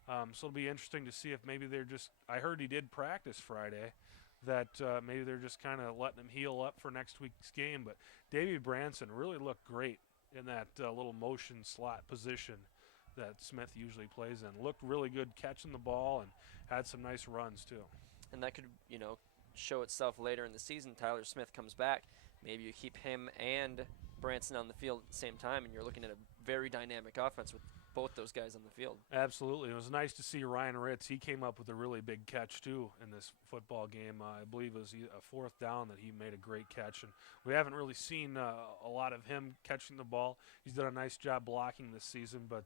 So it'll be interesting to see if maybe they're just, I heard he did practice Friday, that maybe they're just kind of letting him heal up for next week's game. But Davey Branson really looked great in that little motion slot position that Smith usually plays in. Looked really good catching the ball and had some nice runs too. And that could, show itself later in the season. Tyler Smith comes back. Maybe you keep him and Branson on the field at the same time, and you're looking at a very dynamic offense with both those guys on the field. Absolutely. It was nice to see Ryan Ritz. He came up with a really big catch, too, in this football game. I believe it was a 4th down that he made a great catch. And we haven't really seen a lot of him catching the ball. He's done a nice job blocking this season, but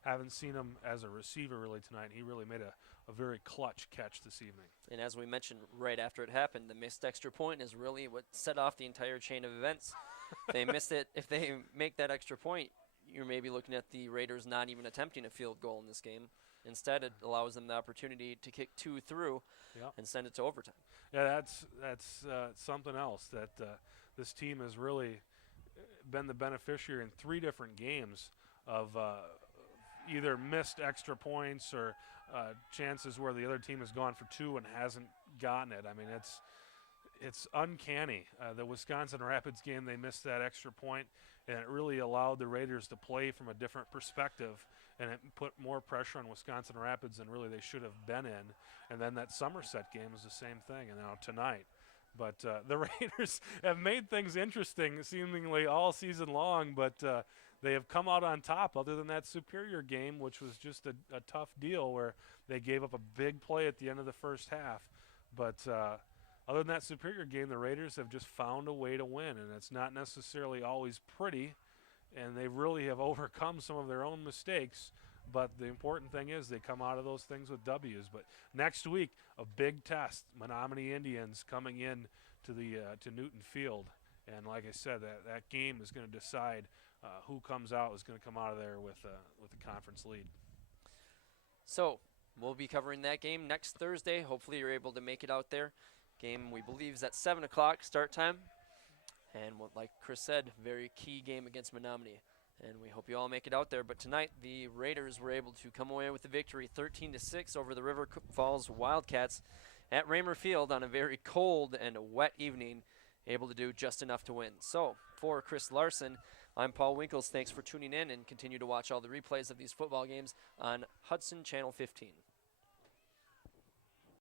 haven't seen him as a receiver really tonight. He really made a very clutch catch this evening. And as we mentioned right after it happened, the missed extra point is really what set off the entire chain of events. They missed it. If they make that extra point, you're maybe looking at the Raiders not even attempting a field goal in this game. Instead, it allows them the opportunity to kick 2 through and send it to overtime. Yeah, that's something else that this team has really been the beneficiary in 3 different games of either missed extra points or chances where the other team has gone for 2 and hasn't gotten it. I mean, it's uncanny. The Wisconsin Rapids game, they missed that extra point, and it really allowed the Raiders to play from a different perspective, and it put more pressure on Wisconsin Rapids than really they should have been in. And then that Somerset game was the same thing, and now tonight. But the Raiders have made things interesting seemingly all season long, but they have come out on top other than that Superior game, which was just a tough deal where they gave up a big play at the end of the first half. But other than that Superior game, the Raiders have just found a way to win, and it's not necessarily always pretty, and they really have overcome some of their own mistakes. But the important thing is they come out of those things with W's. But next week, a big test. Menominee Indians coming in to the to Newton Field. And like I said, that game is going to decide who comes out, is going to come out of there with the conference lead. So we'll be covering that game next Thursday. Hopefully you're able to make it out there. Game, we believe, is at 7 o'clock start time. And like Chris said, very key game against Menominee. And we hope you all make it out there. But tonight, the Raiders were able to come away with the victory 13-6 over the River Falls Wildcats at Raymer Field on a very cold and wet evening, able to do just enough to win. So, for Chris Larson, I'm Paul Winkles. Thanks for tuning in, and continue to watch all the replays of these football games on Hudson Channel 15.